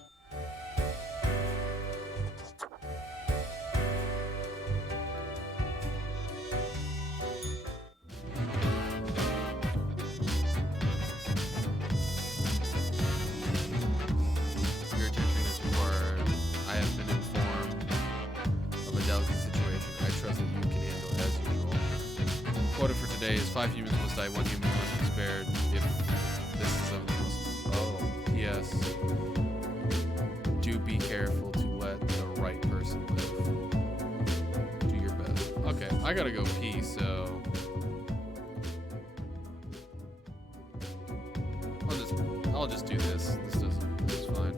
Your attention is required. I have been informed of a delicate situation. I trust that you can handle it as usual. Quota for today is 5 humans must die, 1 human must be spared. If this is a... Oh. I gotta go pee, so I'll just do this. It's fine.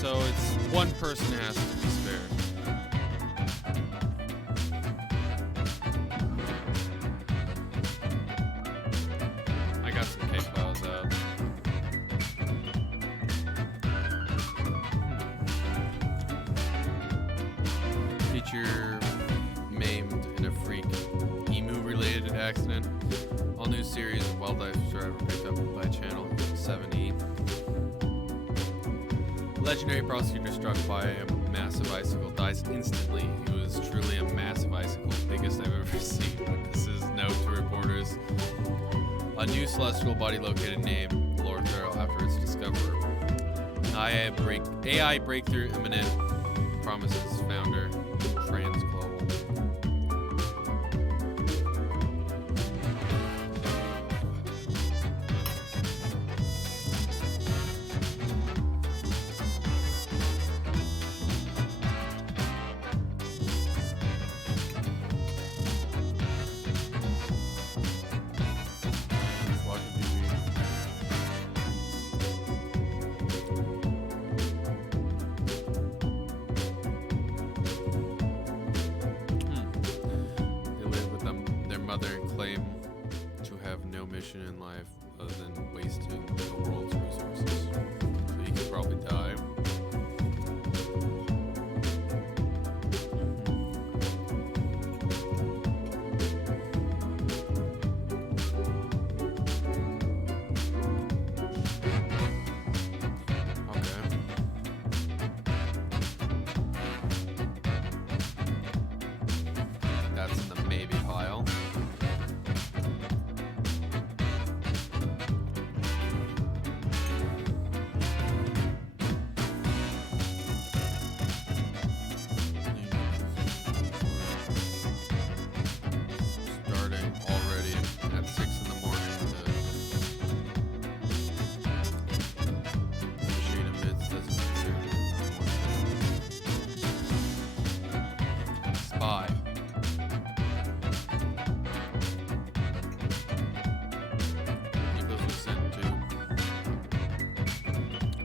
So it's one person has to be spared. I got some cake files out. Teacher maimed in a freak emu-related accident. All new series of Wildlife Driver picked up by Channel 7E. Legendary prosecutor struck by a massive icicle dies instantly. It was truly a massive icicle, biggest I've ever seen. Witnesses note to reporters. A new celestial body located named Lorthero after its discovery. AI breakthrough imminent, promises founder Trans Global. In life other than wasting the world's resources. So you could probably die. Okay.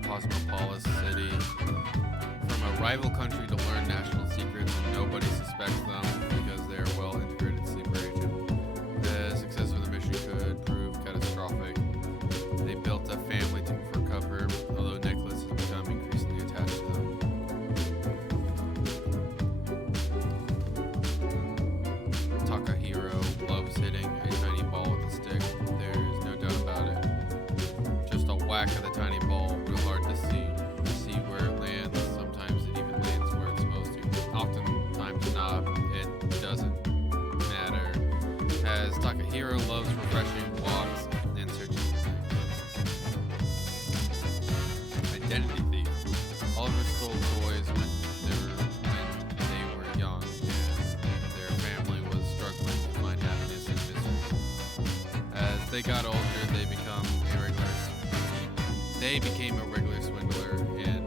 cosmopolis city from a rival country to learn national secrets, and nobody suspects them because they are well integrated sleeper agent. The success of the mission could prove catastrophic. They built a family for cover, although Nicholas has become increasingly attached to them. Takahiro loves hitting a tiny ball with a stick. There's no doubt about it. Just a whack of the tiny ball, real hard to see where it lands. Sometimes it even lands where it's supposed to. Oftentimes not. It doesn't matter. As Takahiro loves refreshing walks and searching for things. Identity thief. Oliver stole toys when they were young, and their family was struggling to find happiness in misery. As they got older, they became a regular swindler in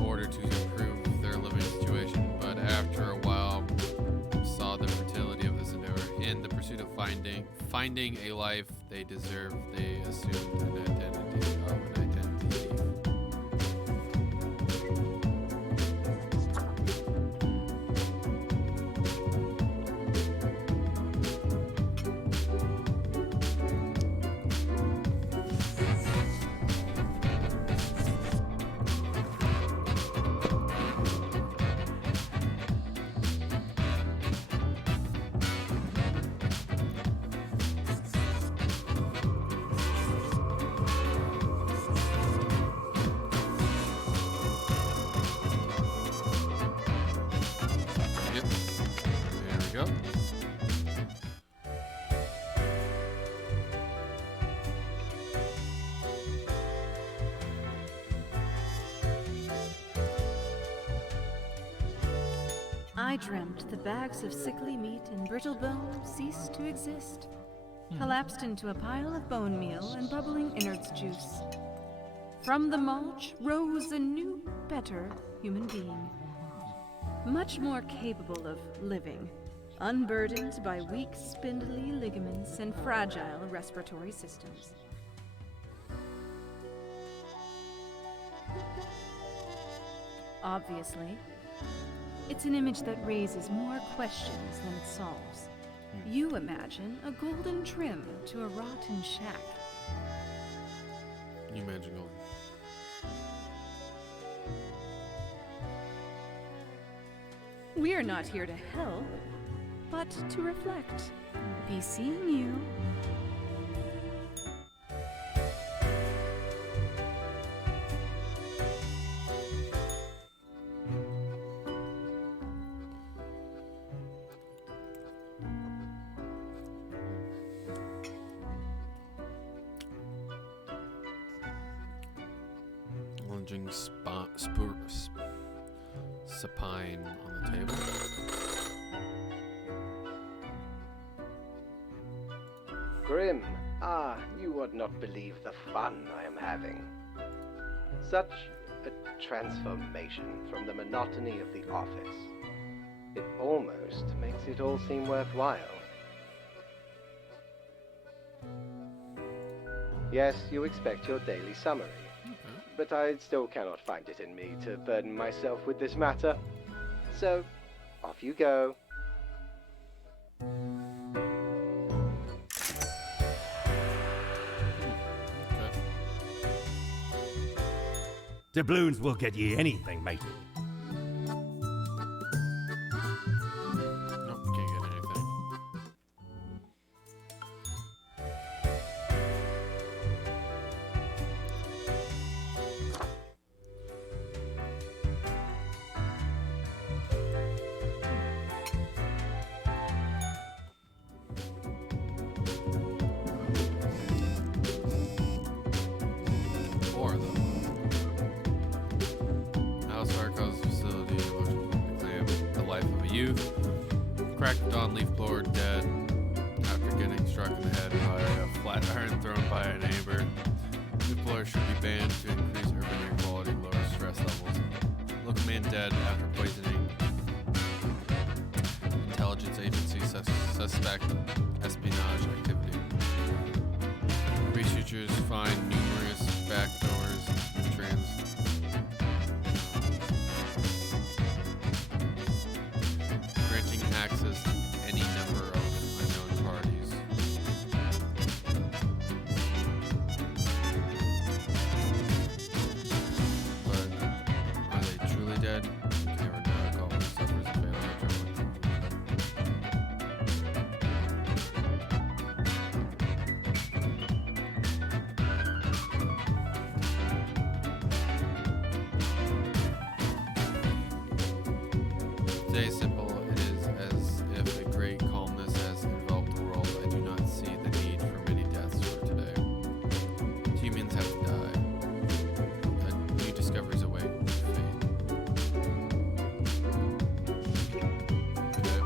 order to improve their living situation. But after a while, saw the fertility of this endeavor. In the pursuit of finding a life they deserve, they assumed an identity of an identity thief. Yep. There we go. I dreamt the bags of sickly meat and brittle bone ceased to exist, collapsed into a pile of bone meal and bubbling innards juice. From the mulch rose a new, better human being, much more capable of living, unburdened by weak, spindly ligaments and fragile respiratory systems. Obviously, it's an image that raises more questions than it solves. You imagine a golden trim to a rotten shack. You imagine golden. We're not here to help, but to reflect. Be seeing you. Lunging supine on the table. Grim, you would not believe the fun I am having. Such a transformation from the monotony of the office. It almost makes it all seem worthwhile. Yes, you expect your daily summary, but I still cannot find it in me to burden myself with this matter. So, off you go. Doubloons will get ye anything, matey. Nope, can't get anything. Or House Arcos facility proclaimed the life of a youth. Cracked on leaf blower dead after getting struck in the head by a flat iron thrown by a neighbor. Leaf blowers should be banned to increase urban air quality, lower stress levels. Look man dead after poisoning. Intelligence agency suspect espionage activity. Researchers find numerous backdoor Today is simple. It is as if a great calmness has enveloped the world. I do not see the need for many deaths for today. Humans have to die. New discoveries await fate. Okay.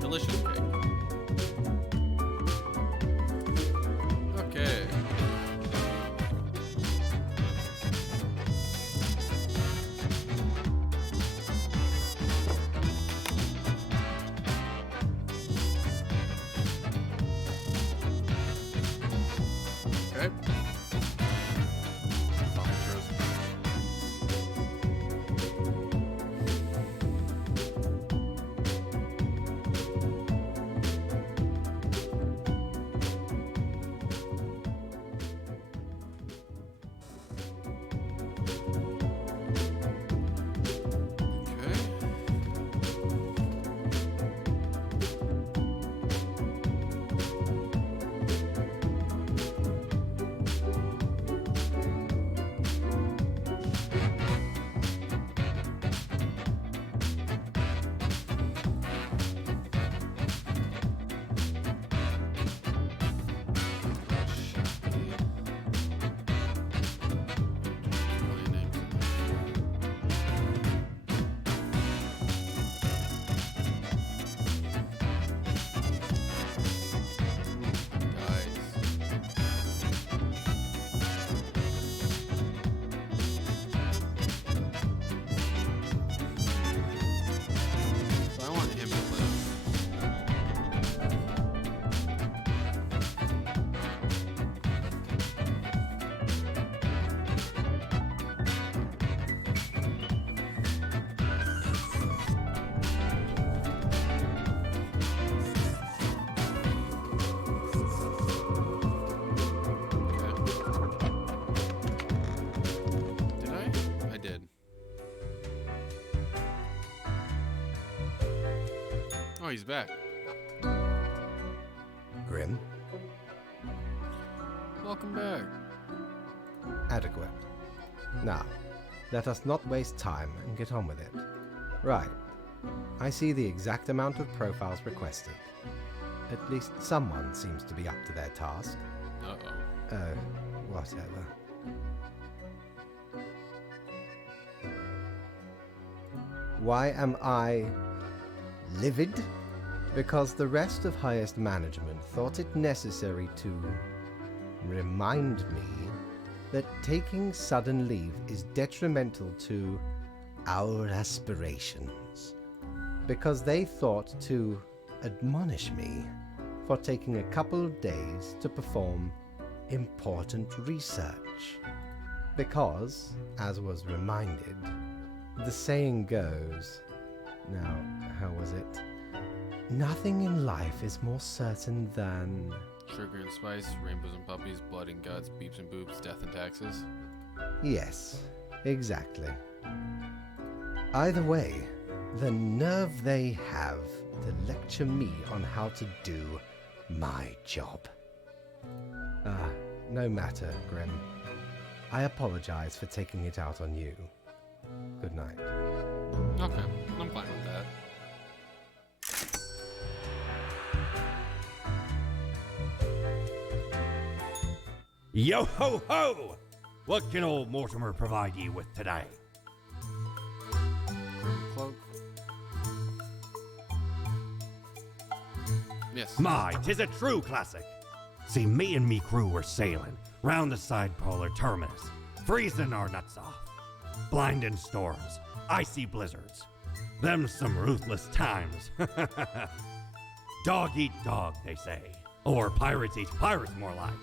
Delicious cake. Okay. Okay. Talking shows. Okay. So I want him to live. Did I? I did. Oh, he's back. Grim, Welcome back. adequate. Now, let us not waste time and get on with it. Right. I see the exact amount of profiles requested. At least someone seems to be up to their task. Uh-oh. Oh, whatever. Why am I livid? Because the rest of highest management thought it necessary to remind me that taking sudden leave is detrimental to our aspirations. Because they thought to admonish me for taking a couple of days to perform important research. Because, as was reminded, the saying goes, now, how was it? Nothing in life is more certain than... Sugar and spice, rainbows and puppies, blood and guts, beeps and boobs, death and taxes. Yes, exactly. Either way, the nerve they have to lecture me on how to do my job. No matter, Grim. I apologize for taking it out on you. Good night. Okay, I'm fine with that. Yo ho ho! What can old Mortimer provide ye with today? Grim cloak. Yes. My, 'tis a true classic. See, me and me crew were sailing round the side polar terminus, freezing our nuts off. Blinding storms, icy blizzards. Them some ruthless times. Dog eat dog, they say. Or pirates eat pirates, more like.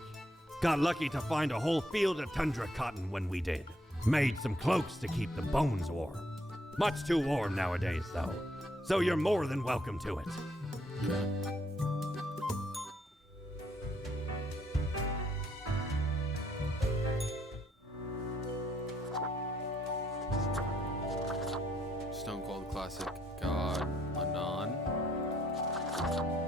Got lucky to find a whole field of tundra cotton when we did. Made some cloaks to keep the bones warm. Much too warm nowadays, though. So you're more than welcome to it. Stone Cold Classic. God. Anon. Anon.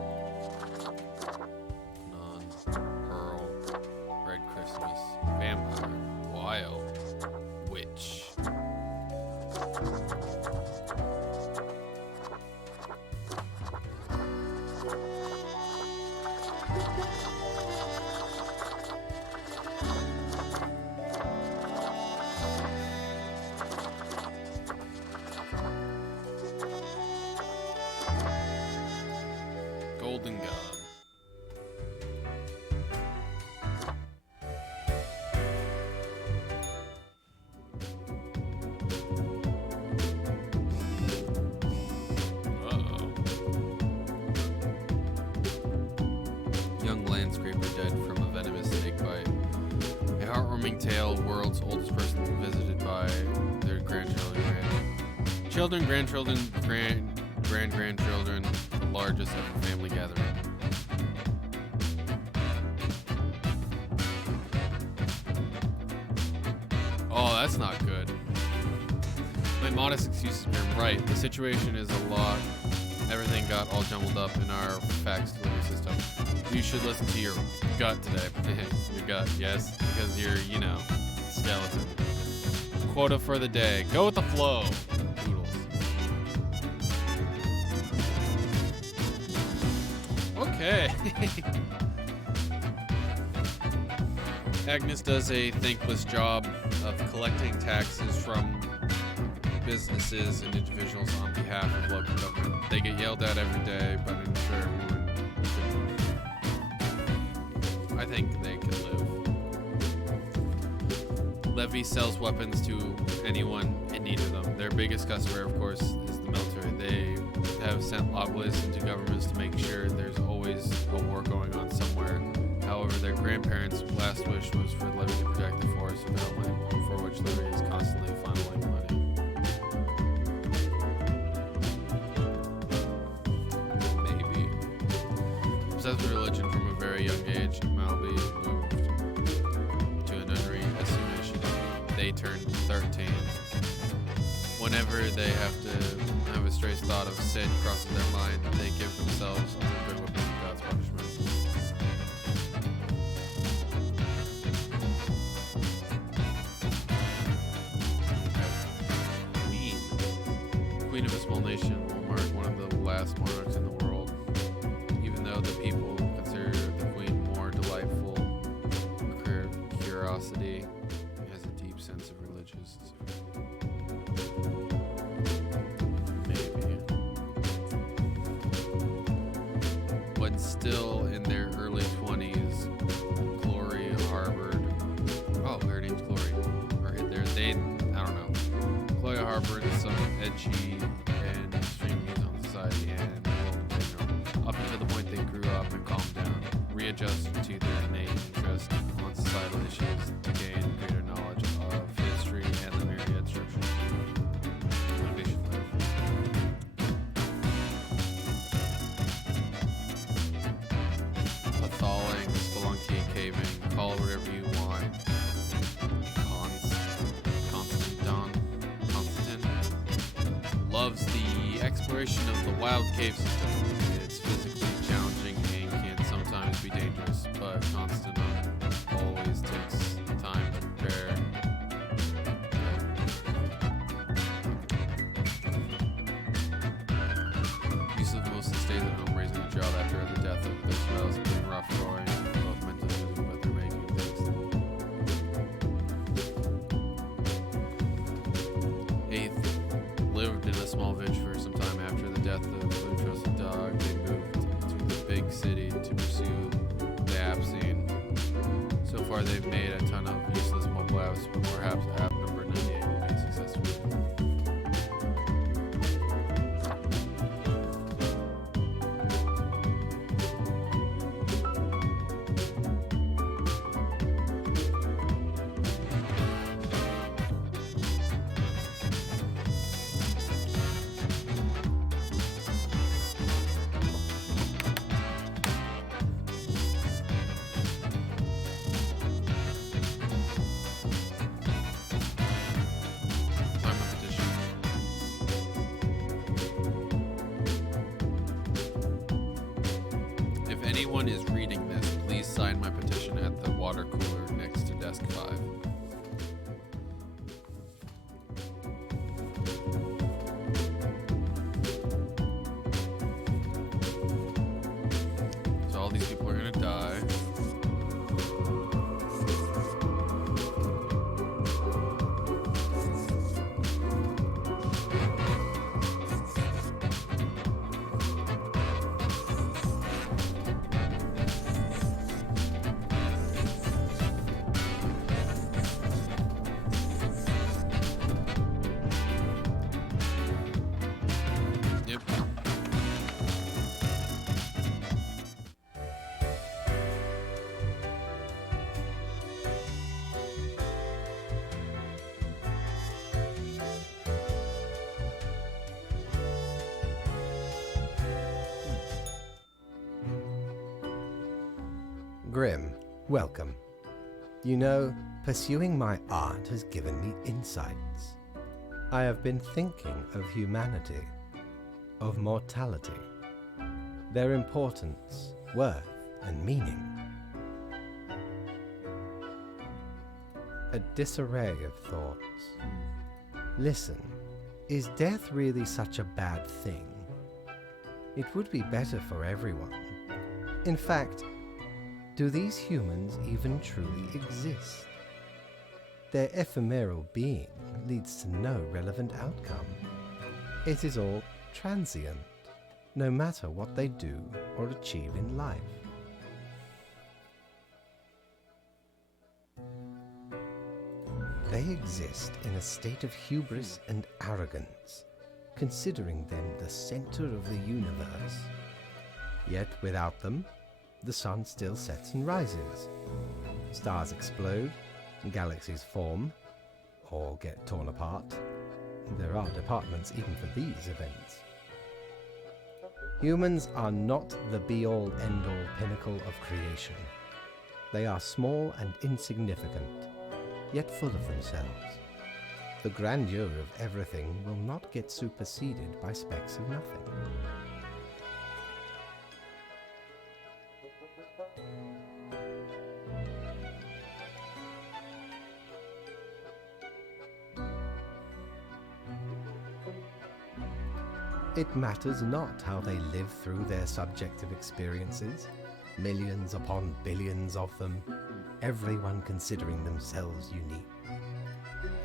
telling tale, world's oldest person visited by their grandchildren, grandchildren, grandchildren, the largest ever family gathering. Oh, that's not good. My modest excuses are right. The situation is a lot. Everything got all jumbled up in our fax delivery system. You should listen to your gut today. Your gut, yes, because you're, skeleton. Quota for the day. Go with the flow. Doodles. Okay. Agnes does a thankless job of collecting taxes from businesses and individuals on behalf of local government. They get yelled at every day, but I'm sure everyone I think they can live. Levy sells weapons to anyone in need of them. Their biggest customer, of course, is the military. They have sent lobbyists into governments to make sure there's always a war going on somewhere. However, their grandparents' last wish was for Levy to protect the forest of Homeland, for which Levy is constantly funneling money. Maybe. Obsessed with religion from a very young age, Malby moved to an underestimation. They turned 13. Whenever they have to have a stray thought of sin crosses their mind, they give themselves a good whipping of God's punishment. Queen of a small nation will mark one of the last monarchs in the world, even though the people consider the queen more delightful. Curiosity has a deep sense of religious. Maybe. When still in their early 20s, Glory harbored. Oh, her name's Glory. Or I don't know. Chloe harbored some edgy and extreme views on society and the world in general, up until the point they grew up and calmed down, readjusted to their innate interest on societal issues to gain greater knowledge of history and the myriad structures. Motivation live. Pathalling, spelunky, caving, call it whatever you want. Loves the exploration of the wild cave system. It's physically challenging and can sometimes be dangerous, but Constant always takes time to prepare. Yusuf mostly stays at home raising a child after the death of their spouse. It's been rough going, both mentally and physically, but they're making things. Eighth. Lived in a small village for some time after the death of their trusted dog. They moved to the big city to pursue the app scene. So far, they've made a ton of useless mobile apps, but perhaps app number 98 will be successful. If anyone is reading this, please sign my petition at the water cooler next to desk 5. So all these people are gonna die. Grim, welcome. You know, pursuing my art has given me insights. I have been thinking of humanity, of mortality, their importance, worth, and meaning. A disarray of thoughts. Listen, is death really such a bad thing? It would be better for everyone. In fact, do these humans even truly exist? Their ephemeral being leads to no relevant outcome. It is all transient, no matter what they do or achieve in life. They exist in a state of hubris and arrogance, considering them the center of the universe. Yet without them, the sun still sets and rises. Stars explode, galaxies form, or get torn apart. There are departments even for these events. Humans are not the be-all, end-all pinnacle of creation. They are small and insignificant, yet full of themselves. The grandeur of everything will not get superseded by specks of nothing. It matters not how they live through their subjective experiences, millions upon billions of them, everyone considering themselves unique.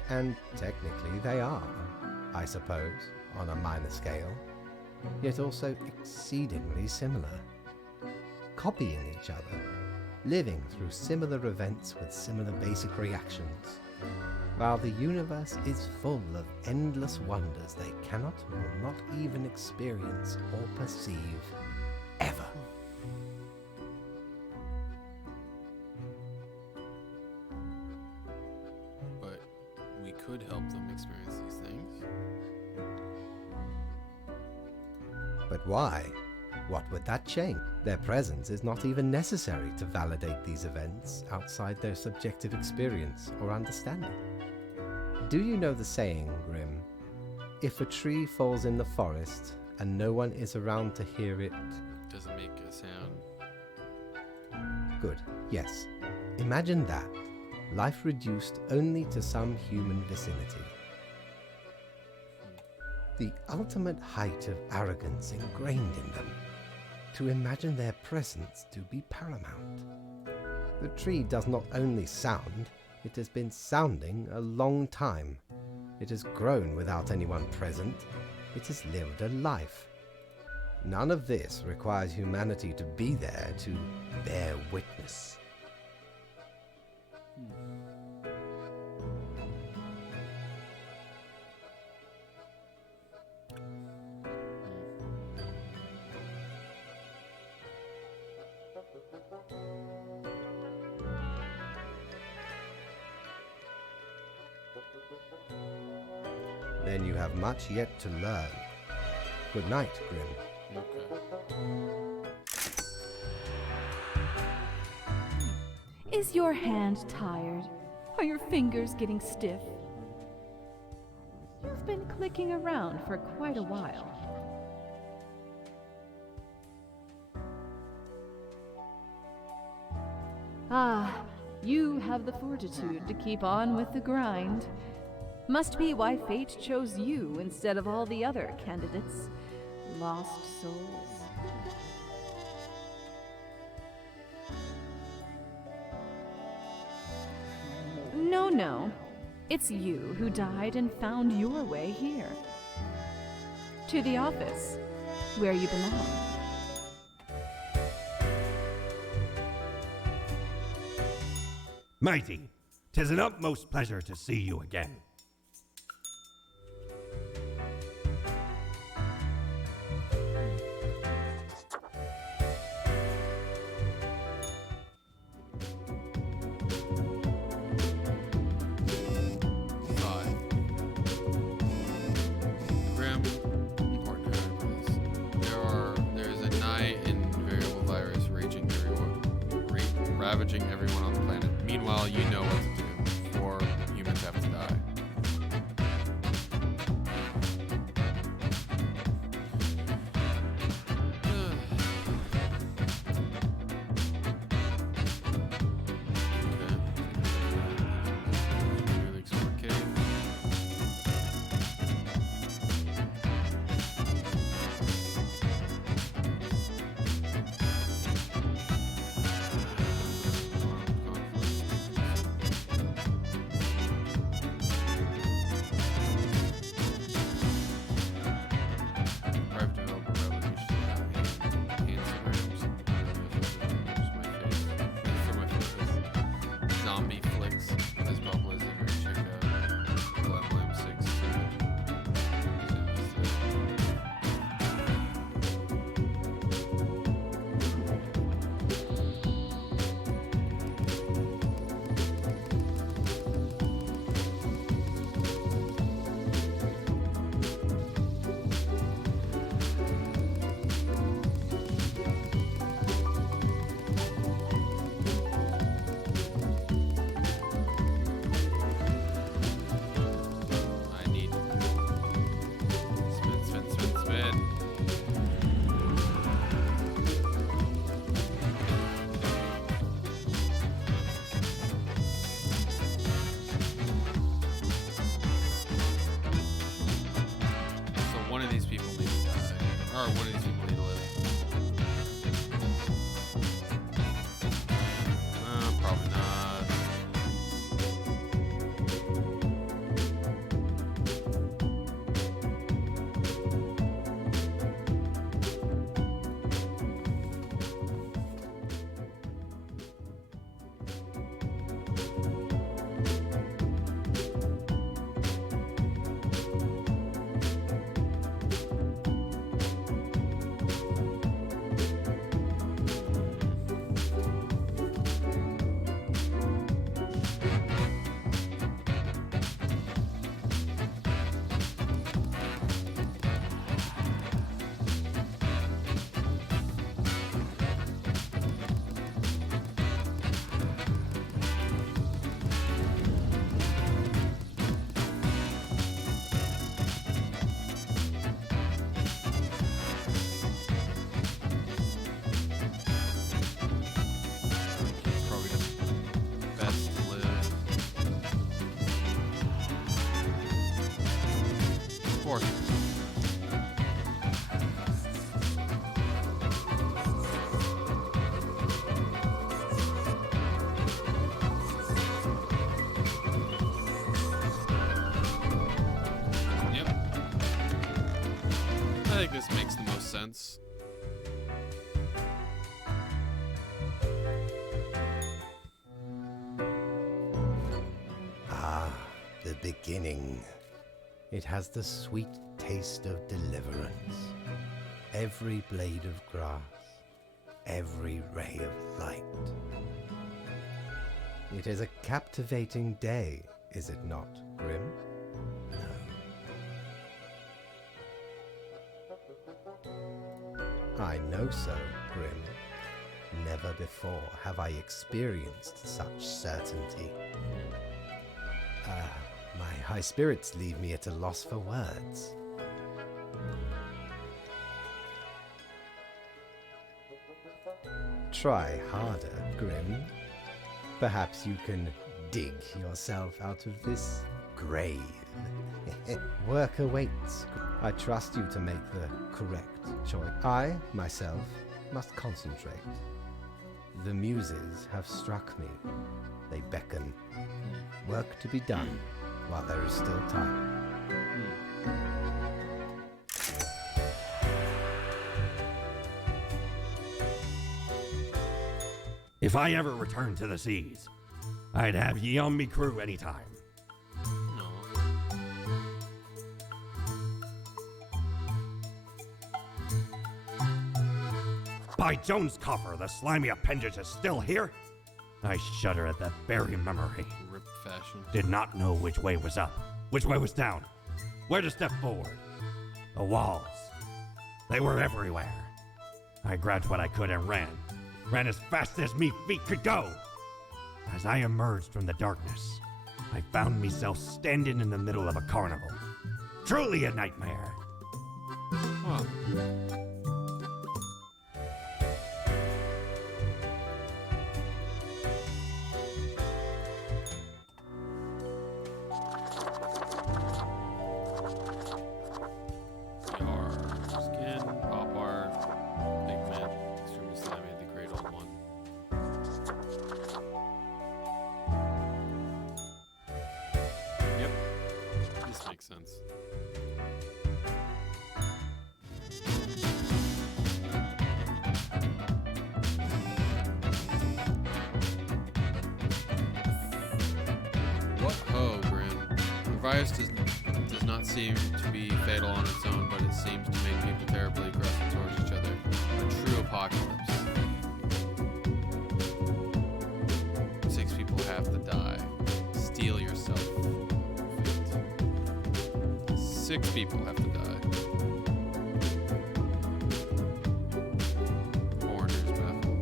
And technically they are, I suppose, on a minor scale, yet also exceedingly similar, copying each other, living through similar events with similar basic reactions, while the universe is full of endless wonders they cannot or will not even experience or perceive ever. But we could help them experience these things. But why? What would that change? Their presence is not even necessary to validate these events outside their subjective experience or understanding. Do you know the saying, Grim? If a tree falls in the forest and no one is around to hear it... Doesn't make a sound. Good, yes. Imagine that. Life reduced only to some human vicinity. The ultimate height of arrogance ingrained in them. To imagine their presence to be paramount. The tree does not only sound, it has been sounding a long time. It has grown without anyone present. It has lived a life. None of this requires humanity to be there to bear witness. Then you have much yet to learn. Good night, Grim. Okay. Is your hand tired? Are your fingers getting stiff? You've been clicking around for quite a while. Ah, you have the fortitude to keep on with the grind. Must be why fate chose you instead of all the other candidates. Lost souls. No. It's you who died and found your way here. To the office, where you belong. Mighty, 'tis an utmost pleasure to see you again. Grim, important to remember this. There's a nigh invariable virus raging everywhere. Or one of these people need to live. Probably not. Probably the best to live. Four. Yep. I think this makes the most sense. Ah, the beginning. It has the sweet taste of deliverance. Every blade of grass, every ray of light. It is a captivating day, is it not, Grim? No. I know so, Grim. Never before have I experienced such certainty. My high spirits leave me at a loss for words. Try harder, Grim. Perhaps you can dig yourself out of this grave. Work awaits. I trust you to make the correct choice. I, myself, must concentrate. The muses have struck me. They beckon. Work to be done while there is still time. If I ever return to the seas, I'd have ye on me crew anytime. No. By Jones' coffer, the slimy appendage is still here? I shudder at that very memory. Rip fashion. Did not know which way was up, which way was down, where to step forward. The walls, they were everywhere. I grabbed what I could and ran as fast as me feet could go. As I emerged from the darkness, I found myself standing in the middle of a carnival. Truly a nightmare. Huh. Yar. Skin, pop art, pigment, extremely slimy, the great old one. Yep. This makes sense. What ho, Grim. The virus does not seem to be fatal on its own, but it seems to make people terribly aggressive towards each other. A true apocalypse. 6 people have to die. Steel yourself. Fate. 6 people have to die. Foreigners baffled.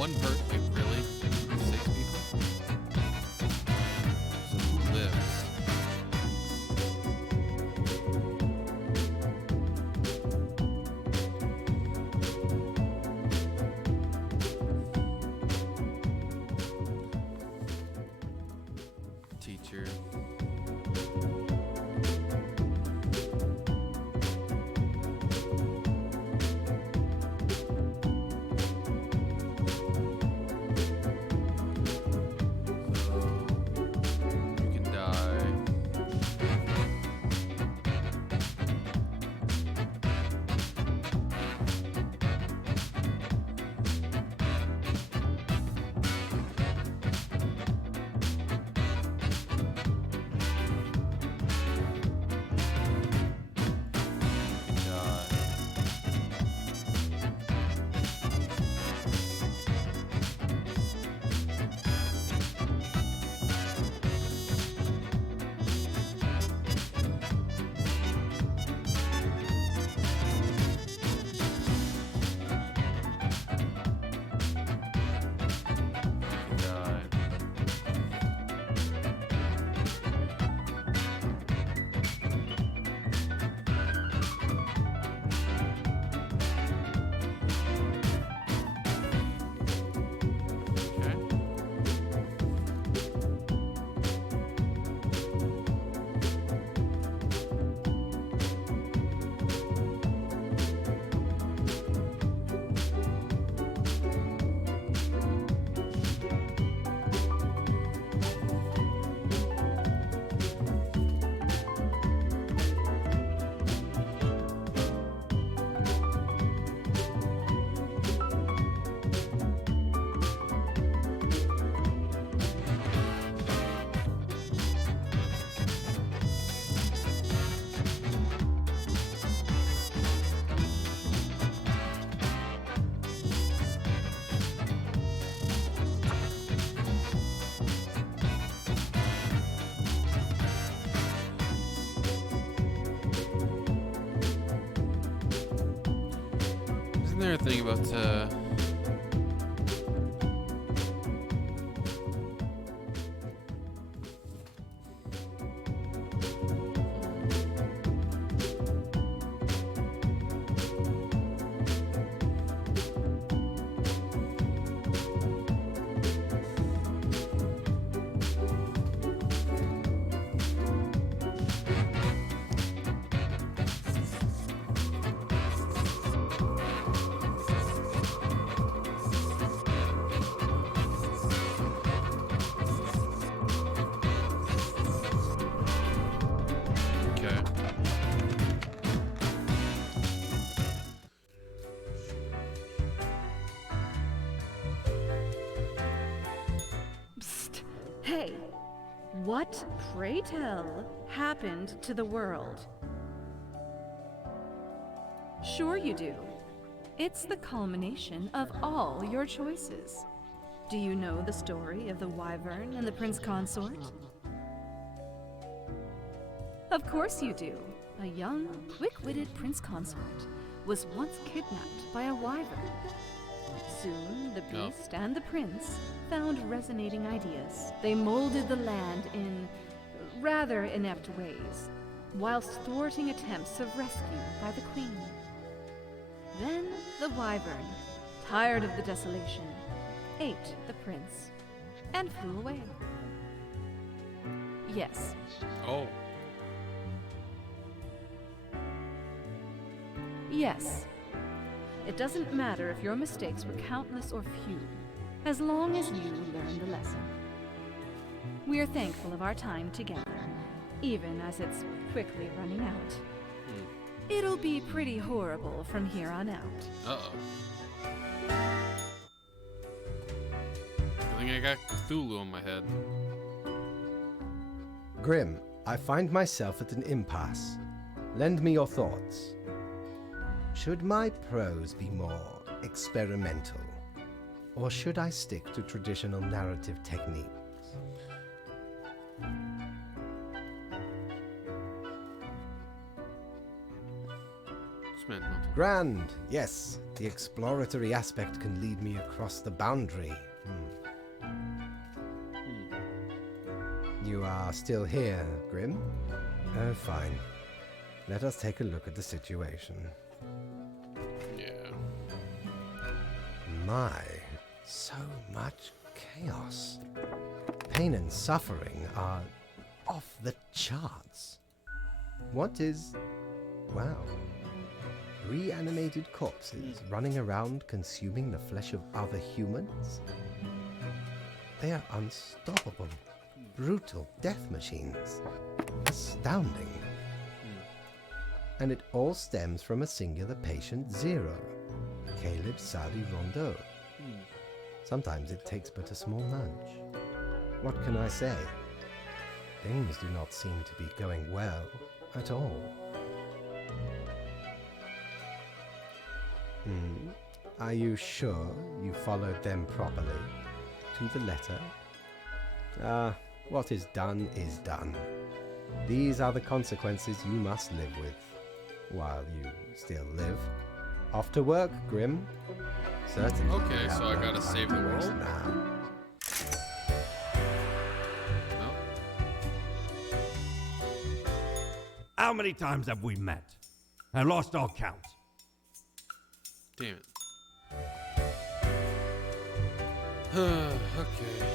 One person, like really? 6 people? So who lives? Teacher. You can die. You can die. You can die. Okay. Isn't there a thing about okay. Psst! Hey! What, pray tell, happened to the world? Sure you do. It's the culmination of all your choices. Do you know the story of the Wyvern and the Prince Consort? Of course you do. A young, quick-witted Prince Consort was once kidnapped by a Wyvern. Soon, the Oh. beast and the prince found resonating ideas. They molded the land in rather inept ways, whilst thwarting attempts of rescue by the queen. Then the Wyvern, tired of the desolation, ate the prince and flew away. Yes, Oh. yes. It doesn't matter if your mistakes were countless or few, as long as you learn the lesson. We are thankful of our time together, even as it's quickly running out. It'll be pretty horrible from here on out. Uh-oh. I think I got Cthulhu on my head. Grim, I find myself at an impasse. Lend me your thoughts. Should my prose be more experimental? Or should I stick to traditional narrative techniques? Just meant not to. Grand, yes. The exploratory aspect can lead me across the boundary. You are still here, Grim? Oh, fine. Let us take a look at the situation. Yeah. My, so much chaos. Pain and suffering are off the charts. What is... wow. Reanimated corpses running around consuming the flesh of other humans? They are unstoppable. Brutal death machines. Astounding. And it all stems from a singular patient zero, Caleb Sadi Rondeau. Sometimes it takes but a small nudge. What can I say? Things do not seem to be going well at all. Are you sure you followed them properly? To the letter? What is done is done. These are the consequences you must live with. While you still live. Off to work, Grim. Certainly. Okay, so I gotta save the world? Now. No? How many times have we met? I lost all count. Damn it. Okay.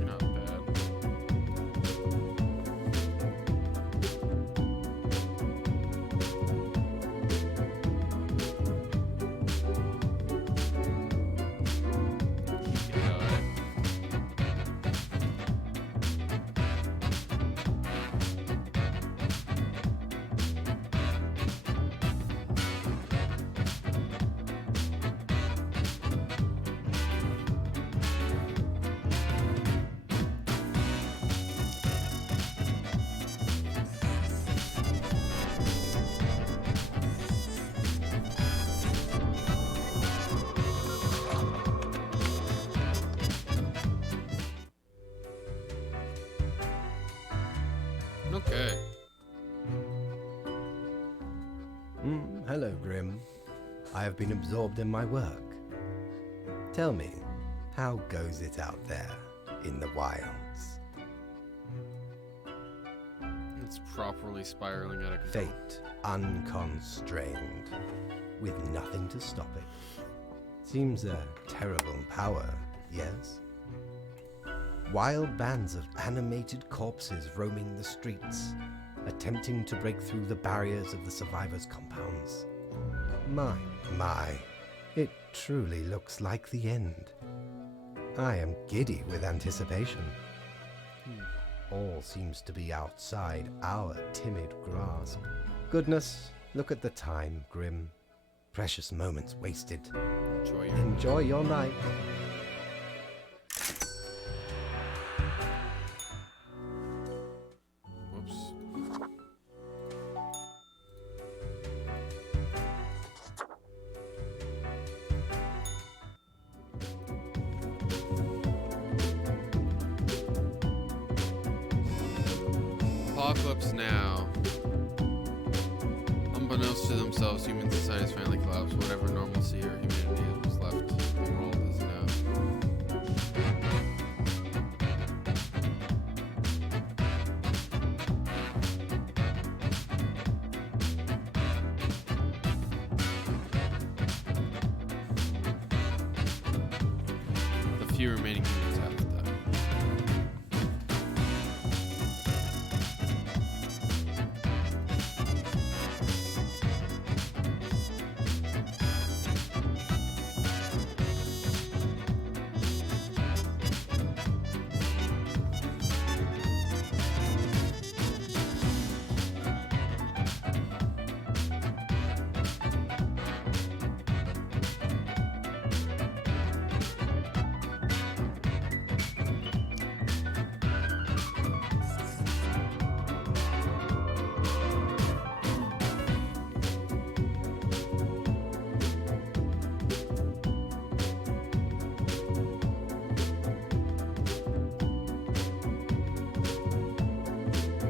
Not bad. Okay. Hello, Grim. I have been absorbed in my work. Tell me, how goes it out there in the wilds? It's properly spiraling out of control. Fate unconstrained, with nothing to stop it. Seems a terrible power, yes? Wild bands of animated corpses roaming the streets, attempting to break through the barriers of the survivors' compounds. My, it truly looks like the end. I am giddy with anticipation. All seems to be outside our timid grasp. Goodness, look at the time, Grim. Precious moments wasted. Enjoy your night. Whoops. apocalypse now. Unbeknownst to themselves, human society has finally collapsed. Whatever normalcy or humanity was left, the world is now. The few remaining humans have to die.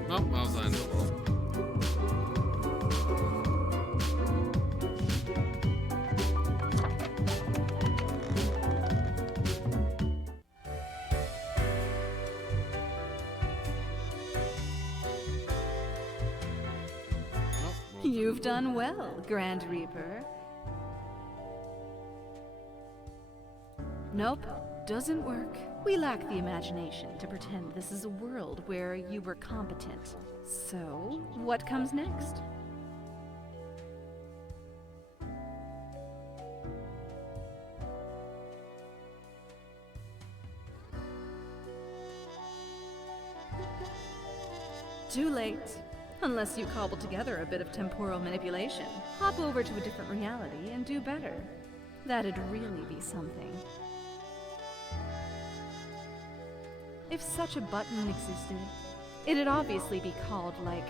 Nope, I was in the world. Nope, You've done well, Grand Reaper. Nope, doesn't work. We lack the imagination to pretend this is a world where you were competent. So, what comes next? Too late. Unless you cobble together a bit of temporal manipulation, hop over to a different reality and do better. That'd really be something. If such a button existed, it'd obviously be called, like,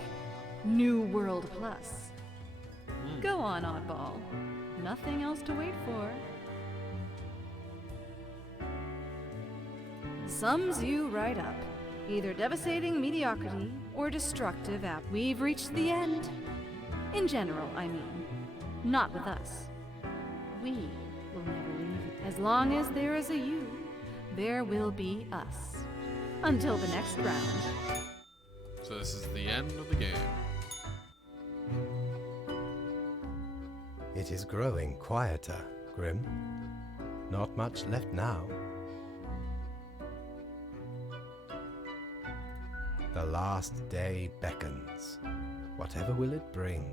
New World Plus. Go on, oddball. Nothing else to wait for. Sums you right up. Either devastating mediocrity or destructive app. We've reached the end. In general, I mean. Not with us. We will never leave you. As long as there is a you, there will be us. Until the next round. So this is the end of the game. It is growing quieter, Grim. Not much left now. The last day beckons. Whatever will it bring?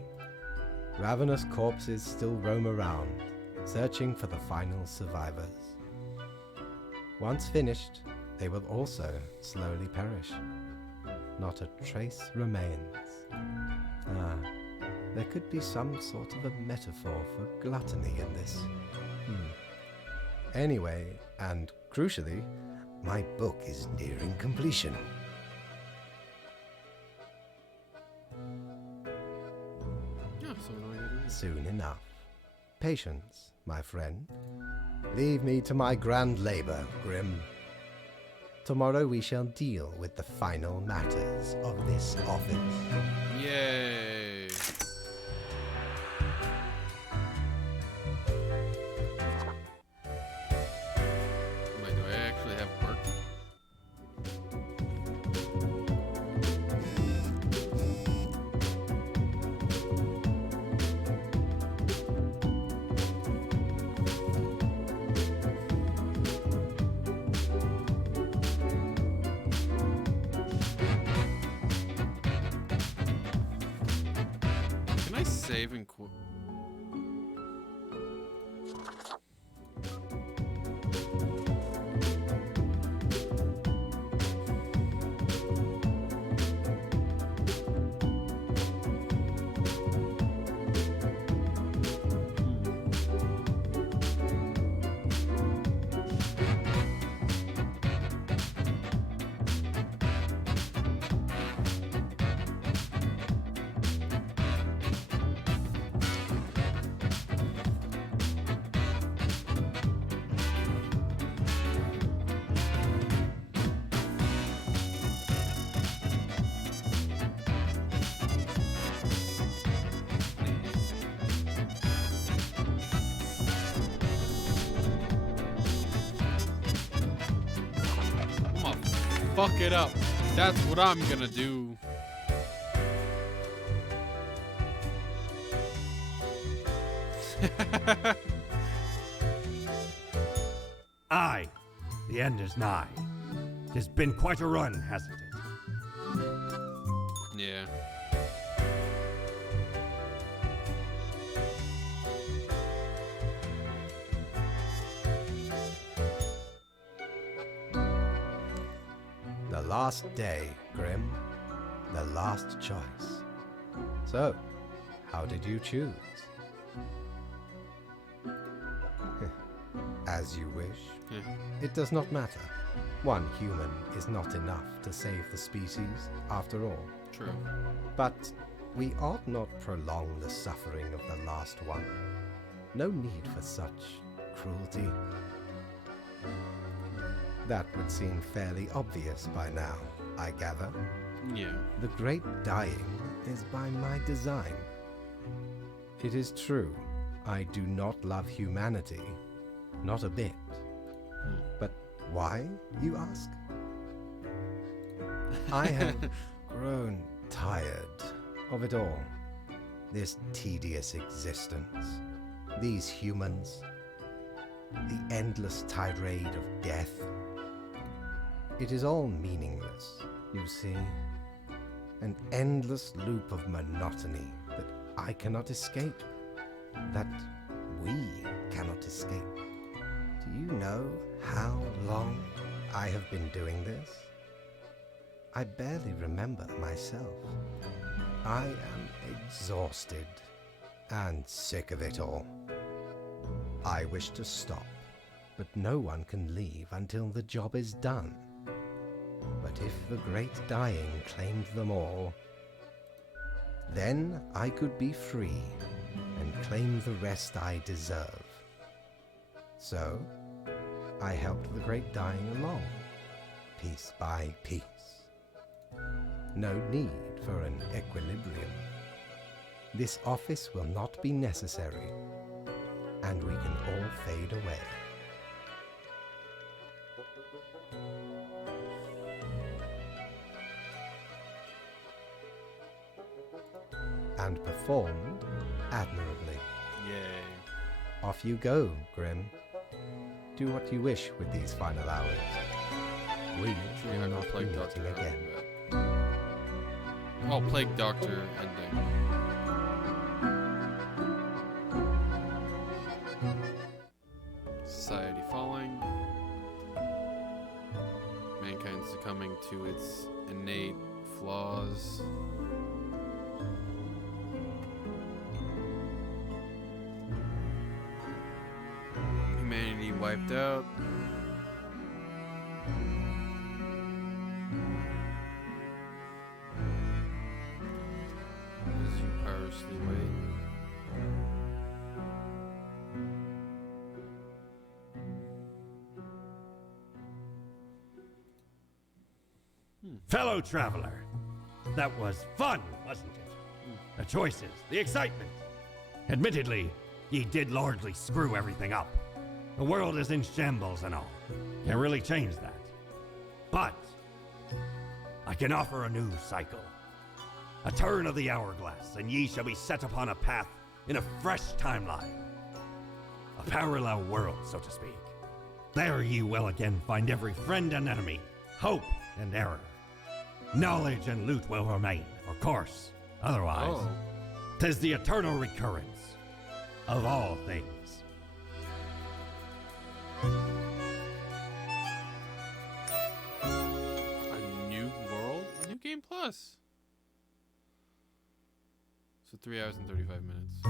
Ravenous corpses still roam around, searching for the final survivors. Once finished, they will also slowly perish. Not a trace remains. There could be some sort of a metaphor for gluttony in this. Anyway, and crucially, my book is nearing completion. Yeah, so what do I gotta do? Soon enough. Patience, my friend. Leave me to my grand labor, Grim. Tomorrow we shall deal with the final matters of this office. Yay! Wait, do I actually have work? Can I save and quit? fuck it up. That's what I'm gonna do. Aye, the end is nigh. 'Tis been quite a run, hasn't it? Yeah. The last day, Grim. The last choice. So, how did you choose? As you wish. Yeah. It does not matter. One human is not enough to save the species, after all. True. But we ought not prolong the suffering of the last one. No need for such cruelty. That would seem fairly obvious by now, I gather. Yeah. The great dying is by my design. It is true, I do not love humanity. Not a bit. But why, you ask? I have grown tired of it all. This tedious existence. These humans. The endless tirade of death. It is all meaningless, you see. An endless loop of monotony that I cannot escape. That we cannot escape. Do you know how long I have been doing this? I barely remember myself. I am exhausted and sick of it all. I wish to stop, but no one can leave until the job is done. But if the great dying claimed them all, then I could be free and claim the rest I deserve. So, I helped the great dying along, piece by piece. No need for an equilibrium. This office will not be necessary, and we can all fade away. And performed admirably. Yay. Off you go, Grim. Do what you wish with these final hours. We Actually, I will know not be Plague meeting Doctor again. Oh, Plague Doctor ending. Society falling. Mankind succumbing to its innate flaws. Humanity wiped out. As you tirelessly wait. Fellow traveler, that was fun, wasn't it? The choices, the excitement. Admittedly, ye did largely screw everything up. The world is in shambles and all. Can't really change that. But I can offer a new cycle. A turn of the hourglass, and ye shall be set upon a path in a fresh timeline. A parallel world, so to speak. There ye will again find every friend and enemy, hope and error. Knowledge and loot will remain, of course. Otherwise, Oh. 'tis the eternal recurrence of all things. A new world? A new game plus. So 3 hours and 35 minutes.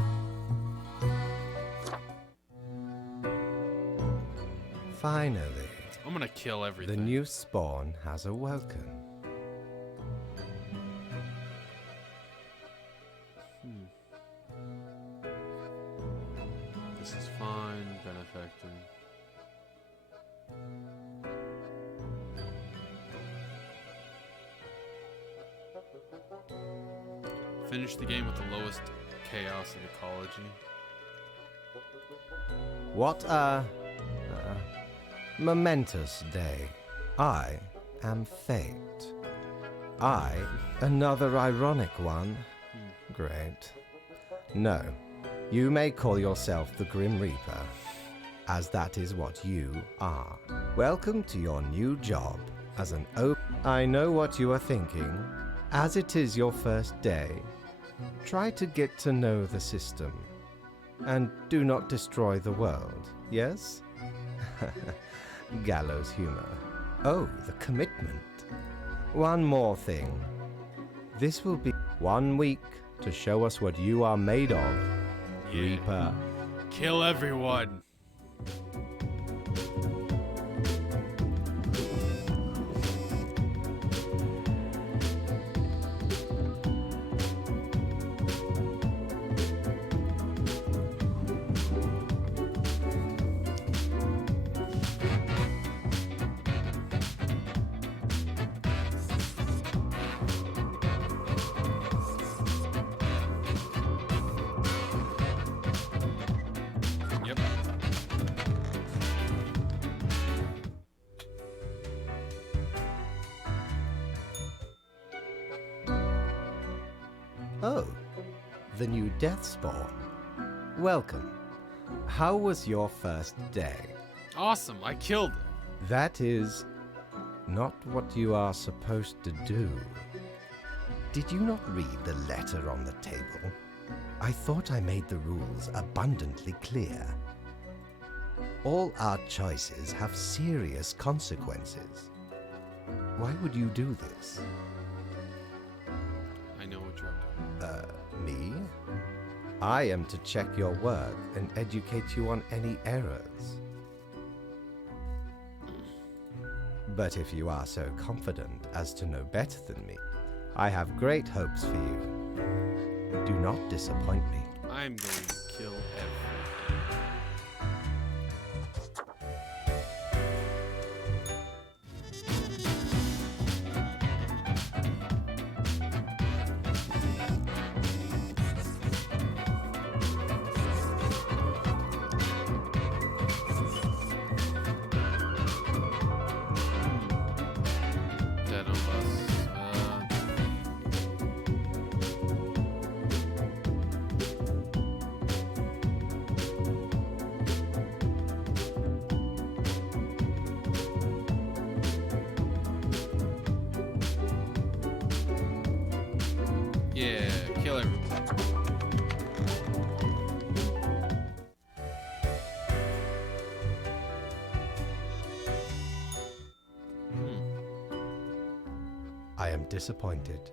Finally, I'm gonna kill the everything. new spawn has awoken. This is fine, benefactor. Finish the game with the lowest chaos and ecology. What a momentous day. I am fate. I, another ironic one. Great. No, you may call yourself the Grim Reaper, as that is what you are. Welcome to your new job as an I know what you are thinking. As it is your first day, try to get to know the system, and do not destroy the world, yes? Gallows humor. Oh, the commitment. One more thing. This will be 1 week to show us what you are made of, Yeah. Reaper. Kill everyone. Yep. Oh, the new Deathspawn. Welcome. How was your first day? Awesome. I killed it. That is not what you are supposed to do. Did you not read the letter on the table? I thought I made the rules abundantly clear. All our choices have serious consequences. Why would you do this? I know what you're up to. Me? I am to check your work and educate you on any errors. But if you are so confident as to know better than me, I have great hopes for you. Do not disappoint me. I'm going to kill everyone. Dead on bus. Yeah, kill everyone. I am disappointed.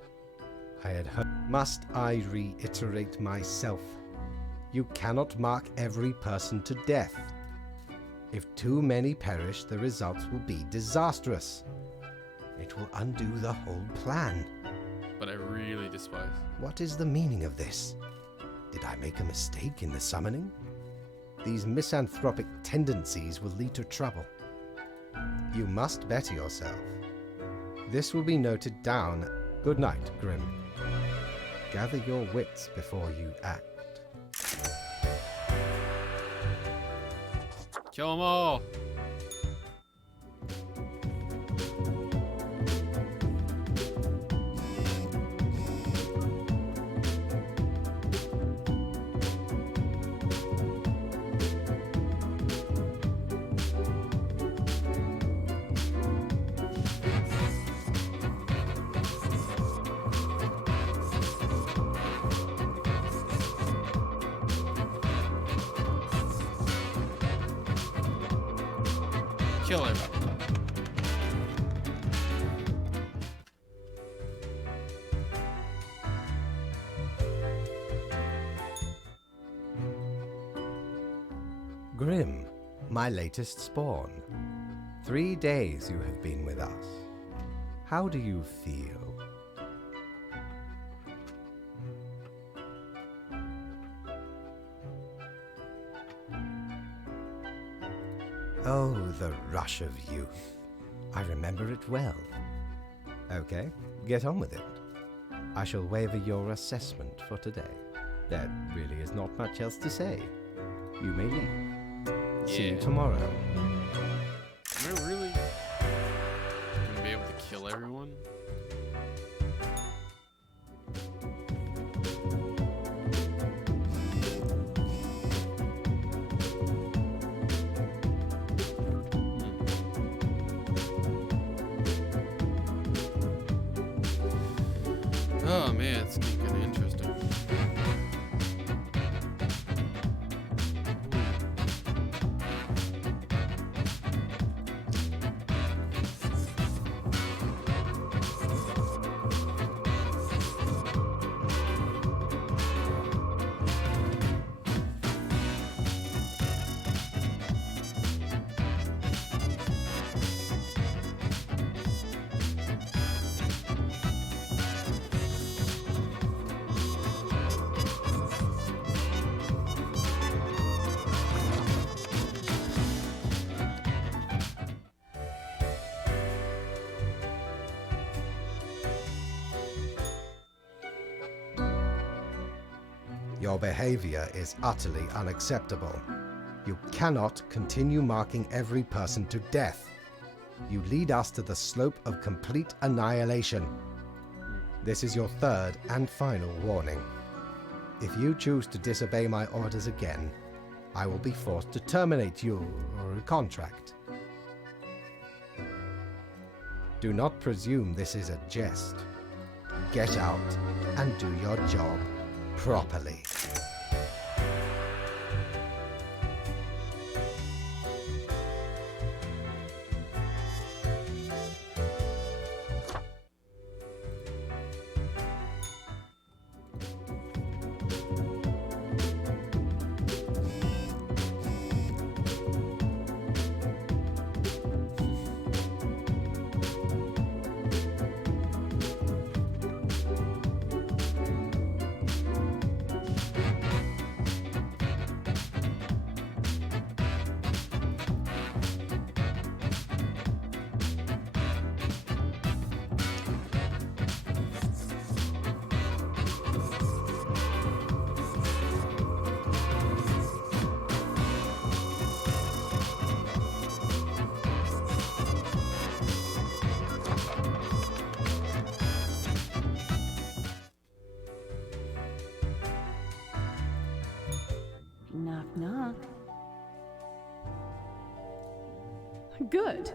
I had hoped. Must I reiterate myself? You cannot mark every person to death. If too many perish, the results will be disastrous. It will undo the whole plan. But I really despise. What is the meaning of this? Did I make a mistake in the summoning? These misanthropic tendencies will lead to trouble. You must better yourself. This will be noted down. Good night, Grim. Gather your wits before you act. Kill them all. Kill him. Grim, my latest spawn. 3 days you have been with us. How do you feel? Oh, the rush of youth. I remember it well. Okay, get on with it. I shall waiver your assessment for today. There really is not much else to say. You may leave. See you Yeah. tomorrow. Am I really gonna be able to kill everyone? Oh man, it's getting kind of interesting. Your behavior is utterly unacceptable. You cannot continue marking every person to death. You lead us to the slope of complete annihilation. This is your third and final warning. If you choose to disobey my orders again, I will be forced to terminate your contract. Do not presume this is a jest. Get out and do your job properly. Knock, knock. Good.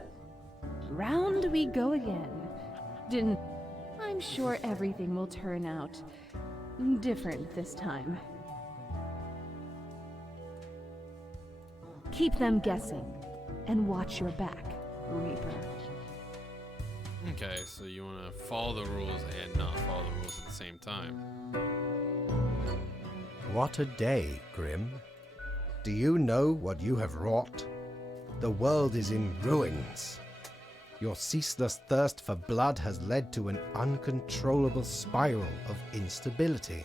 Round we go again. I'm sure everything will turn out different this time. Keep them guessing, and watch your back, Reaper. Okay, so you want to follow the rules and not follow the rules at the same time. What a day, Grim. Do you know what you have wrought? The world is in ruins. Your ceaseless thirst for blood has led to an uncontrollable spiral of instability.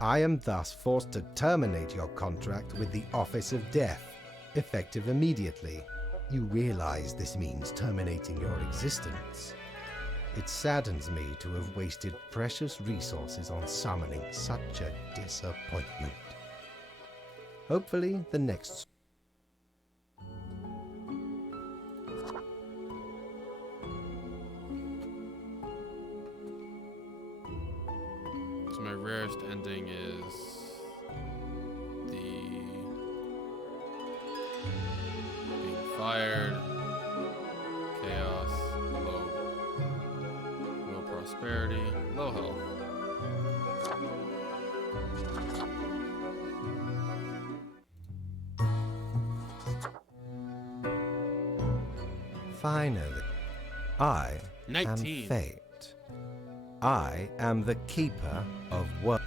I am thus forced to terminate your contract with the Office of Death, effective immediately. You realize this means terminating your existence. It saddens me to have wasted precious resources on summoning such a disappointment. Hopefully, the next... So my rarest ending is the being fired, chaos, low prosperity, low health. Finally, I 19. am fate. I am the keeper of work.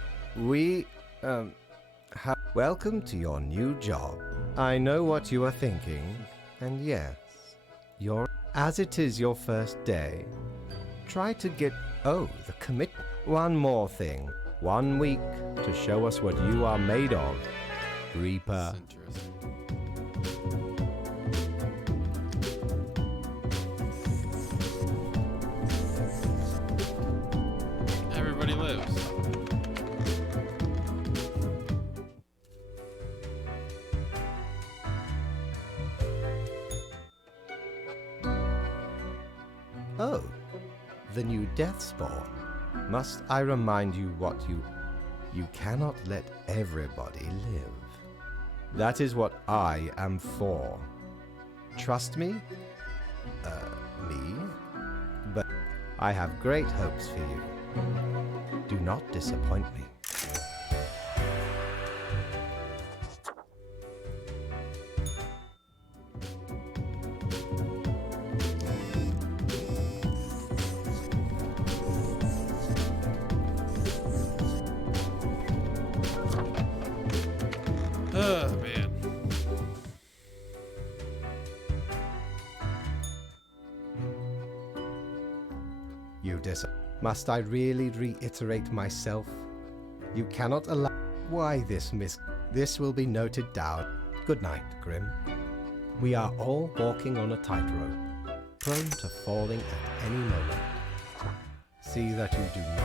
Welcome to your new job. I know what you are thinking, and yes, as it is your first day, try to get, the commitment. One more thing. 1 week to show us what you are made of, Reaper. That's interesting. Everybody lives. Oh, the new Deathspawn. Must I remind you what you cannot let everybody live. That is what I am for. Trust me? Me? But I have great hopes for you. Do not disappoint me. Man. Must I really reiterate myself? You cannot allow. Why this This will be noted down. Good night, Grim. We are all walking on a tightrope, prone to falling at any moment. See that you do not.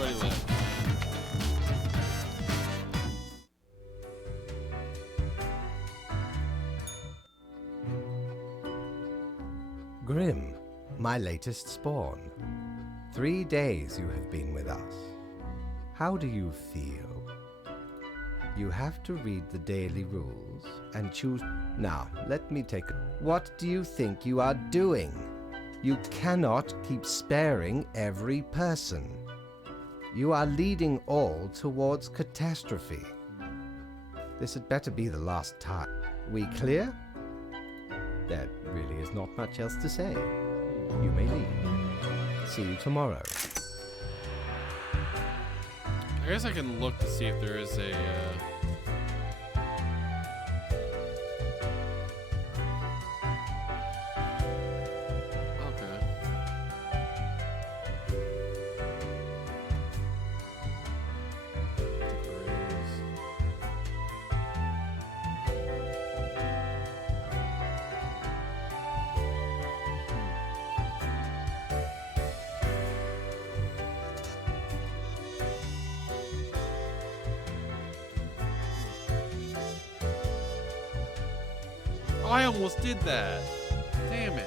Everybody left. Grim, my latest spawn. 3 days you have been with us. How do you feel? You have to read the daily rules and choose. Now, let me take. What do you think you are doing? You cannot keep sparing every person. You are leading all towards catastrophe. This had better be the last time. We clear? There really is not much else to say. You may leave. See you tomorrow. I guess I can look to see if there is a. Okay. Oh, I almost did that. Damn it.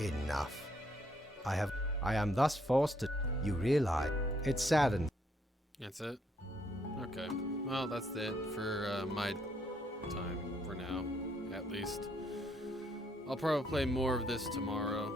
Enough. I am thus forced to. You realize. It saddens. That's it? Okay. Well, that's it for my time for now, at least. I'll probably play more of this tomorrow.